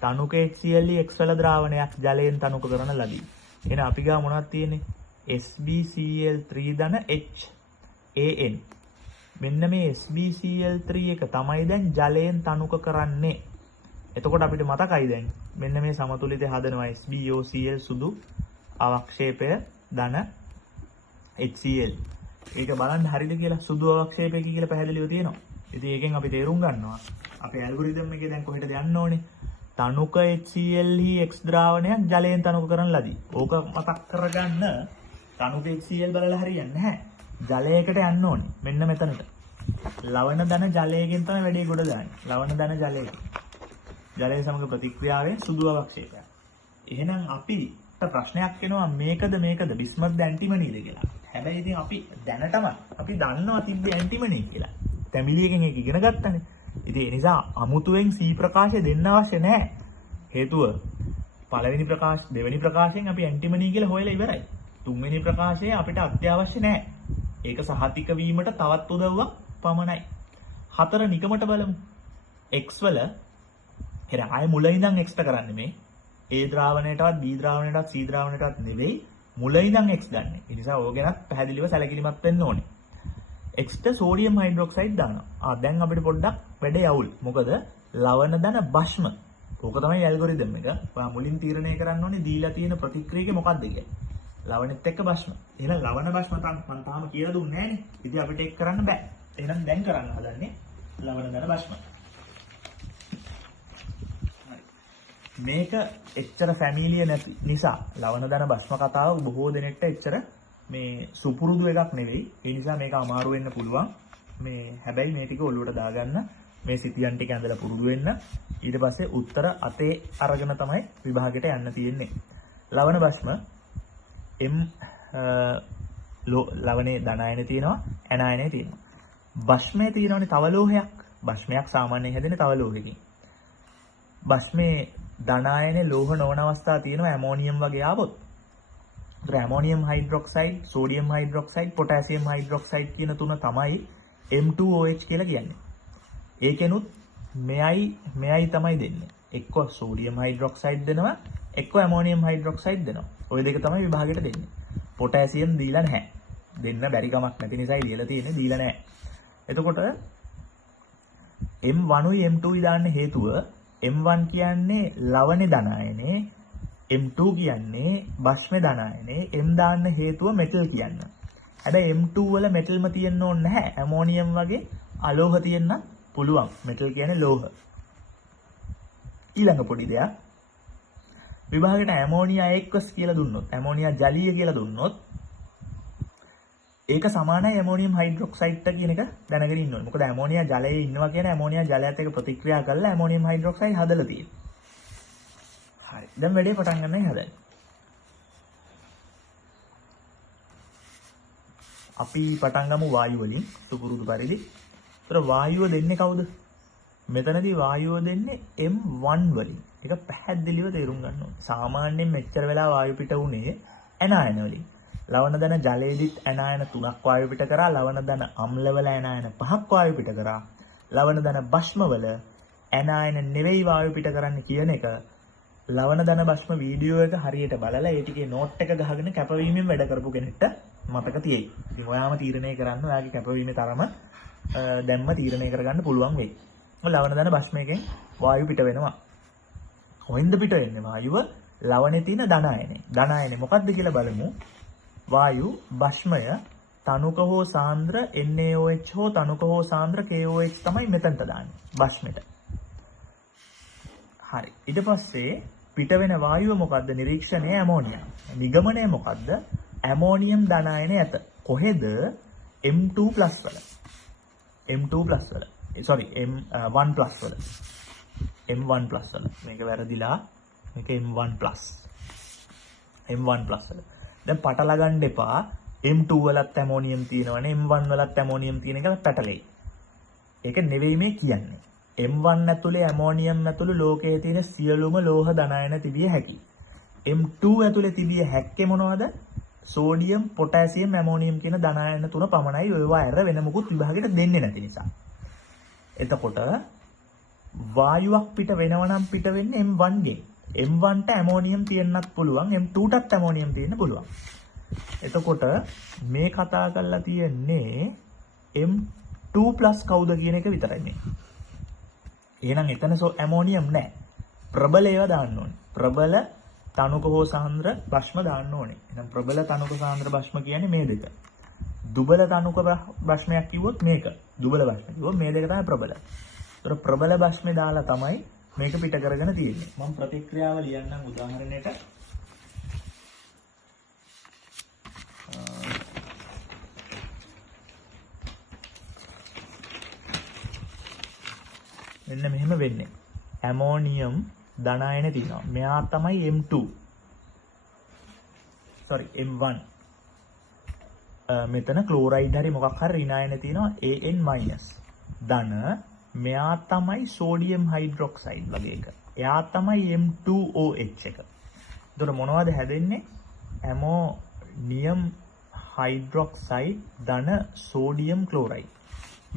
තනුක HCl X වල ද්‍රාවණයක් ජලයෙන් තනුක කරන ලදී. එහෙනම් අපි ගා මොනවද තියෙන්නේ? SbCl3 ධන HAN. මෙන්න මේ SbCl3 එක තමයි දැන් ජලයෙන් තනුක කරන්නේ. එතකොට අපිට මතකයි දැන් මෙන්න මේ සමතුලිතය හදනවා SbOCl සුදු අවක්ෂේපය ධන HCl. ඒක බලන්න හරිද කියලා සුදු අවක්ෂේපය කියලා පැහැදිලිව තියෙනවා. ඉතින් ඒකෙන් අපි තේරුම් ගන්නවා අපේ ඇල්ගොරිතම් එකේ දැන් කොහෙටද යන්න ඕනේ? තනුක HCl X ද්‍රාවණයක් ජලයෙන් තනුක කරන ලදී. ඕක මතක් කරගන්න තනුක HCl බලලා හරියන්නේ නැහැ. ජලයකට යන්න ඕනේ. මෙන්න මෙතනට. ලවණ ධන ජලයෙන් තමයි වැඩේ ගොඩ දාන්නේ. ලවණ ධන ජලයෙන්. ජලය සමග ප්‍රතික්‍රියාවෙන් සුදු අවක්ෂේපයක්. එහෙනම් අපිට ප්‍රශ්නයක් එනවා මේකද බිස්මත් ඇන්ටිමනීද කියලා. හැබැයි ඉතින් අපි දැනටම අපි දන්නවා තිබ්බේ ඇන්ටිමනී කියලා. තැඹිලියකින් ඒක ඉගෙන ගත්තනේ. ඉතින් ඒ නිසා අමුතුවෙන් C ප්‍රකාශය දෙන්න අවශ්‍ය නැහැ. හේතුව පළවෙනි ප්‍රකාශ දෙවෙනි ප්‍රකාශයෙන් අපි ඇන්ටිමනි කියලා හොයලා ඉවරයි. තුන්වෙනි ප්‍රකාශය අපිට අත්‍යවශ්‍ය නැහැ. ඒක සහතික වීමට තවත් උදව්වක් පමණයි. හතර නිකමට බලමු. x වල එහෙනම් ආයේ මුල ඉඳන් x ට කරන්නේ මේ A ද්‍රාවණයටවත් B ද්‍රාවණයටවත් C ද්‍රාවණයටවත් නෙවෙයි මුල ඉඳන් x ගන්න. ඒ නිසා ඕක ගැනත් පැහැදිලිව සැලකිලිමත් වෙන්න ඕනේ. x ට සෝඩියම් හයිඩ්‍රොක්සයිඩ් දානවා. දැන් අපිට පොඩ්ඩක් වැඩ යවුල්. මොකද ලවණ ධන භස්ම. ඕක තමයි ඇල්ගොරිතම් එක. ඔයා මුලින් තීරණය කරන්න ඕනේ දීලා තියෙන ප්‍රතික්‍රියක මොකක්ද කියලා. ලවණෙත් එක්ක භස්ම. එහෙනම් ලවණ භස්ම මම තාම කියලා දුන්නේ නැහනේ. ඉතින් අපිට ඒක කරන්න බෑ. එහෙනම් දැන් කරන්න හදන්නේ ලවණ ධන භස්ම. මේක එච්චර ෆැමිලිය නැති නිසා ලවණ ධන භස්ම කතාව බොහෝ දෙනෙක්ට එච්චර මේ සුපුරුදු එකක් නෙවෙයි. ඒ නිසා මේක අමාරු වෙන්න පුළුවන්. මේ හැබැයි මේ ටික ඔලුවට දාගන්න මේ සිතියන් ටික ඇඳලා පුරුදු වෙන්න. ඊට පස්සේ උත්තර අතේ අරගෙන තමයි විභාගෙට යන්න තියෙන්නේ. ලවණ භස්ම ලවණේ ධනායනේ තියෙනවා ඇනායනේ තියෙනවා. භස්මයේ තියෙනවනේ තව ලෝහයක්. භස්මයක් සාමාන්‍යයෙන් හැදෙන්නේ තව ලෝහයකින්. භස්මේ ධනායනේ ලෝහ නොවන අවස්ථා තියෙනවා ඇමෝනියම් වගේ ආවොත්. ඒතර ammonium hydroxide, sodium hydroxide, potassium hydroxide කියන තුන තමයි M2OH කියලා කියන්නේ. ඒකෙනුත් මෙයයි තමයි දෙන්නේ. එක්ක සෝඩියම් හයිඩ්‍රොක්සයිඩ් දෙනවා, එක්ක ඇමෝනියම් හයිඩ්‍රොක්සයිඩ් දෙනවා. ওই දෙක තමයි විභාගෙට දෙන්නේ. පොටෑසියම් දීලා නැහැ. දෙන්න බැරි කමක් නැති නිසායි ලියලා තියෙන්නේ දීලා නැහැ. එතකොට M1 උයි M2 උයි දාන්න හේතුව M1 කියන්නේ ලවණේ ධනායනේ, M2 කියන්නේ භස්මේ ධනායනේ, M දාන්න හේතුව මෙටල් කියන්න. හැබැයි M2 වල මෙටල්ම තියෙන්න ඕනේ නැහැ. ඇමෝනියම් වගේ අලෝහ තියෙන්න පුළුවන්. මෙටල් කියන්නේ ලෝහ. ඊළඟ පොඩි දෙයක්. විභාගයට ඇමෝනියා එක්වස් කියලා දුන්නොත්, ඇමෝනියා ජලීය කියලා දුන්නොත් ඒක සමානයි ඇමෝනියම් හයිඩ්‍රොක්සයිඩ් කියන එක දැනගෙන ඉන්න ඕනේ. මොකද ඇමෝනියා ජලයේ ඉන්නවා කියන ඇමෝනියා ජලයත් එක්ක ප්‍රතික්‍රියා කරලා ඇමෝනියම් හයිඩ්‍රොක්සයිඩ් හදලා තියෙනවා. හරි. දැන් වැඩේ පටන් ගන්නයි හදන්නේ. අපි පටන් ගමු වායු වලින් සුපුරුදු පරිදි. ඒතර වායුව දෙන්නේ කවුද? මෙතනදී වායුව දෙන්නේ M1 වලින්. ඒක පැහැදිලිව තේරුම් ගන්න ඕනේ. සාමාන්‍යයෙන් මෙච්චර වෙලා වායු පිට වුණේ ඇනායන වලින්. ලවණ ධන ජලයේදීත් ඇනායන 3ක් වායු පිට කරා. ලවණ ධන අම්ලවල ඇනායන 5ක් වායු පිට කරා. ලවණ ධන භස්මවල ඇනායන නෙවෙයි වායු පිට කරන්න කියන එක ලවණ ධන භස්ම වීඩියෝ එක හරියට බලලා ඒ ටිකේ නෝට් එක ගහගෙන කැපවීමෙන් වැඩ කරපු කෙනෙක්ට මතක තියෙයි. ඉතින් ඔයාම තීරණය කරන්න ඔයාගේ කැපවීමේ තරම දැම්ම තීරණය කරගන්න පුළුවන් වෙයි. ලවණ ධන භස්මයෙන් වායු පිට වෙනවා. කොහෙන්ද පිට වෙන්නේ වායුව? ලවණේ තියෙන ධනායනේ. ධනායනේ මොකක්ද කියලා බලමු. වායු භස්මය තනුක හෝ සාන්ද්‍ර NaOH හෝ තනුක හෝ සාන්ද්‍ර KOH තමයි මෙතනට දාන්නේ භස්මෙට. හරි. ඊට පස්සේ පිට වෙන වායුව මොකද්ද? නිරීක්ෂණය ඇමෝනියා. නිගමනය මොකද්ද? ඇමෝනියම් ධනායනේ ඇත. කොහෙද? M2+ වල. M2+ වල. sorry M1+ වල. M1+ වල. මේක වැරදිලා. මේක M1+. M1+ වල. දැන් පටල ගන්න එපා. M2 වලත් ඇමෝනියම් තියෙනවනේ, M1 වලත් ඇමෝනියම් තියෙන එක පැටලෙයි. ඒක නෙවෙයි මේ කියන්නේ. M1 ඇතුලේ ඇමෝනියම් ඇතුළු ලෝකයේ තියෙන සියලුම ලෝහ ධනායන තිබිය හැකියි. M2 ඇතුලේ තිබිය හැක්කේ මොනවද? සෝඩියම්, පොටෑසියම්, ඇමෝනියම් කියන ධනායන තුන පමණයි. ඔයවා ඇර වෙන මොකුත් විභාගෙට දෙන්නේ නැති නිසා. එතකොට වායුවක් පිට වෙනවා නම් පිට වෙන්නේ M1 ගෙන්. M1ට ඇමෝනියම් තියෙන්නත් පුළුවන්, M2ටත් ඇමෝනියම් තියෙන්න පුළුවන්. එතකොට මේ කතා කරලා තියෙන්නේ M2+ කවුද කියන එක විතරයි මේ. එහෙනම් එතන ඇමෝනියම් නැහැ. ප්‍රබල ඒවා දාන්න ඕනේ. ප්‍රබල තනුක හෝ සාන්ද්‍ර භස්ම දාන්න ඕනේ. එහෙනම් ප්‍රබල තනුක සාන්ද්‍ර භස්ම කියන්නේ මේ දෙක. දුබල තනුක භස්මයක් කිව්වොත් මේක. දුබල භස්ම කිව්වොත් මේ දෙක තමයි ප්‍රබල. ඒතර ප්‍රබල භස්මේ දාලා තමයි මේක පිට කරගෙන තියෙන්නේ. මම ප්‍රතික්‍රියාව ලියන්නම් උදාහරණයට. මෙන්න මෙහෙම වෙන්නේ. ඇමෝනියම් ධනායන තියෙනවා. මෙයා තමයි M2. sorry M1. මෙතන ක්ලෝරයිඩ් හරි මොකක් හරි ඍණායන තියෙනවා An- ධන. මෙයා තමයි සෝඩියම් හයිඩ්‍රොක්සයිඩ් වගේ එක. එයා තමයි M2OH එක. එතකොට මොනවද හැදෙන්නේ? ඇමෝනියම් හයිඩ්‍රොක්සයිඩ් ධන සෝඩියම් ක්ලෝරයිඩ්.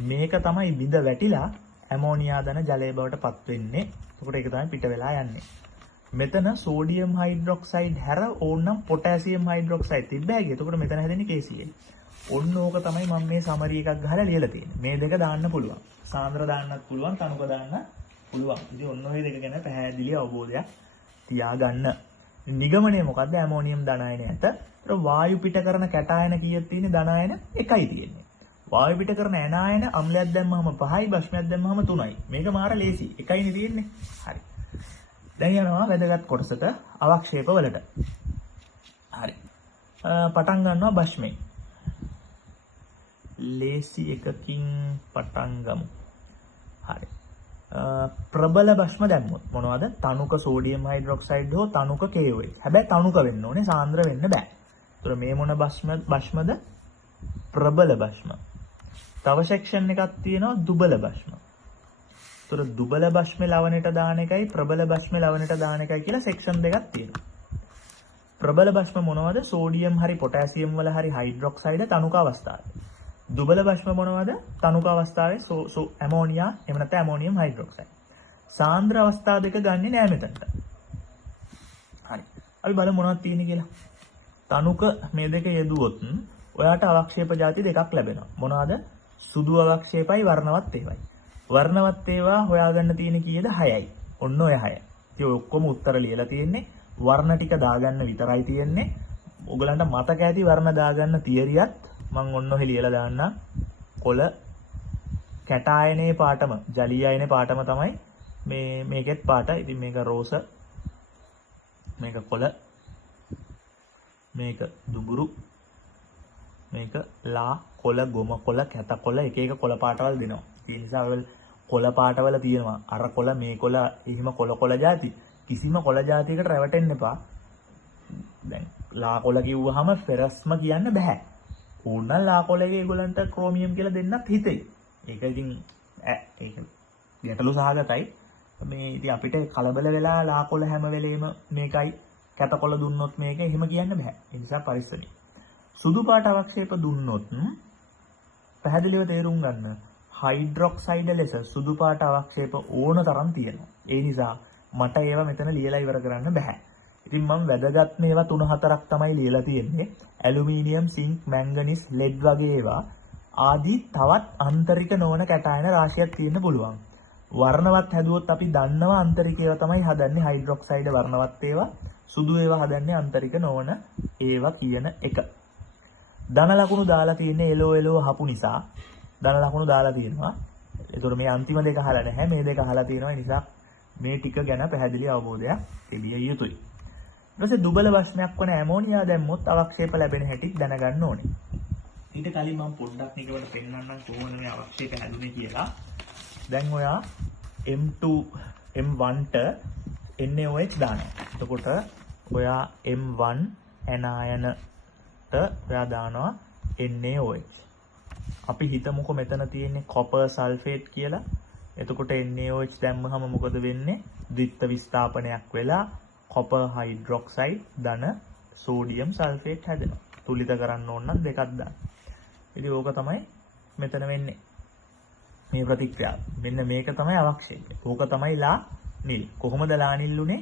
මේක තමයි බිඳ වැටිලා ඇමෝනියා ධන ජලය බවට පත් වෙන්නේ. එතකොට ඒක තමයි පිට වෙලා යන්නේ. මෙතන සෝඩියම් හයිඩ්‍රොක්සයිඩ් හැර ඕනනම් පොටෑසියම් හයිඩ්‍රොක්සයිඩ් තිබ්බ හැකි. එතකොට මෙතන හැදෙන්නේ KCl. ඔන්න ඕක තමයි මම මේ සමරි එකක් ගහලා ලියලා තියෙන්නේ. මේ දෙක දාන්න පුළුවන්. සාන්ද්‍ර දාන්නත් පුළුවන්, තනුක දාන්න පුළුවන්. ඉතින් ඔන්න ඔය දෙක ගැන පැහැදිලි අවබෝධයක් තියාගන්න. නිගමනය මොකද්ද? ඇමෝනියම් ධනායන ඇත. ඒතර වායු පිට කරන කැටායන කීයක් තියෙන්නේ? ධනායන 1යි තියෙන්නේ. වායු පිට කරන ඇනායන අම්ලයක් දැම්මම 5යි, බෂ්මයක් දැම්මම 3යි. මේක මාර ලේසි. 1යිනේ තියෙන්නේ. හරි. දැන් යනවා වැදගත් කොටසට, අවක්ෂේප වලට. හරි. පටන් ගන්නවා බෂ්මෙන්. ලේසි එකකින් පටන් ගමු. හරි. ප්‍රබල භෂ්ම දැම්මොත් මොනවද? තනුක සෝඩියම් හයිඩ්‍රොක්සයිඩ් හෝ තනුක KOH. හැබැයි තනුක වෙන්න ඕනේ, සාන්ද්‍ර වෙන්න බෑ. ඒතර මේ මොන භෂ්මද? ප්‍රබල භෂ්ම. තව සෙක්ෂන් එකක් තියෙනවා දුබල භෂ්ම. ඒතර දුබල භෂ්මේ ලවණයට දාන එකයි ප්‍රබල භෂ්මේ ලවණයට දාන එකයි කියලා සෙක්ෂන් දෙකක් තියෙනවා. ප්‍රබල භෂ්ම මොනවද? සෝඩියම් හරි පොටෑසියම් වල හරි හයිඩ්‍රොක්සයිඩ් තනුක අවස්ථාවේ. දුබල භෂ්ම මොනවද? තනුක අවස්ථාවේ ඇමෝනියා එහෙම නැත්නම් ඇමෝනියම් හයිඩ්‍රොක්සයිඩ්. සාන්ද්‍ර අවස්ථා දෙක ගන්නෙ නෑ මෙතනට. හරි. අපි බලමු මොනවද තියෙන්නේ කියලා. තනුක මේ දෙක යෙදුවොත් ඔයාට අවක්ෂේප ಜಾති දෙකක් ලැබෙනවා. මොනවද? සුදු අවක්ෂේපයි වර්ණවත් ඒවායි. වර්ණවත් ඒවා හොයාගන්න තියෙන කීයද? 6යි. ඔන්න ඔය 6. ඉතින් ඔය ඔක්කොම උත්තර ලියලා තියෙන්නේ. වර්ණ ටික දාගන්න විතරයි තියෙන්නේ. ඔයගලන්ට මතක ඇති වර්ණ දාගන්න තියරියත් මම ඔන්න ඔහෙ ලියලා දාන්න. කොළ කැටායනේ පාටම, ජලීය අයනේ පාටම තමයි මේකෙත් පාට. ඉතින් මේක රෝස, මේක කොළ, මේක දුඹුරු, මේක ලා කොළ, ගොම කොළ, කැත කොළ, එක එක කොළ පාටවල් දෙනවා. ඒ නිසා ඔය කොළ පාටවල තියෙනවා අර කොළ, මේ කොළ, එහෙම කොළ ಜಾති. කිසිම කොළ ಜಾතියකට රැවටෙන්න එපා. දැන් ලා කොළ කිව්වහම ෆෙරස්ම කියන්න බෑ. ඕනනම් ලා කොළේ ඒගොල්ලන්ට ක්‍රෝමියම් කියලා දෙන්නත් හිතෙයි. ඒක ඉතින් ඒක ගැටලු සහගතයි. මේ ඉතින් අපිට කලබල වෙලා ලා කොළ හැම වෙලේම මේකයි, කැත කොළ දුන්නොත් මේක එහෙම කියන්න බෑ. ඒ නිසා පරිස්සමයි. සුදු පාට අවක්ෂේප දුන්නොත් පැහැදිලිව තේරුම් ගන්න. හයිඩ්‍රොක්සයිඩ් ලෙස සුදු පාට අවක්ෂේප ඕන තරම් තියෙනවා. ඒ නිසා මට ඒවා මෙතන ලියලා ඉවර කරන්න බෑ. ඉතින් මම වැදගත් මේවා 3-4ක් තමයි ලියලා තියෙන්නේ. ඇලුමිනියම්, සින්ක්, මැංගනීස්, ලෙඩ් වගේ ඒවා ආදී තවත් ආන්තරික නොවන කැටායන රාශියක් තියෙන්න පුළුවන්. වර්ණවත් හැදුවොත් අපි දන්නවා ආන්තරික ඒවා තමයි හදන්නේ. හයිඩ්‍රොක්සයිඩ් වර්ණවත් ඒවා, සුදු ඒවා හදන්නේ ආන්තරික නොවන ඒවා කියන එක. ධන ලකුණු දාලා තියෙන්නේ එලෝ හපු නිසා ධන ලකුණු දාලා තියෙනවා. ඒතකොට මේ අන්තිම දෙක අහලා නැහැ. මේ දෙක අහලා තියෙනවා. ඒ නිසා මේ ටික ගැන පැහැදිලි අවබෝධයක් තිබිය යුතුයි. ඊට පස්සේ දුබල භෂ්මයක් වන ඇමෝනියා දැම්මොත් අවක්ෂේප ලැබෙන හැටි දැනගන්න ඕනේ. ඊට කලින් මම පොඩ්ඩක් නිකවට පෙන්නන්නම් කොහොමද මේ අවක්ෂේප හැදුනේ කියලා. දැන් ඔයා M2 M1ට NaOH දානවා. එතකොට ඔයා M1 ඇනායනට ඔයා දානවා NaOH. අපි හිතමුකෝ මෙතන තියෙන්නේ කොපර් සල්ෆේට් කියලා. එතකොට NaOH දැම්මහම මොකද වෙන්නේ? ද්විත්ව විස්ථාපනයක් වෙලා කොපර් හයිඩ්‍රොක්සයිඩ් ධන සෝඩියම් සල්ෆේට් හැදෙනවා. තුලිත කරන්න ඕන නම් දෙකක් දාන්න. ඉතින් ඕක තමයි මෙතන වෙන්නේ. මේ ප්‍රතික්‍රියාව. මෙන්න මේක තමයි අවක්ෂේපය. ඕක තමයි ලා නිල්. කොහොමද ලා නිල් උනේ?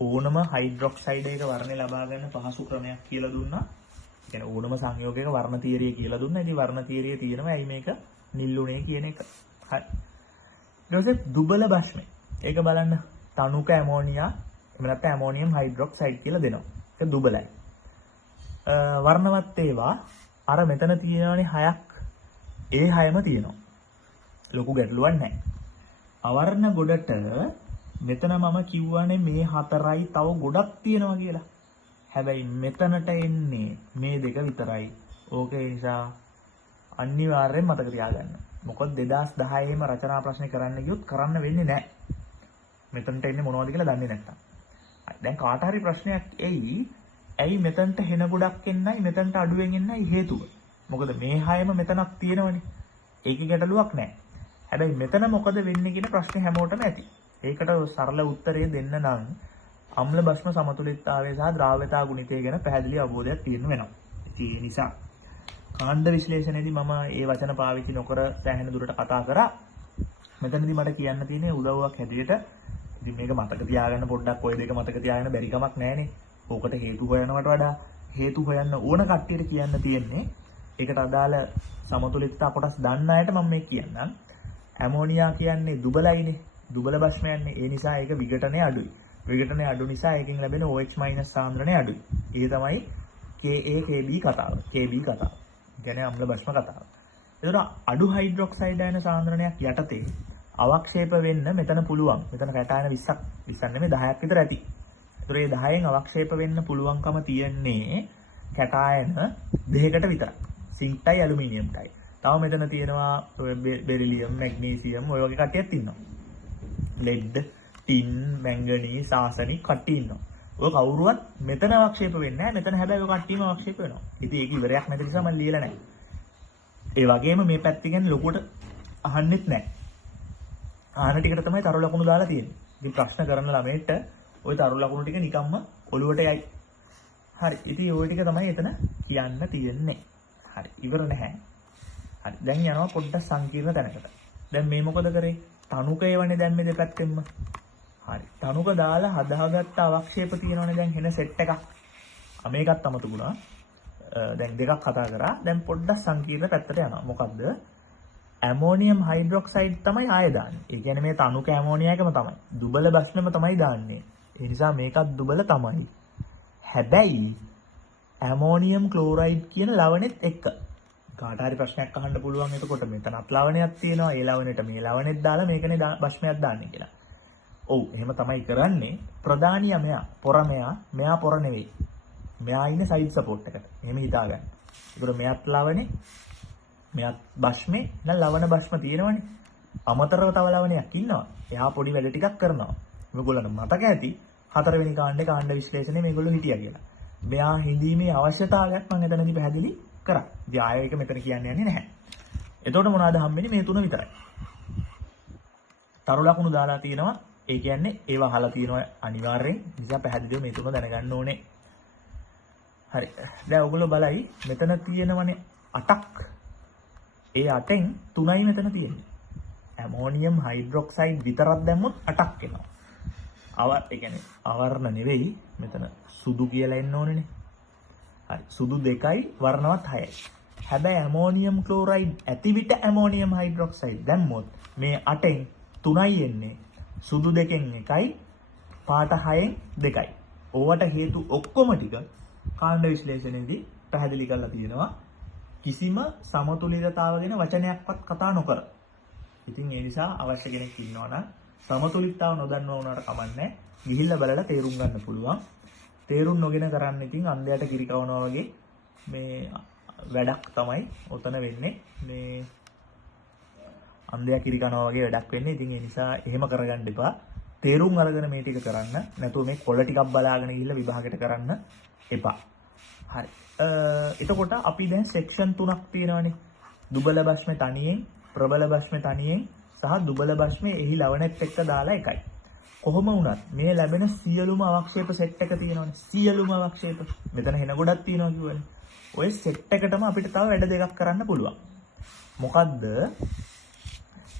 ඕනම හයිඩ්‍රොක්සයිඩ් එක වර්ණය ලබා ගන්න පහසු ක්‍රමයක් කියලා දුන්නා. ඒ කියන්නේ ඕනම සංයෝගයක වර්ණ තියරිය කියලා දුන්නා. ඉතින් වර්ණ තියරිය තියෙනවා. ඇයි මේක නිල් උනේ කියන එක. හරි. ඊට පස්සේ දුබල භෂ්මය. ඒක බලන්න තනුක ඇමෝනියා එහෙම නැත්නම් ඇමෝනියම් හයිඩ්‍රොක්සයිඩ් කියලා දෙනවා. ඒක දුබලයි. වර්ණවත් ඒවා අර මෙතන තියෙනවානේ 6ක්. ඒ 6ම තියෙනවා. ලොකු ගැටලුවක් නැහැ. අවර්ණ ගොඩට මෙතන මම කිව්වනේ මේ 4යි තව ගොඩක් තියෙනවා කියලා. හැබැයි මෙතනට එන්නේ මේ දෙක විතරයි. ඕකේ නිසා අනිවාර්යෙන් මතක තියාගන්න. මොකද 2010 ෙම රචනා ප්‍රශ්න කරන්න ගියොත් කරන්න වෙන්නේ නැහැ. මෙතනට එන්නේ මොනවද කියලා දන්නේ නැත්තම්. දැන් කාට හරි ප්‍රශ්නයක් එයි. ඇයි මෙතනට හෙන ගොඩක් එන්නයි මෙතනට අඩුවෙන් එන්නයි හේතුව? මොකද මේ 6ම මෙතනක් තියෙනවනේ. ඒකේ ගැටලුවක් නැහැ. හැබැයි මෙතන මොකද වෙන්නේ කියන ප්‍රශ්නේ හැමෝටම ඇති. ඒකට සරල උත්තරය දෙන්න නම් අම්ල භෂ්ම සමතුලිතතාවය සහ ද්‍රාව්‍යතා ගුණිතය ගැන පැහැදිලි අවබෝධයක් තියෙන්න වෙනවා. ඒ නිසා කාණ්ඩ විශ්ලේෂණයේදී මම මේ වචන පාවිච්චි නොකර සෑහෙන දුරට කතා කරා. මෙතනදී මට කියන්න තියෙන්නේ උදව්වක් හැටියට ඉතින් මේක මතක තියාගන්න පොඩ්ඩක් ඔය දෙක මතක තියාගන්න බැරි කමක් නැහැනේ. ඕකට හේතු හොයනවට වඩා හේතු හොයන්න ඕන කට්ටියට කියන්න තියෙන්නේ ඒකට අදාළ සමතුලිතතා කොටස් දන්න අයට මම මේ කියන්නම්. ඇමෝනියා කියන්නේ දුබලයිනේ. දුබල භෂ්මයන්නේ. ඒ නිසා ඒක විඝටනය අඩුයි. විඝටනය අඩු නිසා ඒකෙන් ලැබෙන OH- සාන්ද්‍රණය අඩුයි. ඒ තමයි KAKB කතාව. KB කතාව. කියන්නේ අම්ල භෂ්ම කතාව. ඒතර අඩු හයිඩ්‍රොක්සයිඩ් අයන සාන්ද්‍රණයක් යටතේ අවක්ෂේප වෙන්න මෙතන පුළුවන්. මෙතන කැටායන 20ක් නෙමෙයි 10ක් විතර ඇති. ඒතර මේ 10න් අවක්ෂේප වෙන්න පුළුවන්කම තියෙන්නේ කැටායන දෙකකට විතරයි. සින්ක්ටයි ඇලුමිනියම්ටයි. තව මෙතන තියෙනවා බෙරිලියම්, මැග්නීසියම් ඔය වගේ කට්ටියක් ඉන්නවා. ලෙඩ්, ටින්, මැංගනීස්, ආසනික් කට්ටිය ඉන්නවා. ඔය කවුරුවත් මෙතන අවක්ෂේප වෙන්නේ නැහැ. මෙතන හැබැයි ඔය කට්ටියම අවක්ෂේප වෙනවා. ඉතින් ඒක ඉවරයක් නැති නිසා මම ලියලා නැහැ. ඒ වගේම මේ පැත්ත ගැන ලොකුට අහන්නෙත් නැහැ. ආන ටිකට තමයි තරු ලකුණු දාලා තියෙන්නේ. ඉතින් ප්‍රශ්න කරන ළමයට ওই තරු ලකුණු ටික නිකම්ම ඔලුවට යයි. හරි. ඉතින් ওই ටික තමයි එතන කියන්න තියෙන්නේ. හරි. ඉවර නැහැ. හරි. දැන් යනවා පොඩ්ඩක් සංකීර්ණ තැනකට. දැන් මේ මොකද කරේ? තනුකයවනේ දැන් මේ දෙපැත්තෙන්ම. හරි. තනුක දාලා හදාගත්ත අවක්ෂේප තියෙනවනේ දැන් හෙන සෙට් එකක්. මේකත් අමතකුණා. දැන් දෙකක් කතා කරා. දැන් පොඩ්ඩක් සංකීර්ණ පැත්තට යනවා. මොකද්ද? ඇමෝනියම් හයිඩ්‍රොක්සයිඩ් තමයි ආය දාන්නේ. ඒ කියන්නේ මේ තනුක ඇමෝනියා එකම තමයි. දුබල භෂ්මෙම තමයි දාන්නේ. ඒ නිසා මේකත් දුබල තමයි. හැබැයි ඇමෝනියම් ක්ලෝරයිඩ් කියන ලවණෙත් එක්ක කාට හරි ප්‍රශ්නයක් අහන්න පුළුවන්. එතකොට මෙතනත් ලවණයක් තියෙනවා. ඒ ලවණයට මේ ලවණෙත් දාලා මේකනේ භෂ්මයක් දාන්නේ කියලා. ඔව් එහෙම තමයි කරන්නේ. ප්‍රධානියා මෙයා, පොර මෙයා පොර නෙවෙයි. මෙයා ඉන්නේ සයිඩ් සපෝට් එකට. එහෙම හිතාගන්න. ඒකට මෙයාත් ලවණේ, මෙයාත් භෂ්මේ, නැත්නම් ලවණ භෂ්ම තියෙනවනේ. අමතරව තව ලවණයක් ඉන්නවා. එයා පොඩි වැඩ ටිකක් කරනවා. මේගොල්ලන්ට මතක ඇති 4 වෙනි කාණ්ඩේ කාණ්ඩ විශ්ලේෂණය මේගොල්ලෝ හිටියා කියලා. මෙයා හිඳීමේ අවශ්‍යතාවයක් මම එතනදී පැහැදිලි කරා. ඉතින් ආයෙ එක මෙතන කියන්න යන්නේ නැහැ. එතකොට මොනවද හම්බෙන්නේ? මේ තුන විතරයි. තරු ලකුණු දාලා තියෙනවා. ඒ කියන්නේ ඒව අහලා තියෙනවා අනිවාර්යෙන්. නිසා පැහැදිලිව මේ තුන දැනගන්න ඕනේ. හරි. දැන් ඔයගොල්ලෝ බලයි මෙතන තියෙනවනේ 8ක්. ඒ 8න් 3යි මෙතන තියෙන්නේ. ඇමෝනියම් හයිඩ්‍රොක්සයිඩ් විතරක් දැම්මොත් 8ක් එනවා. ඒ කියන්නේ අවර්ණ නෙවෙයි මෙතන සුදු කියලා එන්න ඕනේනේ. හරි. සුදු 2යි වර්ණවත් 6යි. හැබැයි ඇමෝනියම් ක්ලෝරයිඩ් ඇති විට ඇමෝනියම් හයිඩ්‍රොක්සයිඩ් දැම්මොත් මේ 8න් 3යි එන්නේ. සුදු 2කින් 1යි පාට 6න් 2යි. ඕවට හේතු ඔක්කොම ටික කාණ්ඩ විශ්ලේෂණයේදී පැහැදිලි කරලා තියෙනවා. කිසිම සමතුලිතතාව ගැන වචනයක්වත් කතා නොකර. ඉතින් ඒ නිසා අවශ්‍ය කෙනෙක් ඉන්නවා නම් සමතුලිතතාව නොදන්නවා වුණාට කමන්නේ. ගිහිල්ලා බලලා තේරුම් ගන්න පුළුවන්. තේරුම් නොගෙන කරන්න ඉතින් අන්ධයාට කිරි කවනවා වගේ මේ වැඩක් තමයි ඔතන වෙන්නේ. මේ අන්ධයා කිරි කනවා වගේ වැඩක් වෙන්නේ. ඉතින් ඒ නිසා එහෙම කරගන්න එපා. තේරුම් අරගෙන මේ ටික කරන්න. නැතුව මේ කොළ ටිකක් බලාගෙන ගිහිල්ලා විභාගෙට කරන්න එපා. හරි. එතකොට අපි දැන් සෙක්ෂන් 3ක් තියෙනවානේ. දුබල භෂ්ම තනියෙන්, ප්‍රබල භෂ්ම තනියෙන් සහ දුබල භෂ්ම එහි ලවණෙත් එක්ක දාලා එකයි. කොහොම වුණත් මේ ලැබෙන සියලුම අවක්ෂේප සෙට් එක තියෙනවානේ. සියලුම අවක්ෂේප. මෙතන හෙන ගොඩක් තියෙනවා කියවනේ. ඔය සෙට් එකටම අපිට තව වැඩ දෙකක් කරන්න පුළුවන්. මොකද්ද?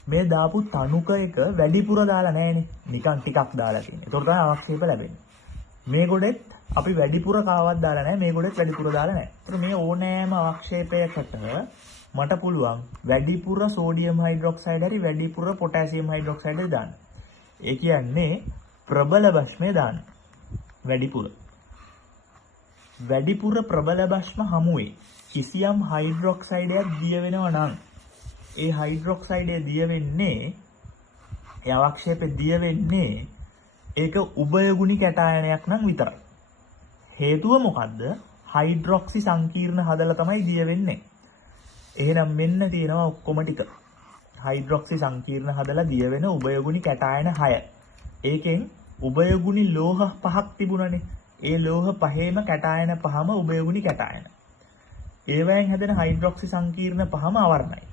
මේ දාපු තනුක එක වැඩිපුර දාලා නැහැනේ. නිකන් ටිකක් දාලා තියෙනවා. ඒතකොට තමයි අවක්ෂේප ලැබෙන්නේ. මේ ගොඩෙත් අපි වැඩිපුර කාවක් දාලා නැහැ. මේ ගොඩෙත් වැඩිපුර දාලා නැහැ. ඒතර මේ ඕනෑම අවක්ෂේපයකට මට පුළුවන් වැඩිපුර සෝඩියම් හයිඩ්‍රොක්සයිඩ් හරි වැඩිපුර පොටෑසියම් හයිඩ්‍රොක්සයිඩ් හරි දාන්න. ඒ කියන්නේ ප්‍රබල භෂ්මය දාන්න. වැඩිපුර ප්‍රබල භෂ්ම හමුවේ කිසියම් හයිඩ්‍රොක්සයිඩයක් දිය වෙනවා නම් ඒ හයිඩ්‍රොක්සයිඩය දිය වෙන්නේ ඒ අවක්ෂේපෙ දිය වෙන්නේ ඒක උභයගුණි කැටායනයක් නම් විතරයි. හේතුව මොකද්ද? හයිඩ්‍රොක්සි සංකීර්ණ හදලා තමයි දිය වෙන්නේ. එහෙනම් මෙන්න තියෙනවා ඔක්කොම ටික. හයිඩ්‍රොක්සි සංකීර්ණ හදලා දිය වෙන උභයගුණි කැටායන 6. ඒකෙන් උභයගුණි ලෝහ 5ක් තිබුණනේ. ඒ ලෝහ පහේම කැටායන පහම උභයගුණි කැටායන. ඒවයෙන් හැදෙන හයිඩ්‍රොක්සි සංකීර්ණ පහම අවර්ණයි.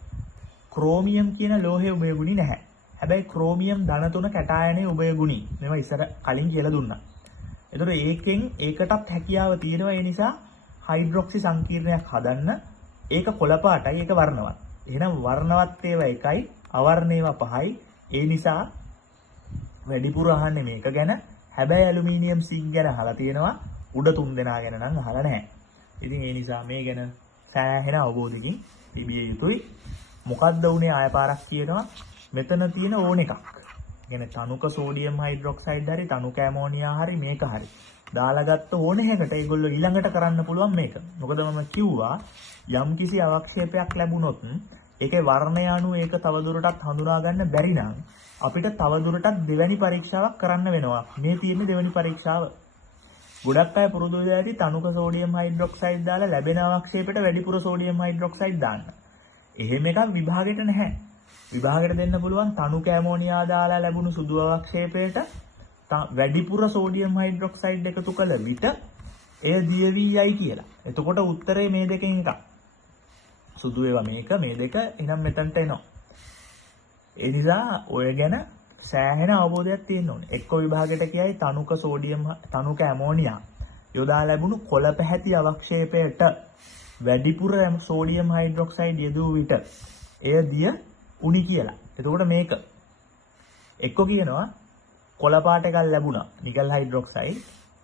ක්‍රෝමියම් කියන ලෝහයේ උභයගුණි නැහැ. හැබැයි ක්‍රෝමියම් ධන 3 කැටායනයේ උභයගුණි. මේවා ඉස්සර කලින් කියලා දුන්නා. එතකොට ඒකෙන් ඒකටත් හැකියාව තියෙනවා. ඒ නිසා හයිඩ්‍රොක්සි සංකීර්ණයක් හදන්න ඒක කොළ පාටයි, ඒක වර්ණවත්. එහෙනම් වර්ණවත් ඒවා එකයි, අවර්ණ ඒවා පහයි. ඒ නිසා වැඩිපුර අහන්නේ මේක ගැන. හැබැයි ඇලුමිනියම් සිංක් ගැන අහලා තියෙනවා. උඩ 3 දෙනා ගැන නම් අහලා නැහැ. ඉතින් ඒ නිසා මේ ගැන සෑහෙන අවබෝධයකින් තිබිය යුතුයි. මොකද්ද උනේ ආය පාරක් කියනවා. මෙතන තියෙන ඕන එකක්. කියන්නේ තනුක සෝඩියම් හයිඩ්‍රොක්සයිඩ් හරි තනුක ඇමෝනියා හරි මේක හරි. දාලා ගත්ත ඕන හැකට ඒගොල්ලෝ ඊළඟට කරන්න පුළුවන් මේක. මොකද මම කිව්වා යම්කිසි අවක්ෂේපයක් ලැබුණොත් ඒකේ වර්ණය අනුව ඒක තවදුරටත් හඳුනා ගන්න බැරි නම් අපිට තවදුරටත් දෙවැනි පරීක්ෂාවක් කරන්න වෙනවා. මේ තියෙන්නේ දෙවැනි පරීක්ෂාව. ගොඩක් අය පුරුදු වෙලා ඇති තනුක සෝඩියම් හයිඩ්‍රොක්සයිඩ් දාලා ලැබෙන අවක්ෂේපයට වැඩිපුර සෝඩියම් හයිඩ්‍රොක්සයිඩ් දාන්න. එහෙම එකක් විභාගෙට නැහැ. විභාගෙට දෙන්න පුළුවන් තනුක ඇමෝනියා දාලා ලැබුණු සුදු අවක්ෂේපයට වැඩිපුර සෝඩියම් හයිඩ්‍රොක්සයිඩ් එකතු කළ විට එය දිය වී යයි කියලා. එතකොට උත්තරේ මේ දෙකෙන් එකක්. සුදු ඒවා මේක මේ දෙක එහෙනම් මෙතනට එනවා. ඒ නිසා ඔය ගැන සෑහෙන අවබෝධයක් තියෙන්න ඕනේ. එක්ක විභාගයට කියයි තනුක සෝඩියම් තනුක ඇමෝනියා යොදා ලැබුණු කොළ පැහැති අවක්ෂේපයට වැඩිපුර සෝඩියම් හයිඩ්‍රොක්සයිඩ් යෙදූ විට එය දිය උනි කියලා. එතකොට මේක එක්ක කියනවා කොළ පාට එකක් ලැබුණා නිකල් හයිඩ්‍රොක්සයිඩ්.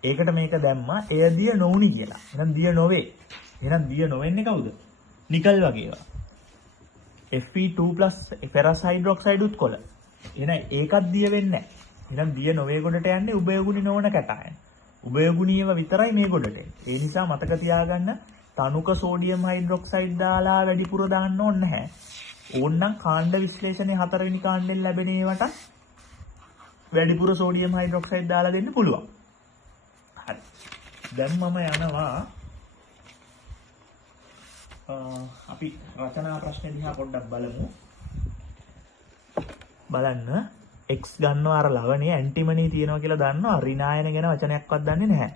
ඒකට මේක දැම්මා එය දිය නොඋනි කියලා. එහෙනම් දිය නොවේ. එහෙනම් දිය නොවෙන්නේ කවුද? නිකල් වගේ ඒවා. Fe2+ ෆෙරස් හයිඩ්‍රොක්සයිඩ් උත් කොළ. එහෙනම් ඒකත් දිය වෙන්නේ නැහැ. එහෙනම් දිය නොවේ ගොඩට යන්නේ උභයගුණී නොවන කැටයන්. උභයගුණීව විතරයි මේ ගොඩට එන්නේ. ඒ නිසා මතක තියාගන්න තනුක සෝඩියම් හයිඩ්‍රොක්සයිඩ් දාලා වැඩිපුර දාන්න ඕනේ නැහැ. ඕනනම් කාණ්ඩ විශ්ලේෂණයේ 4 වෙනි කාණ්ඩෙන් ලැබෙන ඒවට වැඩිපුර සෝඩියම් හයිඩ්‍රොක්සයිඩ් දාලා දෙන්න පුළුවන්. හරි. දැන් මම යනවා අපි රචනා ප්‍රශ්න දිහා පොඩ්ඩක් බලමු. බලන්න x ගන්නවා අර ලවණේ ඇන්ටිමනි තියෙනවා කියලා දන්නවා. රිනායන ගැන වචනයක්වත් දන්නේ නැහැ.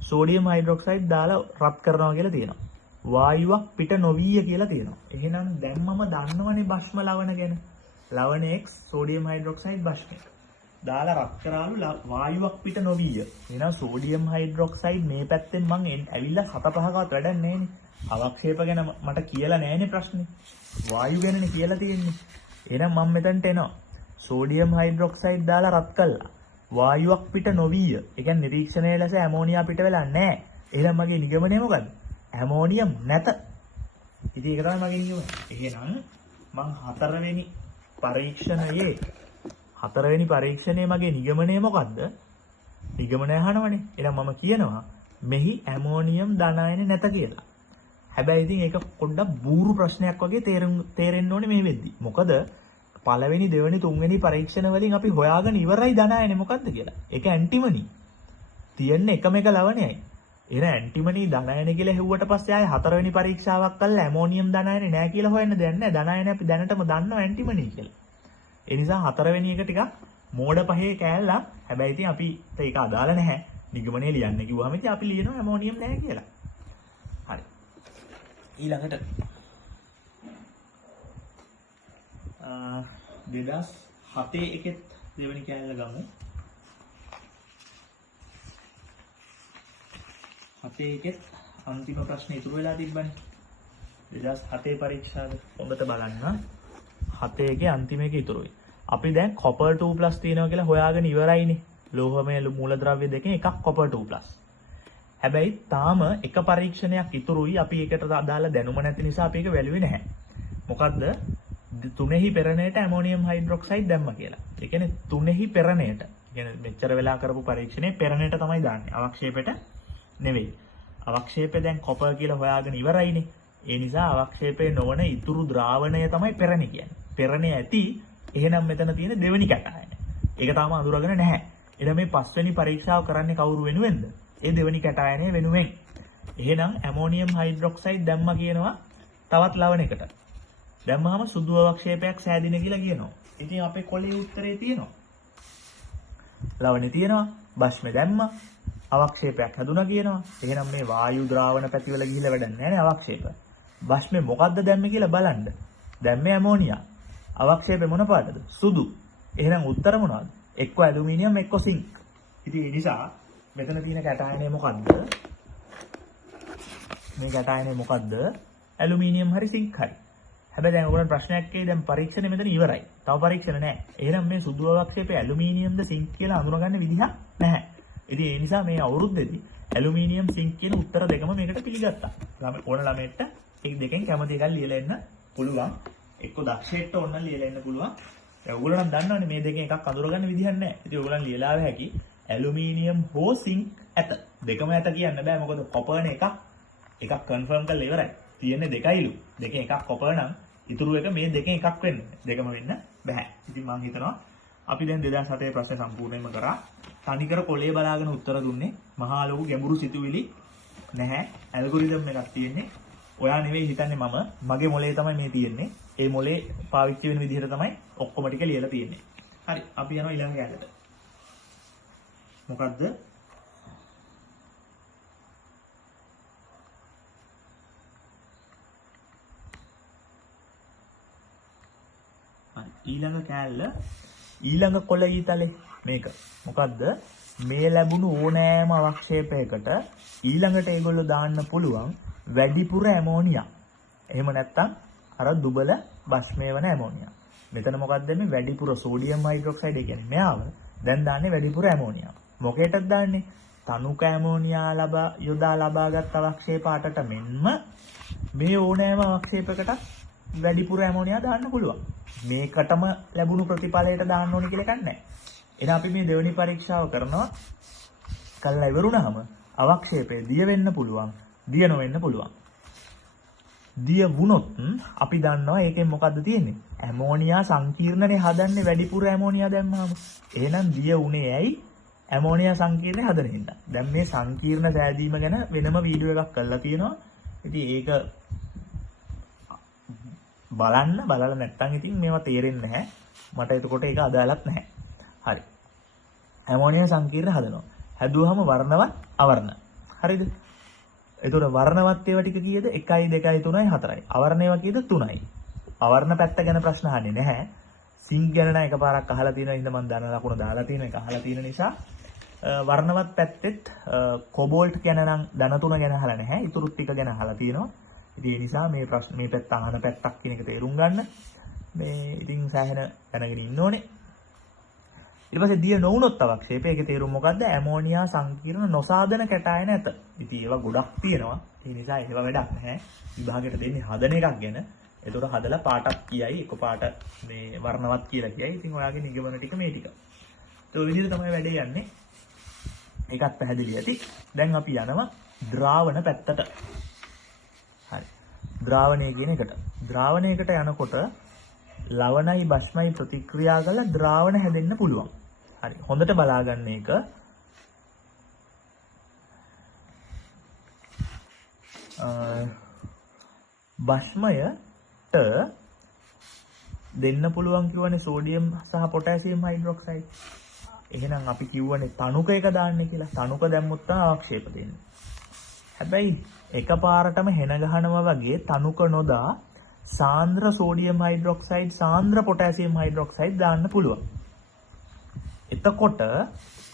සෝඩියම් හයිඩ්‍රොක්සයිඩ් දාලා රත් කරනවා කියලා තියෙනවා. වායුවක් පිට නොවිය කියලා තියෙනවා. එහෙනම් දැන් මම දන්නවනේ භස්ම ලවණ ගැන. ලවණ x සෝඩියම් හයිඩ්‍රොක්සයිඩ් භස්මයක්. දාලා රත් කරාලු වායුවක් පිට නොවිය. එහෙනම් සෝඩියම් හයිඩ්‍රොක්සයිඩ් මේ පැත්තෙන් මං ඇවිල්ලා 7-5කවත් වැඩක් නැහැනේ. අවක්ෂේප ගැන මට කියලා නැහැනේ ප්‍රශ්නේ. වායු ගැනනේ කියලා තියෙන්නේ. එහෙනම් මම මෙතනට එනවා. සෝඩියම් හයිඩ්‍රොක්සයිඩ් දාලා රත් කළා. වායුවක් පිට නොවිය. ඒ කියන්නේ නිරීක්ෂණයේ ලෙස ඇමෝනියා පිට වෙලා නැහැ. එහෙනම් මගේ නිගමනය මොකද්ද? ඇමෝනියම් නැත. ඉතින් ඒක තමයි මගේ නිගමනය. එහෙනම් මං හතරවෙනි පරීක්ෂණයේ මගේ නිගමනය මොකද්ද? නිගමනය අහනවනේ. එහෙනම් මම කියනවා මෙහි ඇමෝනියම් ධනායන නැත කියලා. හැබැයි ඉතින් ඒක පොඩ්ඩක් බූරු ප්‍රශ්නයක් වගේ තේරෙන්න ඕනේ මේ වෙද්දි. මොකද පළවෙනි දෙවෙනි තුන්වෙනි පරීක්ෂණ වලින් අපි හොයාගෙන ඉවරයි ධනායනේ මොකද්ද කියලා. ඒක ඇන්ටිමනි. තියෙන්නේ එකම එක ලවණයයි. එහෙනම් ඇන්ටිමනි ධනායන කියලා හෙව්වට පස්සේ ආයේ හතරවෙනි පරීක්ෂාවක් කළා ඇමෝනියම් ධනායනේ නැහැ කියලා හොයන්න දෙයක් නැහැ. ධනායනේ අපි දැනටම දන්නවා ඇන්ටිමනි කියලා. ඒ නිසා හතරවෙනි එක ටිකක් මෝඩ පහේ කෑල්ලක්. හැබැයි ඉතින් අපි ඒක අදාළ නැහැ. නිගමනය ලියන්න කිව්වම ඉතින් අපි ලියනවා ඇමෝනියම් නැහැ කියලා. හරි. ඊළඟට 2007 එකෙත් දෙවෙනි කෑල්ල ගමු. 7 එකෙත් අන්තිම ප්‍රශ්නේ ඉතුරු වෙලා තිබ්බනේ. 2007 පරීක්ෂාවේ ඔබට බලන්න 7 එකේ අන්තිම එක ඉතුරුයි. අපි දැන් copper 2+ තියෙනවා කියලා හොයාගෙන ඉවරයිනේ. ලෝහමය මූලද්‍රව්‍ය දෙකෙන් එකක් copper 2+. හැබැයි තාම එක පරීක්ෂණයක් ඉතුරුයි. අපි ඒකට අදාළ දැනුම නැති නිසා අපි ඒක වැළුවේ නැහැ. මොකද්ද? තුනෙහි පෙරණයට ඇමෝනියම් හයිඩ්‍රොක්සයිඩ් දැම්ම කියලා. ඒ කියන්නේ තුනෙහි පෙරණයට. කියන්නේ මෙච්චර වෙලා කරපු පරීක්ෂණේ පෙරණයට තමයි දාන්නේ. අවක්ෂේපයට නෙවෙයි. අවක්ෂේපය දැන් කොපර් කියලා හොයාගෙන ඉවරයිනේ. ඒ නිසා අවක්ෂේපයේ නොවන ඉතුරු ද්‍රාවණය තමයි පෙරණි කියන්නේ. පෙරණි ඇති එහෙනම් මෙතන තියෙන දෙවෙනි කැටයන. ඒක තාම අඳුරගෙන නැහැ. එහෙනම් මේ පස්වෙනි පරීක්ෂාව කරන්නේ කවුරු වෙනුවෙන්ද? ඒ දෙවෙනි කැටයනේ වෙනුවෙන්. එහෙනම් ඇමෝනියම් හයිඩ්‍රොක්සයිඩ් දැම්ම කියනවා තවත් ලවණයකට. දැම්මහම සුදු අවක්ෂේපයක් සෑදින කියලා කියනවා. ඉතින් අපේ කොලේ උත්තරේ තියෙනවා. ලවණේ තියෙනවා. භස්ම දැම්මා. අවක්ෂේපයක් හැදුනා කියනවා. එහෙනම් මේ වායු ද්‍රාවණ පැතිවල ගිහිල්ලා වැඩක් නැහැ නේ අවක්ෂේප. භස්මේ මොකද්ද දැම්මේ කියලා බලන්න. දැම්මේ ඇමෝනියා. අවක්ෂේපේ මොන පාටද? සුදු. එහෙනම් උත්තර මොනවද? එක්ක ඇලුමිනියම් එක්ක සිංක්. ඉතින් ඒ නිසා මෙතන තියෙන කැටායනය මොකද්ද? මේ කැටායනය මොකද්ද? ඇලුමිනියම් හරි සිංක් හරි. හැබැයි දැන් ඔයගොල්ලන්ට ප්‍රශ්නයක් එයි දැන් පරීක්ෂණය මෙතන ඉවරයි. තව පරීක්ෂණ නැහැ. එහෙනම් මේ සුදු අවක්ෂේපයේ ඇලුමිනියම්ද සිංක් කියලා අඳුනගන්න විදිහක් නැහැ. ඉතින් ඒ නිසා මේ අවුරුද්දේදී ඇලුමිනියම් සිංක් කියන උත්තර දෙකම මේකට පිළිගත්තා. ඕන ළමයට ඒ දෙකෙන් කැමති එකක් ලියලා එන්න පුළුවන්. එක්ක දක්ෂයෙක්ට ඕන නම් ලියලා එන්න පුළුවන්. දැන් ඔයගොල්ලෝ නම් දන්නවනේ මේ දෙකෙන් එකක් අඳුරගන්න විදිහක් නැහැ. ඉතින් ඔයගොල්ලන් ලියලා ආව හැකි ඇලුමිනියම් හෝ සිංක් ඇත. දෙකම ඇත කියන්න බෑ. මොකද කොපර්න එකක් කන්ෆර්ම් කරලා ඉවරයි. තියෙන්නේ දෙකයිලු. දෙකෙන් එකක් කොපර් නම් ඉතුරු එක මේ දෙකෙන් එකක් වෙන්න. දෙකම වෙන්න බෑ. ඉතින් මම හිතනවා අපි දැන් 2007 ප්‍රශ්නේ සම්පූර්ණයෙන්ම කරා. තනිකර කොලේ බලාගෙන උත්තර දුන්නේ. මහා ලොකු ගැඹුරු සිතුවිලි නැහැ. ඇල්ගොරිතම් එකක් තියෙන්නේ. ඔයා නෙවෙයි හිතන්නේ මම. මගේ මොලේ තමයි මේ තියෙන්නේ. ඒ මොලේ පාවිච්චි වෙන විදිහට තමයි ඔක්කොම ටික ලියලා තියෙන්නේ. හරි. අපි යනවා ඊළඟ කැලේට. මොකද්ද? ඊළඟ කෑල්ල ඊළඟ කොළ ඊතලේ මේක මොකද්ද මේ ලැබුණු ඕනෑම අවක්ෂේපයකට ඊළඟට ඒගොල්ලෝ දාන්න පුළුවන් වැඩිපුර ඇමෝනියා. එහෙම නැත්නම් අර දුබල භස්මය වෙන ඇමෝනියා. මෙතන මොකද්ද මේ වැඩිපුර සෝඩියම් හයිඩ්‍රොක්සයිඩ් කියන්නේ මෙයාව. දැන් දාන්නේ වැඩිපුර ඇමෝනියා. මොකේටද දාන්නේ? තනුක ඇමෝනියා යොදා ලබාගත් අවක්ෂේප 8ට මෙන්ම මේ ඕනෑම අවක්ෂේපයකට වැඩිපුර ඇමෝනියා දාන්න පුළුවන්. මේකටම ලැබුණු ප්‍රතිඵලයට දාන්න ඕනේ කියලා එකක් නැහැ. එහෙනම් අපි මේ දෙවෙනි පරීක්ෂාව කරනවා. කල්ලා ඉවරුනහම අවක්ෂේපය දිය වෙන්න පුළුවන්, දිය නොවෙන්න පුළුවන්. දිය වුණොත් අපි දන්නවා ඒකෙන් මොකද්ද තියෙන්නේ? ඇමෝනියා සංකීර්ණනේ හදන්නේ වැඩිපුර ඇමෝනියා දැම්මම. එහෙනම් දිය උනේ ඇයි? ඇමෝනියා සංකීර්ණේ හදන හින්දා. දැන් මේ සංකීර්ණ සෑදීම ගැන වෙනම වීඩියෝ එකක් කරලා තියෙනවා. ඉතින් ඒක බලලා නැත්නම් ඉතින් මේවා තේරෙන්නේ නැහැ. මට එතකොට ඒක අදාළත් නැහැ. හරි. ඇමෝනියා සංකීර්ණ හදනවා. හැදුවහම වර්ණවත් අවර්ණ. හරිද? එතකොට වර්ණවත් ඒවා ටික කීයද? 1 2 3 4යි. අවර්ණ ඒවා කීයද? 3යි. අවර්ණ පැත්ත ගැන ප්‍රශ්න අහන්නේ නැහැ. සිංක් ගැන නම් එකපාරක් අහලා තියෙන ඉඳ මම දන ලකුණ දාලා තියෙන එක අහලා තියෙන නිසා වර්ණවත් පැත්තෙත් කොබෝල්ට් ගැන නම් ධන 3 ගැන අහලා නැහැ. ඊටු ටික ගැන අහලා තියෙනවා. ඉතින් ඒ නිසා මේ ප්‍රශ්න මේ පැත්ත අහන පැත්තක් කියන එක තේරුම් ගන්න මේ ඉතින් සෑහෙන දැනගෙන ඉන්න ඕනේ. ඊට පස්සේ දිය නොවුනොත් අවක්ෂේපය ඒකේ තේරුම මොකද්ද? ඇමෝනියා සංකීර්ණ නොසාධන කැටායන ඇත. ඉතින් ඒවා ගොඩක් තියෙනවා. ඒ නිසා ඒවා වැඩක් නැහැ. විභාගයට දෙන්නේ හදන එකක් ගැන. ඒතකොට හදලා පාටක් කියයි, එක පාට මේ වර්ණවත් කියලා කියයි. ඉතින් ඔයාගේ නිගමන ටික මේ ටික. ඒ විදිහට තමයි වැඩේ යන්නේ. ඒකත් පැහැදිලි ඇති. දැන් අපි යනවා ද්‍රාවණ පැත්තට. හරි. ද්‍රාවණය කියන එකට. ද්‍රාවණයකට යනකොට ලවණයි භස්මයි ප්‍රතික්‍රියා කරලා ද්‍රාවණ හැදෙන්න පුළුවන්. හරි. හොඳට බලාගන්න මේක. භස්මයට දෙන්න පුළුවන් කියවනේ සෝඩියම් සහ පොටෑසියම් හයිඩ්‍රොක්සයිඩ්. එහෙනම් අපි කියවනේ තනුක එක දාන්න කියලා. තනුක දැම්මොත් තමයි අවක්ෂේප දෙන්නේ. හැබැයි එකපාරටම හෙන ගහනවා වගේ තනුක නොදා සාන්ද්‍ර සෝඩියම් හයිඩ්‍රොක්සයිඩ් සාන්ද්‍ර පොටෑසියම් හයිඩ්‍රොක්සයිඩ් දාන්න පුළුවන්. එතකොට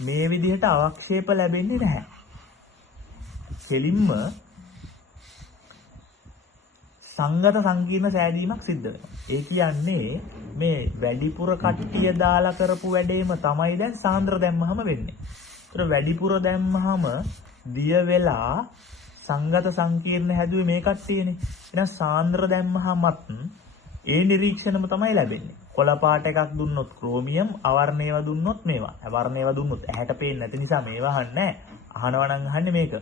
මේ විදිහට අවක්ෂේප ලැබෙන්නේ නැහැ. කෙලින්ම සංගත සංකීර්ණ සෑදීමක් සිද්ධ වෙනවා. ඒ කියන්නේ මේ වැඩිපුර කට්ටිය දාලා කරපු වැඩේම තමයි දැන් සාන්ද්‍ර දැම්මහම වෙන්නේ. ඒතර වැඩිපුර දැම්මහම දිය වෙලා සංගත සංකීර්ණ හැදුවේ මේ කට්ටියනේ. එහෙනම් සාන්ද්‍ර දැම්මහමත් ඒ නිරීක්ෂණම තමයි ලැබෙන්නේ. කොළ පාට එකක් දුන්නොත් ක්‍රෝමියම්, අවර්ණේව දුන්නොත් මේවා. අවර්ණේව දුන්නොත් ඇහැට පේන්නේ නැති නිසා මේවා අහන්නේ නැහැ. අහනවා නම් අහන්නේ මේක.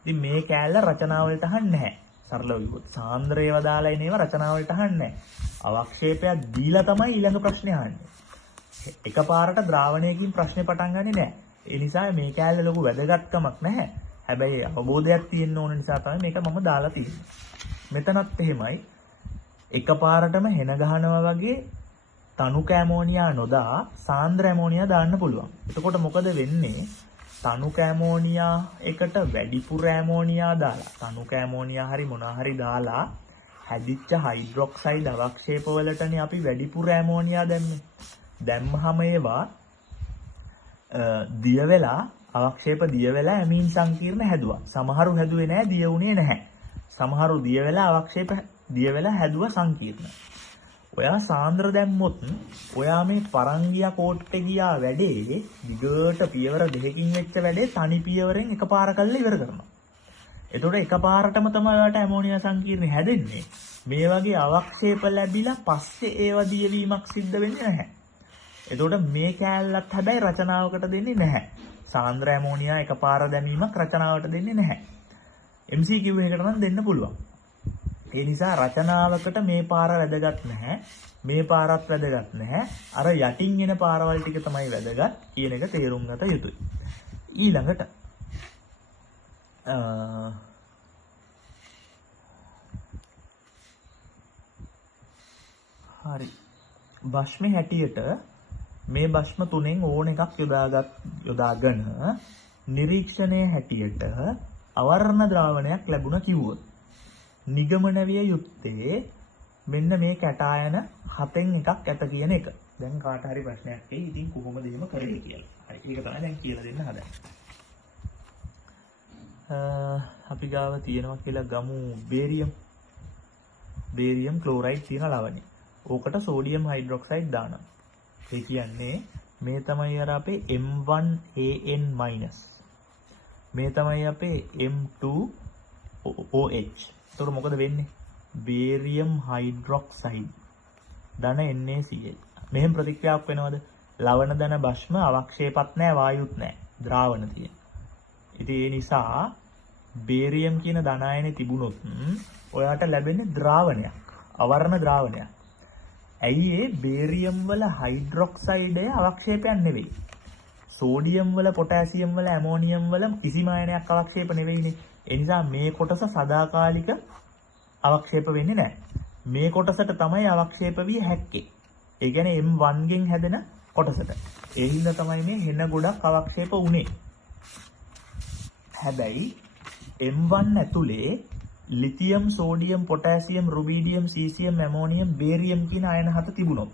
ඉතින් මේ කෑල්ල රචනා වලට අහන්නේ නැහැ. සරලව කිව්වොත් සාන්ද්‍රේව දාලා එන ඒවා රචනා වලට අහන්නේ නැහැ. අවක්ෂේපයක් දීලා තමයි ඊළඟ ප්‍රශ්නේ අහන්නේ. එකපාරට ද්‍රාවණයකින් ප්‍රශ්නේ පටන් ගන්නේ නැහැ. ඒ නිසා මේ කෑල්ල ලොකු වැදගත්කමක් නැහැ. හැබැයි අවබෝධයක් තියෙන්න ඕන නිසා තමයි මේක මම දාලා තියෙන්නේ. මෙතනත් එහෙමයි. එකපාරටම හෙන ගහනවා වගේ තනුක ඇමෝනියා නොදා සාන්ද්‍ර ඇමෝනියා දාන්න පුළුවන්. එතකොට මොකද වෙන්නේ? තනුක ඇමෝනියා එකට වැඩිපුර ඇමෝනියා දාලා තනුක ඇමෝනියා හරි මොනවා හරි දාලා හැදිච්ච හයිඩ්‍රොක්සයිඩ් අවක්ෂේප වලටනේ අපි වැඩිපුර ඇමෝනියා දැම්මේ. දැම්මහම ඒවා දිය වෙලා අවක්ෂේප දිය වෙලා ඇමීන් සංකීර්ණ හැදුවා. සමහරු හැදුවේ නැහැ, දිය උනේ නැහැ. සමහරු දිය වෙලා අවක්ෂේප දිය වෙලා හැදුවා සංකීර්ණ. ඔයා සාන්ද්‍ර දැම්මොත් ඔයා මේ පරංගියා කෝට්ටේ ගියා වැඩේ දිගට පියවර දෙකකින් වෙච්ච වැඩේ තනි පියවරෙන් එකපාර කරලා ඉවර කරනවා. එතකොට එකපාරටම තමයි ඔයාලට ඇමෝනියා සංකීර්ණ හැදෙන්නේ. මේ වගේ අවක්ෂේප ලැබිලා පස්සේ ඒව දියවීමක් සිද්ධ වෙන්නේ නැහැ. එතකොට මේ කෑල්ලත් හැබැයි රචනාවකට දෙන්නේ නැහැ. සාන්ද්‍ර ඇමෝනියා එකපාර දැමීමක් රචනාවට දෙන්නේ නැහැ. MCQ එකකට නම් දෙන්න පුළුවන්. ඒ නිසා රචනාවකට මේ පාර වැදගත් නැහැ. මේ පාරත් වැදගත් නැහැ. අර යටින් එන පාරවල් ටික තමයි වැදගත් කියන එක තේරුම් ගත යුතුයි. ඊළඟට හරි. භස්මේ හැටියට මේ භස්ම තුනෙන් ඕන එකක් යොදාගෙන නිරීක්ෂණයේ හැටියට අවර්ණ ද්‍රාවණයක් ලැබුණ කිව්වොත් නිගමන විය යුත්තේ මෙන්න මේ කැටායන හතෙන් එකක් ඇත කියන එක. දැන් කාට හරි ප්‍රශ්නයක් එයි. ඉතින් කොහොමද එහෙම කරේ කියලා. හරි. ඒක තමයි දැන් කියලා දෙන්න හදන්නේ. අපි ගාව තියෙනවා කියලා ගමු බේරියම් ක්ලෝරයිඩ් තියෙන ලවණය. ඕකට සෝඩියම් හයිඩ්‍රොක්සයිඩ් දානවා. ඒ කියන්නේ මේ තමයි අර අපේ M1AN-. මේ තමයි අපේ M2OH. එතකොට මොකද වෙන්නේ? බේරියම් හයිඩ්‍රොක්සයිඩ් ධන NaCl. මෙහෙම ප්‍රතික්‍රියාවක් වෙනවද? ලවණ ධන භස්ම අවක්ෂේපත් නැහැ, වායුත් නැහැ. ද්‍රාවණ තියෙන. ඉතින් ඒ නිසා බේරියම් කියන ධන අයනේ තිබුණොත් ඔයාට ලැබෙන්නේ ද්‍රාවණයක්. අවර්ණ ද්‍රාවණයක්. ඇයි ඒ බේරියම් වල හයිඩ්‍රොක්සයිඩය අවක්ෂේපයක් නෙවෙයි. සෝඩියම් වල, පොටෑසියම් වල, ඇමෝනියම් වල කිසිම අයනයක් අවක්ෂේප නෙවෙයිනේ. ඒ නිසා මේ කොටස සදාකාලික අවක්ෂේප වෙන්නේ නැහැ. මේ කොටසට තමයි අවක්ෂේප විය හැක්කේ. ඒ කියන්නේ M1 ගෙන් හැදෙන කොටසට. ඒ හින්දා තමයි මේ හෙන ගොඩක් අවක්ෂේප වුනේ. හැබැයි M1 ඇතුලේ lithium, sodium, potassium, රුබීඩියම්, සීසියම්, ammonium, barium කියන අයන හත තිබුණොත්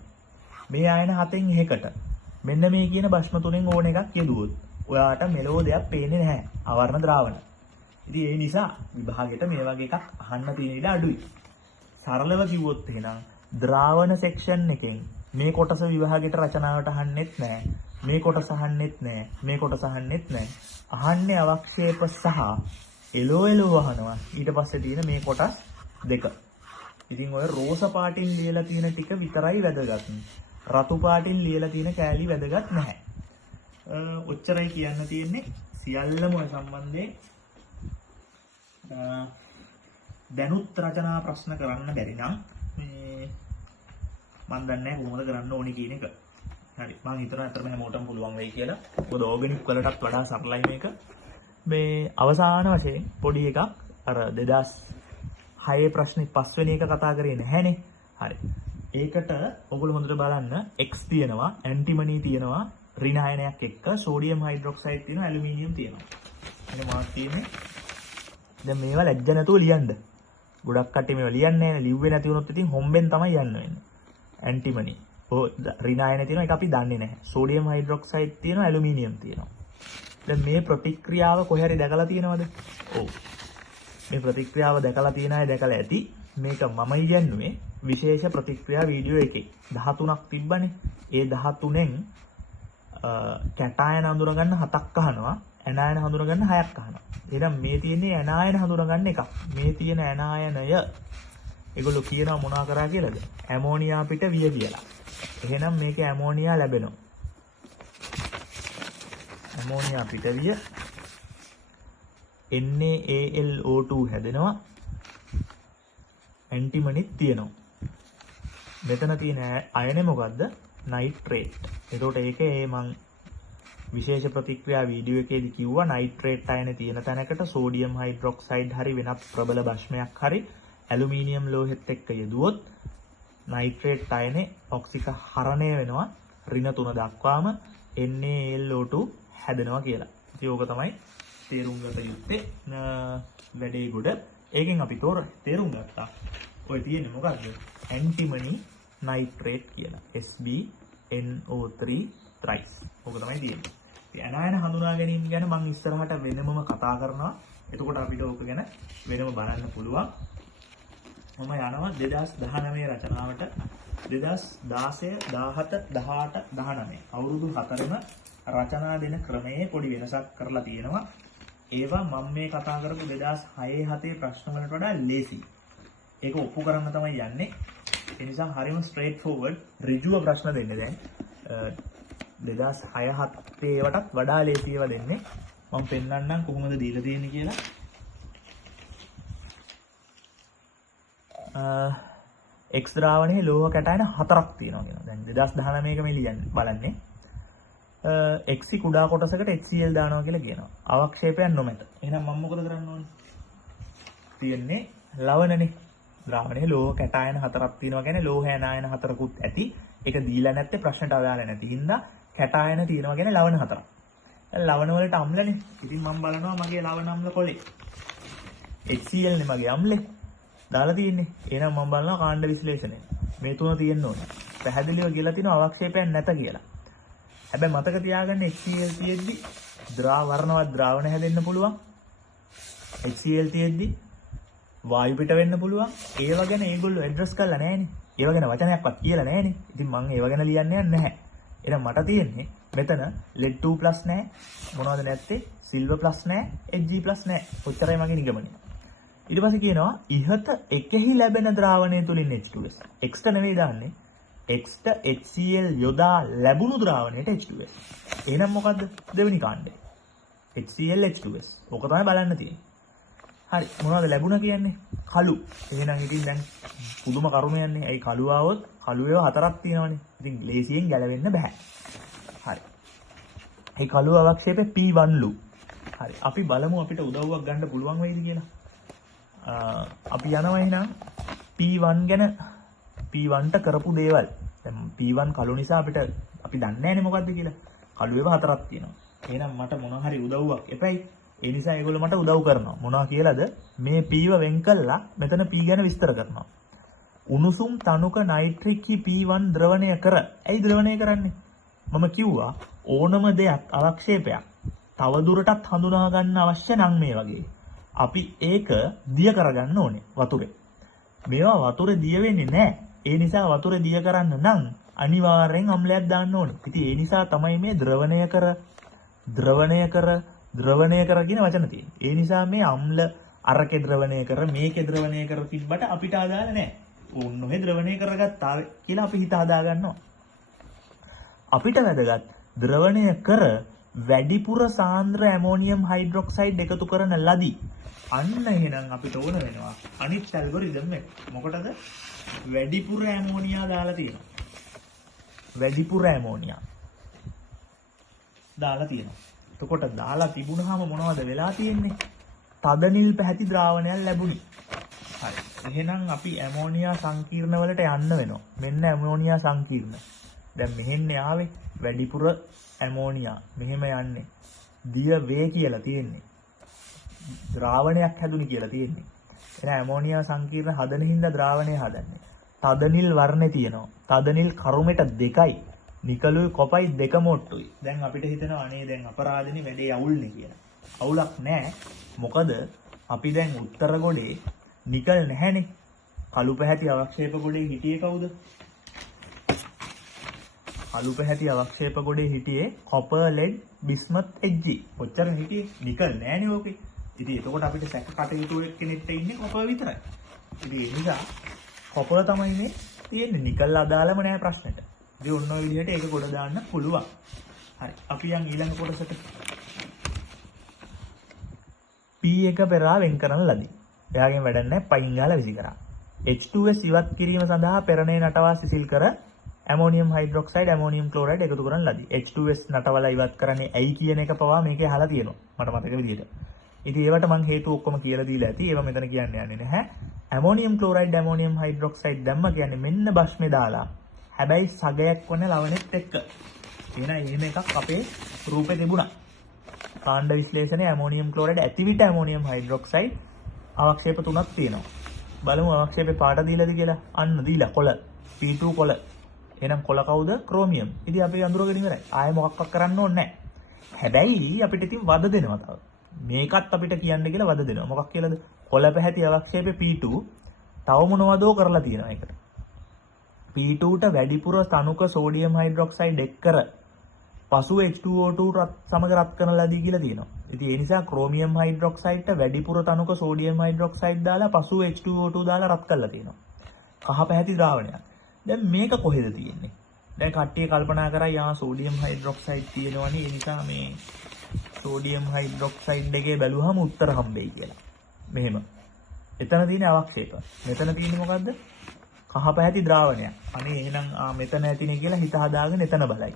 මේ අයන හතෙන් එකකට මෙන්න මේ කියන භස්ම තුනෙන් ඕන එකක් යෙදුවොත් ඔයාට මෙලෝ දෙයක් පේන්නේ නැහැ. අවර්ණ ද්‍රාවණ. ඉතින් ඒ නිසා විභාගෙට මේ වගේ එකක් අහන්න තියෙන ඉඩ අඩුයි. සරලව කිව්වොත් එහෙනම් ද්‍රාවණ සෙක්ෂන් එකෙන් මේ කොටස විභාගෙට රචනාවට අහන්නෙත් නැහැ. මේ කොටස අහන්නෙත් නැහැ. මේ කොටස අහන්නෙත් නැහැ. අහන්නේ අවක්ෂේප සහ එලෝ අහනවා. ඊට පස්සේ තියෙන මේ කොටස් දෙක. ඉතින් ඔය රෝස පාටින් ලියලා තියෙන ටික විතරයි වැදගත්. රතු පාටින් ලියලා තියෙන කෑලි වැදගත් නැහැ. ඔච්චරයි කියන්න තියෙන්නේ. සියල්ලම ඔය සම්බන්ධයෙන් දැනුත් රචනා ප්‍රශ්න කරන්න බැරි නම් මේ මම දන්නේ නැහැ කොහොමද කරන්න ඕනේ කියන එක. හරි. මම හිතනවා අතරම හැමෝටම පුළුවන් වෙයි කියලා. මොකද ඕගනික් වලටත් වඩා සරලයි මේක. මේ අවසාන වශයෙන් පොඩි එකක් අර 2006 ප්‍රශ්නේ 5 වෙනි එක කතා කරේ නැහැනේ. හරි. ඒකට ඔයගොල්ලෝ හොඳට බලන්න X තියෙනවා, ඇන්ටිමනි තියෙනවා, ඍණායනයක් එක්ක සෝඩියම් හයිඩ්‍රොක්සයිඩ් තියෙනවා, ඇලුමිනියම් තියෙනවා. එනේ මාක් තියෙන්නේ. දැන් මේවා ලැජ්ජ නැතුව ලියන්න. ගොඩක් කට්ටිය මේවා ලියන්නේ නැහැ. ලිව්වේ නැති වුණොත් ඉතින් හොම්බෙන් තමයි යන්න වෙන්නේ. ඇන්ටිමනි. ඔය ඍණායන තියෙනවා, ඒක අපි දන්නේ නැහැ. සෝඩියම් හයිඩ්‍රොක්සයිඩ් තියෙනවා, ඇලුමිනියම් තියෙනවා. දැන් මේ ප්‍රතික්‍රියාව කොහේ හරි දැකලා තියෙනවද? ඔව්. මේ ප්‍රතික්‍රියාව දැකලා තියෙන අය දැකලා ඇති. මේක මම ඉගෙනුවේ විශේෂ ප්‍රතික්‍රියා වීඩියෝ එකේ. 13ක් තිබ්බනේ. ඒ 13න් කැටායන හඳුනගන්න 7ක් අහනවා, ඇනායන හඳුනගන්න 6ක් අහනවා. එහෙනම් මේ තියෙන්නේ ඇනායන හඳුනගන්න එකක්. මේ තියෙන ඇනායනය ඒගොල්ලෝ කියනවා මොනවා කරා කියලාද? ඇමෝනියා පිට විය කියලා. එහෙනම් මේකේ ඇමෝනියා ලැබෙනවා. ඇමෝනියා පිටවිය NaAlO2 හැදෙනවා. ඇන්ටිමනිත් තියෙනවා. මෙතන තියෙන අයනේ මොකද්ද? නයිට්‍රේට්. එතකොට ඒකේ මං විශේෂ ප්‍රතික්‍රියා වීඩියෝ එකේදී කිව්වා නයිට්‍රේට් අයනේ තියෙන තැනකට සෝඩියම් හයිඩ්‍රොක්සයිඩ් හරි වෙනත් ප්‍රබල භස්මයක් හරි ඇලුමිනියම් ලෝහෙත් එක්ක යෙදුවොත් නයිට්‍රේට් අයනේ ඔක්සික හරණය වෙනවා ඍණ 3 දක්වාම NaAlO2 හැදෙනවා කියලා. ඉතින් ඕක තමයි තේරුම් ගත යුත්තේ වැඩේ ගොඩ. ඒකෙන් අපි තේරුම් ගත්තා. ඔය තියෙන්නේ මොකද්ද? ඇන්ටිමනි නයිට්‍රේට් කියලා. SbNO3 ත්‍රයිස්. ඕක තමයි තියෙන්නේ. ඇනායන හඳුනා ගැනීම ගැන මම ඉස්සරහට වෙනමම කතා කරනවා. එතකොට අපිට ඕක ගැන වෙනම බලන්න පුළුවන්. මම යනවා 2019 රචනාවට 2016 17 18 19 අවුරුදු 4ම රචනා දෙන ක්‍රමයේ පොඩි වෙනසක් කරලා තියෙනවා. ඒවා මම මේ කතා කරපු 2006 7 ප්‍රශ්න වලට වඩා ලේසි. ඒක ඔප්පු කරන්න තමයි යන්නේ. ඒ නිසා හරිම ස්ට්‍රේට් ෆෝවර්ඩ් ඍජුව ප්‍රශ්න දෙන්නේ දැන්. 2006 7 ඒවටත් වඩා ලේසි ඒවා දෙන්නේ. මම පෙන්නන්නම් කොහොමද දීලා තියෙන්නේ කියලා. X ද්‍රාවණයේ ලෝහ කැටයන 4ක් තියෙනවා කියනවා. දැන් 2019 මේ ලියන්නේ බලන්නේ. X කුඩා කොටසකට HCl දානවා කියලා කියනවා. අවක්ෂේපයක් නොමැත. එහෙනම් මම මොකද කරන්න ඕනේ? තියෙන්නේ ලවණනේ. ද්‍රාවණයේ ලෝහ කැටයන 4ක් තියෙනවා කියන්නේ ලෝහ ඇනායන 4කුත් ඇති. ඒක දීලා නැත්තේ ප්‍රශ්නට අදාළ නැති හින්දා කැටයන තියෙනවා කියන්නේ ලවණ 4ක්. ලවණ වලට අම්ලනේ. ඉතින් මම බලනවා මගේ ලවණ අම්ල කොලේ. HCl නේ මගේ අම්ලේ. දාලා තියෙන්නේ. එහෙනම් මම බලනවා කාණ්ඩ විශ්ලේෂණය. මේ තුන තියෙන්න ඕනේ. පැහැදිලිව කියලා තියෙනවා අවක්ෂේපයක් නැත කියලා. හැබැයි මතක තියාගන්න HCl තියෙද්දි වර්ණවත් ද්‍රාවණ හැදෙන්න පුළුවන්. HCl තියෙද්දි වායු පිට වෙන්න පුළුවන්. ඒව ගැන ඒගොල්ලෝ ඇඩ්‍රස් කරලා නැහැනේ. ඒව ගැන වචනයක්වත් කියලා නැහැනේ. ඉතින් මම ඒව ගැන ලියන්නේ නැහැ. එහෙනම් මට තියෙන්නේ මෙතන lead 2+ නැහැ. මොනවද නැත්තේ? silver+ නැහැ. Hg+ නැහැ. ඔච්චරයි මගේ නිගමනය. ඊට පස්සේ කියනවා ඉහත එකෙහි ලැබෙන ද්‍රාවණය තුලින් H2S. X ට නෙවෙයි දාන්නේ. X ට HCl යොදා ලැබුණු ද්‍රාවණයට H2S. එහෙනම් මොකද්ද දෙවෙනි කාණ්ඩය? HCl H2S. ඕක තමයි බලන්න තියෙන්නේ. හරි මොනවද ලැබුණා කියන්නේ? කළු. එහෙනම් ඉතින් දැන් පුදුම කරුණ යන්නේ. ඇයි කළු ආවොත් කළු ඒවා 4ක් තියෙනවනේ. ඉතින් ග්ලේසියෙන් ගැලවෙන්න බෑ. හරි. ඒ කළු අවක්ෂේපේ P1ලු. හරි. අපි බලමු අපිට උදව්වක් ගන්න පුළුවන් වෙයිද කියලා. අපි යනවා එහෙනම් P1 ගැන P1ට කරපු දේවල්. දැන් P1 කළු නිසා අපිට අපි දන්නේ නැහැනේ මොකද්ද කියලා. කළු ඒවා 4ක් තියෙනවා. එහෙනම් මට මොන හරි උදව්වක් එපැයි. ඒ නිසා ඒගොල්ලෝ මට උදව් කරනවා. මොනවා කියලාද? මේ P ව වෙන් කළා මෙතන P ගැන විස්තර කරනවා. උණුසුම් තනුක නයිට්‍රික් P1 ද්‍රවණය කර. ඇයි ද්‍රවණය කරන්නේ? මම කිව්වා ඕනම දෙයක් අවක්ෂේපයක් තව දුරටත් හඳුනා ගන්න අවශ්‍ය නම් මේ වගේ. අපි ඒක දිය කරගන්න ඕනේ වතුරේ. මේවා වතුරේ දිය වෙන්නේ නැහැ. ඒ නිසා වතුරේ දිය කරන්න නම් අනිවාර්යෙන් අම්ලයක් දාන්න ඕනේ. ඉතින් ඒ නිසා තමයි මේ ද්‍රවණය කර කියන වචන තියෙන්නේ. ඒ නිසා මේ අම්ල අරකේ ද්‍රවණය කර මේකේ ද්‍රවණය කර තිබ්බට අපිට අදාළ නැහැ. ඕන්නෝහේ ද්‍රවණය කරගත්තා කියලා අපි හිත හදා ගන්නවා. අපිට වැදගත් ද්‍රවණය කර වැඩිපුර සාන්ද්‍ර ඇමෝනියම් හයිඩ්‍රොක්සයිඩ් එකතු කරන ලදී. අන්න එහෙනම් අපිට ඕන වෙනවා අනිත් ඇල්ගොරිතම් එක. මොකටද? වැඩිපුර ඇමෝනියා දාලා තියෙනවා. වැඩිපුර ඇමෝනියා දාලා තියෙනවා. එතකොට දාලා තිබුණාම මොනවද වෙලා තියෙන්නේ? තද නිල් පැහැති ද්‍රාවණයක් ලැබුණි. හරි. එහෙනම් අපි ඇමෝනියා සංකීර්ණ වලට යන්න වෙනවා. මෙන්න ඇමෝනියා සංකීර්ණ. දැන් මෙහෙන්න ආවේ වැඩිපුර ඇමෝනියා. මෙහෙම යන්නේ. දිය වේ කියලා තියෙන්නේ. ද්‍රාවණයක් හැදුනි කියලා තියෙන්නේ. එහෙනම් ඇමෝනියා සංකීර්ණ හදන හින්දා ද්‍රාවණය හදන්නේ. තද නිල් වර්ණේ තියෙනවා. තද නිල් කරුමෙට 2යි. නිකලුයි කොපයි 2 මොට්ටුයි. දැන් අපිට හිතෙනවා අනේ දැන් අපරාධනේ වැඩේ අවුල්නේ කියලා. අවුලක් නැහැ. මොකද අපි දැන් උත්තර ගොඩේ නිකල් නැහැනේ. කළු පැහැති අවක්ෂේප ගොඩේ හිටියේ කවුද? කළු පැහැති අවක්ෂේප ගොඩේ හිටියේ copper lead bismuth Hg. ඔච්චර හිටියේ නිකල් නැහැනේ ඕකේ. ඉතින් එතකොට අපිට සැක කටයුතු කෙනෙක්ට ඉන්නේ copper විතරයි. ඉතින් ඒ නිසා copper තමයි මේ තියෙන්නේ. නිකල් අදාළම නැහැ ප්‍රශ්නෙට. ඉතින් ඔන්න ඔය විදිහට ඒක ගොඩ දාන්න පුළුවන්. හරි. අපි යන් ඊළඟ කොටසට. P1 පෙරා වෙන් කරන ලදී. එයාගෙන් වැඩක් නැහැ. පයින් ගාලා විසි කරා. H2S ඉවත් කිරීම සඳහා පෙරණේ නටවා සිසිල් කර ඇමෝනියම් හයිඩ්‍රොක්සයිඩ් ඇමෝනියම් ක්ලෝරයිඩ් එකතු කරන ලදී. H2S නටවලා ඉවත් කරන්නේ ඇයි කියන එක පවා මේකේ අහලා තියෙනවා. මට මතක විදිහට. ඉතින් ඒවට මම හේතු ඔක්කොම කියලා දීලා ඇති. ඒවා මෙතන කියන්න යන්නේ නැහැ. ඇමෝනියම් ක්ලෝරයිඩ් ඇමෝනියම් හයිඩ්‍රොක්සයිඩ් දැම්ම කියන්නේ මෙන්න බෂ්මේ දාලා. හැබැයි සගයක් වන ලවණෙත් එක්ක. එහෙම එකක් අපේ රූපේ තිබුණා. කාණ්ඩ විශ්ලේෂණයේ ඇමෝනියම් ක්ලෝරයිඩ් ඇති විට ඇමෝනියම් හයිඩ්‍රොක්සයිඩ් අවක්ෂේප 3ක් තියෙනවා. බලමු අවක්ෂේපේ පාට දීලාද කියලා. අන්න දීලා කොළ. P2 කොළ. එහෙනම් කොළ කවුද? ක්‍රෝමියම්. ඉතින් අපි අඳුරගෙන ඉවරයි. ආයෙ මොකක්වත් කරන්න ඕනේ නැහැ. හැබැයි අපිට ඉතින් වද දෙනවා තව. මේකත් අපිට කියන්න කියලා වද දෙනවා. මොකක් කියලාද? කොළ පැහැති අවක්ෂේපේ P2 තව මොනවදෝ කරලා තියෙනවා ඒකට. P2ට වැඩිපුර තනුක සෝඩියම් හයිඩ්‍රොක්සයිඩ් එක් කර පසුව H2O2 සමග රත් කරන ලදී කියලා තියෙනවා. ඉතින් ඒ නිසා ක්‍රෝමියම් හයිඩ්‍රොක්සයිඩ්ට වැඩිපුර තනුක සෝඩියම් හයිඩ්‍රොක්සයිඩ් දාලා පසුව H2O2 දාලා රත් කරලා තියෙනවා. කහ පැහැති ද්‍රාවණයක්. දැන් මේක කොහෙද තියෙන්නේ? දැන් කට්ටිය කල්පනා කරා යා සෝඩියම් හයිඩ්‍රොක්සයිඩ් තියෙනවනේ ඒ නිසා මේ සෝඩියම් හයිඩ්‍රොක්සයිඩ් එකේ බැලුවහම උත්තර හම්බෙයි කියලා. මෙහෙම. එතන තියෙන අවක්ෂේප. මෙතන තියෙන්නේ මොකද්ද? කහ පැහැති ද්‍රාවණයක්. අනේ එහෙනම් මෙතන ඇතිනේ කියලා හිත හදාගෙන එතන බලයි.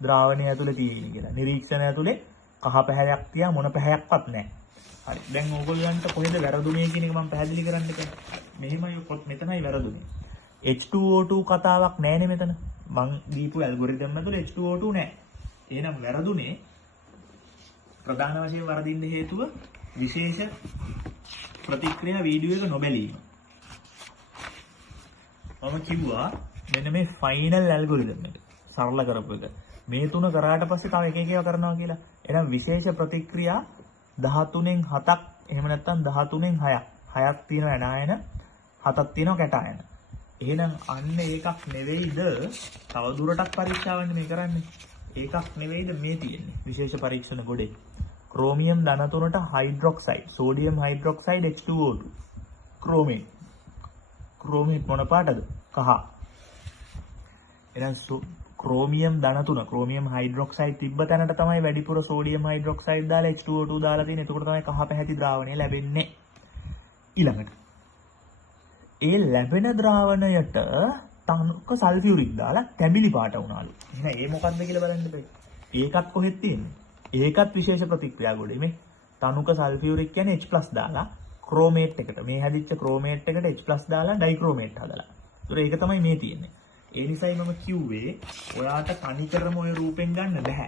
ද්‍රාවණය ඇතුලේ තියෙන්නේ කියලා. නිරීක්ෂණය ඇතුලේ කහ පැහැයක් තියා මොන පැහැයක්වත් නැහැ. හරි. දැන් ඕගොල්ලන්ට කොහෙද වැරදුනේ කියන එක මම පැහැදිලි කරන්න කියලා. මෙහෙමයි මෙතනයි වැරදුනේ. H2O2 කතාවක් නැහැනේ මෙතන. මං දීපු ඇල්ගොරිතම් ඇතුලේ H2O2 නැහැ. එහෙනම් වැරදුනේ ප්‍රධාන වශයෙන් වරදින්න හේතුව විශේෂ ප්‍රතික්‍රියා වීඩියෝ එක නොබැලීම. මම කිව්වා මෙන්න මේ ෆයිනල් ඇල්ගොරිතම් එක සරල කරපු එක. මේ තුන කරාට පස්සේ තව එක එක ඒවා කරනවා කියලා. එහෙනම් විශේෂ ප්‍රතික්‍රියා 13න් 7ක් එහෙම නැත්නම් 13න් 6ක්. 6ක් තියෙනවා ඇනායන 7ක් තියෙනවා කැටායන. එහෙනම් අන්න ඒකක් නෙවෙයිද තව දුරටත් පරීක්ෂාවෙන් මේ කරන්නේ. ඒකක් නෙවෙයිද මේ තියෙන්නේ විශේෂ පරීක්ෂණ ගොඩේ. ක්‍රෝමියම් ධන 3ට හයිඩ්‍රොක්සයිඩ් සෝඩියම් හයිඩ්‍රොක්සයිඩ් H2O2 ක්‍රෝමේට්. ක්‍රෝමේට් මොන පාටද? කහ. එහෙනම් ක්‍රෝමියම් ධන 3 ක්‍රෝමියම් හයිඩ්‍රොක්සයිඩ් තිබ්බ තැනට තමයි වැඩිපුර සෝඩියම් හයිඩ්‍රොක්සයිඩ් දාලා H2O2 දාලා තියෙන්නේ. එතකොට තමයි කහ පැහැති ද්‍රාවණය ලැබෙන්නේ. ඊළඟට ඒ ලැබෙන ද්‍රාවණයට තනුක සල්ෆියුරික් දාලා තැඹිලි පාට වුණාලු. එහෙනම් ඒ මොකද්ද කියලා බලන්න බෑ. ඒකත් කොහෙද තියෙන්නේ? ඒකත් විශේෂ ප්‍රතික්‍රියා ගොඩේ මේ තනුක සල්ෆියුරික් කියන්නේ H+ දාලා ක්‍රෝමේට් එකට මේ හැදිච්ච ක්‍රෝමේට් එකට H+ දාලා ඩයික්‍රෝමේට් හදලා. ඒතර ඒක තමයි මේ තියෙන්නේ. ඒ නිසායි මම කිව්වේ ඔයාට තනිකරම ওই රූපෙන් ගන්න බෑ.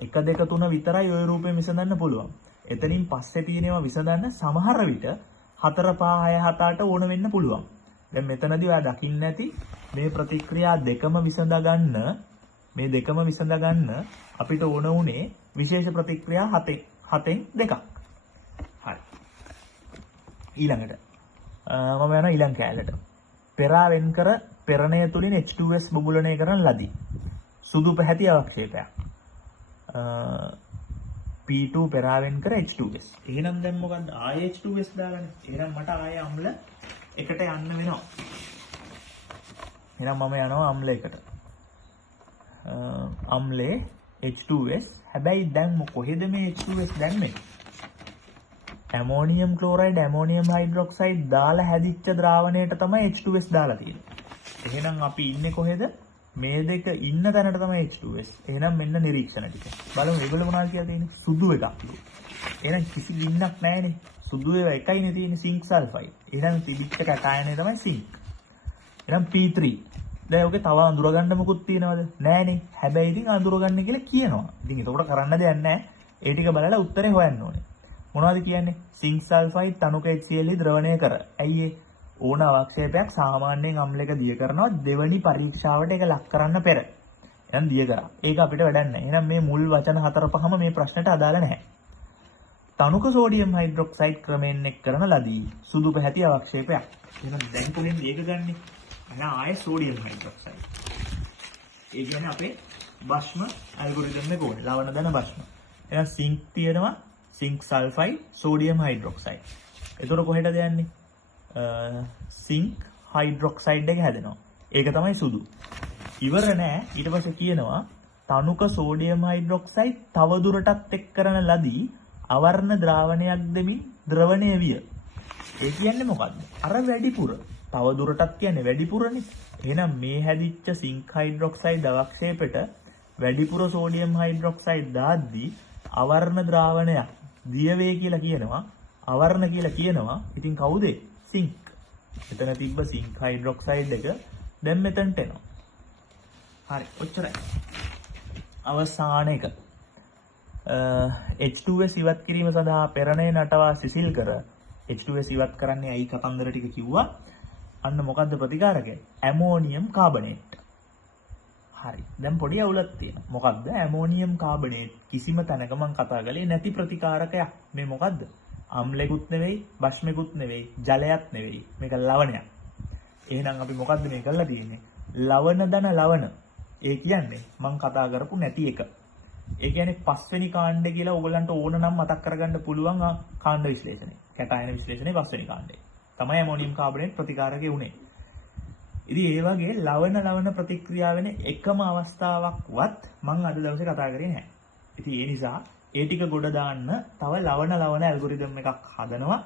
1 2 3 විතරයි ওই රූපෙන් විසඳන්න පුළුවන්. එතනින් පස්සේ තියෙනවා විසඳන්න සමහර විට 4 5 6 7 8 ඕන වෙන්න පුළුවන්. දැන් මෙතනදී ඔයා දකින්න ඇති මේ ප්‍රතික්‍රියා දෙකම විසඳ ගන්න අපිට ඕන උනේ විශේෂ ප්‍රතික්‍රියා 7න් 2ක්. හරි. ඊළඟට මම යනවා ඊළඟ කැලේට. පෙරා වෙන් කර පෙරණය තුලින් H2S බුබුලණය කරන ලදී. සුදු පැහැති අවක්ෂේපයක්. P2 පෙරා වෙන් කර H2S. එහෙනම් දැන් මොකද්ද? ආයේ H2S දාලානේ. එහෙනම් මට ආයේ අම්ල එකට යන්න වෙනවා. එහෙනම් මම යනවා අම්ලයකට. අම්ලේ H2S. හැබැයි දැන් කොහෙද මේ H2S දැම්මේ? ඇමෝනියම් ක්ලෝරයිඩ් ඇමෝනියම් හයිඩ්‍රොක්සයිඩ් දාලා හැදිච්ච ද්‍රාවණයට තමයි H2S දාලා තියෙන්නේ. එහෙනම් අපි ඉන්නේ කොහෙද? මේ දෙක ඉන්න තැනට තමයි H2S. එහෙනම් මෙන්න නිරීක්ෂණ ටික. බලමු ඒගොල්ලෝ මොනවද කියලා තියෙන්නේ? සුදු එකක්. එහෙනම් කිසි ගින්නක් නැහැනේ. සුදු ඒවා එකයිනේ තියෙන්නේ සිංක් සල්ෆයිඩ්. එහෙනම් තිබිච්ච කැටායනේ තමයි සිංක්. එහෙනම් P3. දැන් ඔගේ තව අඳුරගන්න මොකුත් තියෙනවද? නෑනේ. හැබැයි ඉතින් අඳුරගන්න කියලා කියනවා. ඉතින් ඒකට කරන්න දෙයක් නැහැ. ඒ ටික බලලා උත්තරේ හොයන්න ඕනේ. මොනවද කියන්නේ? සිංක් සල්ෆයිඩ් තනුක HCl ද්‍රවණය කර. ඇයි ඕන අවක්ෂේපයක් සාමාන්‍යයෙන් අම්ලයක දිය කරනවා දෙවනි පරීක්ෂාවට ඒක ලක් කරන්න පෙර. එහෙනම් දිය කරා. ඒක අපිට වැඩක් නැහැ. එහෙනම් මේ මුල් වචන 4-5ම මේ ප්‍රශ්නට අදාළ නැහැ. තනුක සෝඩියම් හයිඩ්‍රොක්සයිඩ් ක්‍රමයෙන් එක් කරන ලදී සුදු පැහැති අවක්ෂේපයක්. එහෙනම් දැන් කොහෙන්ද ඒක ගන්නෙ? ආයේ සෝඩියම් හයිඩ්‍රොක්සයිඩ්. ඒ කියන්නේ අපේ භස්ම ඇල්ගොරිතම් එක ඕනේ. ලවණ දන භස්ම. එහෙනම් සිංක් තියෙනවා සිංක් සල්ෆයිඩ් සෝඩියම් හයිඩ්‍රොක්සයිඩ්. එතකොට කොහෙටද යන්නේ? සිංක් හයිඩ්‍රොක්සයිඩ් එක හැදෙනවා. ඒක තමයි සුදු. ඉවර නෑ. ඊට පස්සේ කියනවා තනුක සෝඩියම් හයිඩ්‍රොක්සයිඩ් තව දුරටත් එක් කරන ලදී අවර්ණ ද්‍රාවණයක් දෙමින් ද්‍රවණය විය. ඒ කියන්නේ මොකද්ද? අර වැඩිපුර. තව දුරටත් කියන්නේ වැඩිපුරනේ. එහෙනම් මේ හැදිච්ච සිංක් හයිඩ්‍රොක්සයිඩ් අවක්ෂේපෙට වැඩිපුර සෝඩියම් හයිඩ්‍රොක්සයිඩ් දාද්දී අවර්ණ ද්‍රාවණයක් දිය වේ කියලා කියනවා. අවර්ණ කියලා කියනවා. ඉතින් කවුද? සිංක්. එතන තිබ්බ සිංක් හයිඩ්‍රොක්සයිඩ් එක දැන් මෙතනට එනවා. හරි. ඔච්චරයි. අවසාන එක. H2S ඉවත් කිරීම සඳහා පෙරණය නටවා සිසිල් කර H2S ඉවත් කරන්නේ ඇයි කතන්දර ටික කිව්වා. අන්න මොකද්ද ප්‍රතිකාරකය? Ammonium carbonate. හරි. දැන් පොඩි අවුලක් තියෙනවා. මොකද්ද? ඇමෝනියම් කාබනේට් කිසිම තැනක මම කතා කළේ නැති ප්‍රතිකාරකයක්. මේ මොකද්ද? අම්ලෙකුත් නෙවෙයි, බෂ්මෙකුත් නෙවෙයි, ජලයක් නෙවෙයි. මේක ලවණයක්. එහෙනම් අපි මොකද්ද මේ කරලා තියෙන්නේ? ලවණ දන ලවණ. ඒ කියන්නේ මම කතා කරපු නැති එක. ඒ කියන්නේ පස්වෙනි කාණ්ඩය කියලා ඕගලන්ට ඕන නම් මතක් කරගන්න පුළුවන් කාණ්ඩ විශ්ලේෂණය. කැටායන විශ්ලේෂණයේ පස්වෙනි කාණ්ඩය. තමයි ඇමෝනියම් කාබනේට් ප්‍රතිකාරකේ උනේ. ඉතින් ඒ වගේ ලවණ ප්‍රතික්‍රියා වෙන එකම අවස්ථාවක්වත් මම අද දවසේ කතා කරේ නැහැ. ඉතින් ඒ නිසා ඒ ටික ගොඩ දාන්න තව ලවණ ඇල්ගොරිතම් එකක් හදනවා.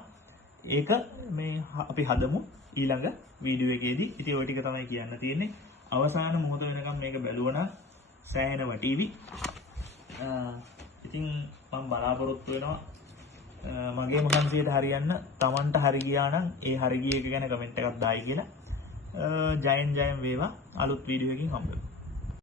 ඒක මේ අපි හදමු ඊළඟ වීඩියෝ එකේදී. ඉතින් ওই ටික තමයි කියන්න තියෙන්නේ. අවසාන මොහොත වෙනකම් මේක බැලුවනම් සෑහෙන වටීවි. ඉතින් මම බලාපොරොත්තු වෙනවා මගේ මහන්සියට හරියන්න. Tamanට හරි ගියා නම් ඒ හරි ගිය එක ගැන කමෙන්ට් එකක් දායි කියලා. ජයෙන් වේවා. අලුත් වීඩියෝ එකකින් හම්බෙමු.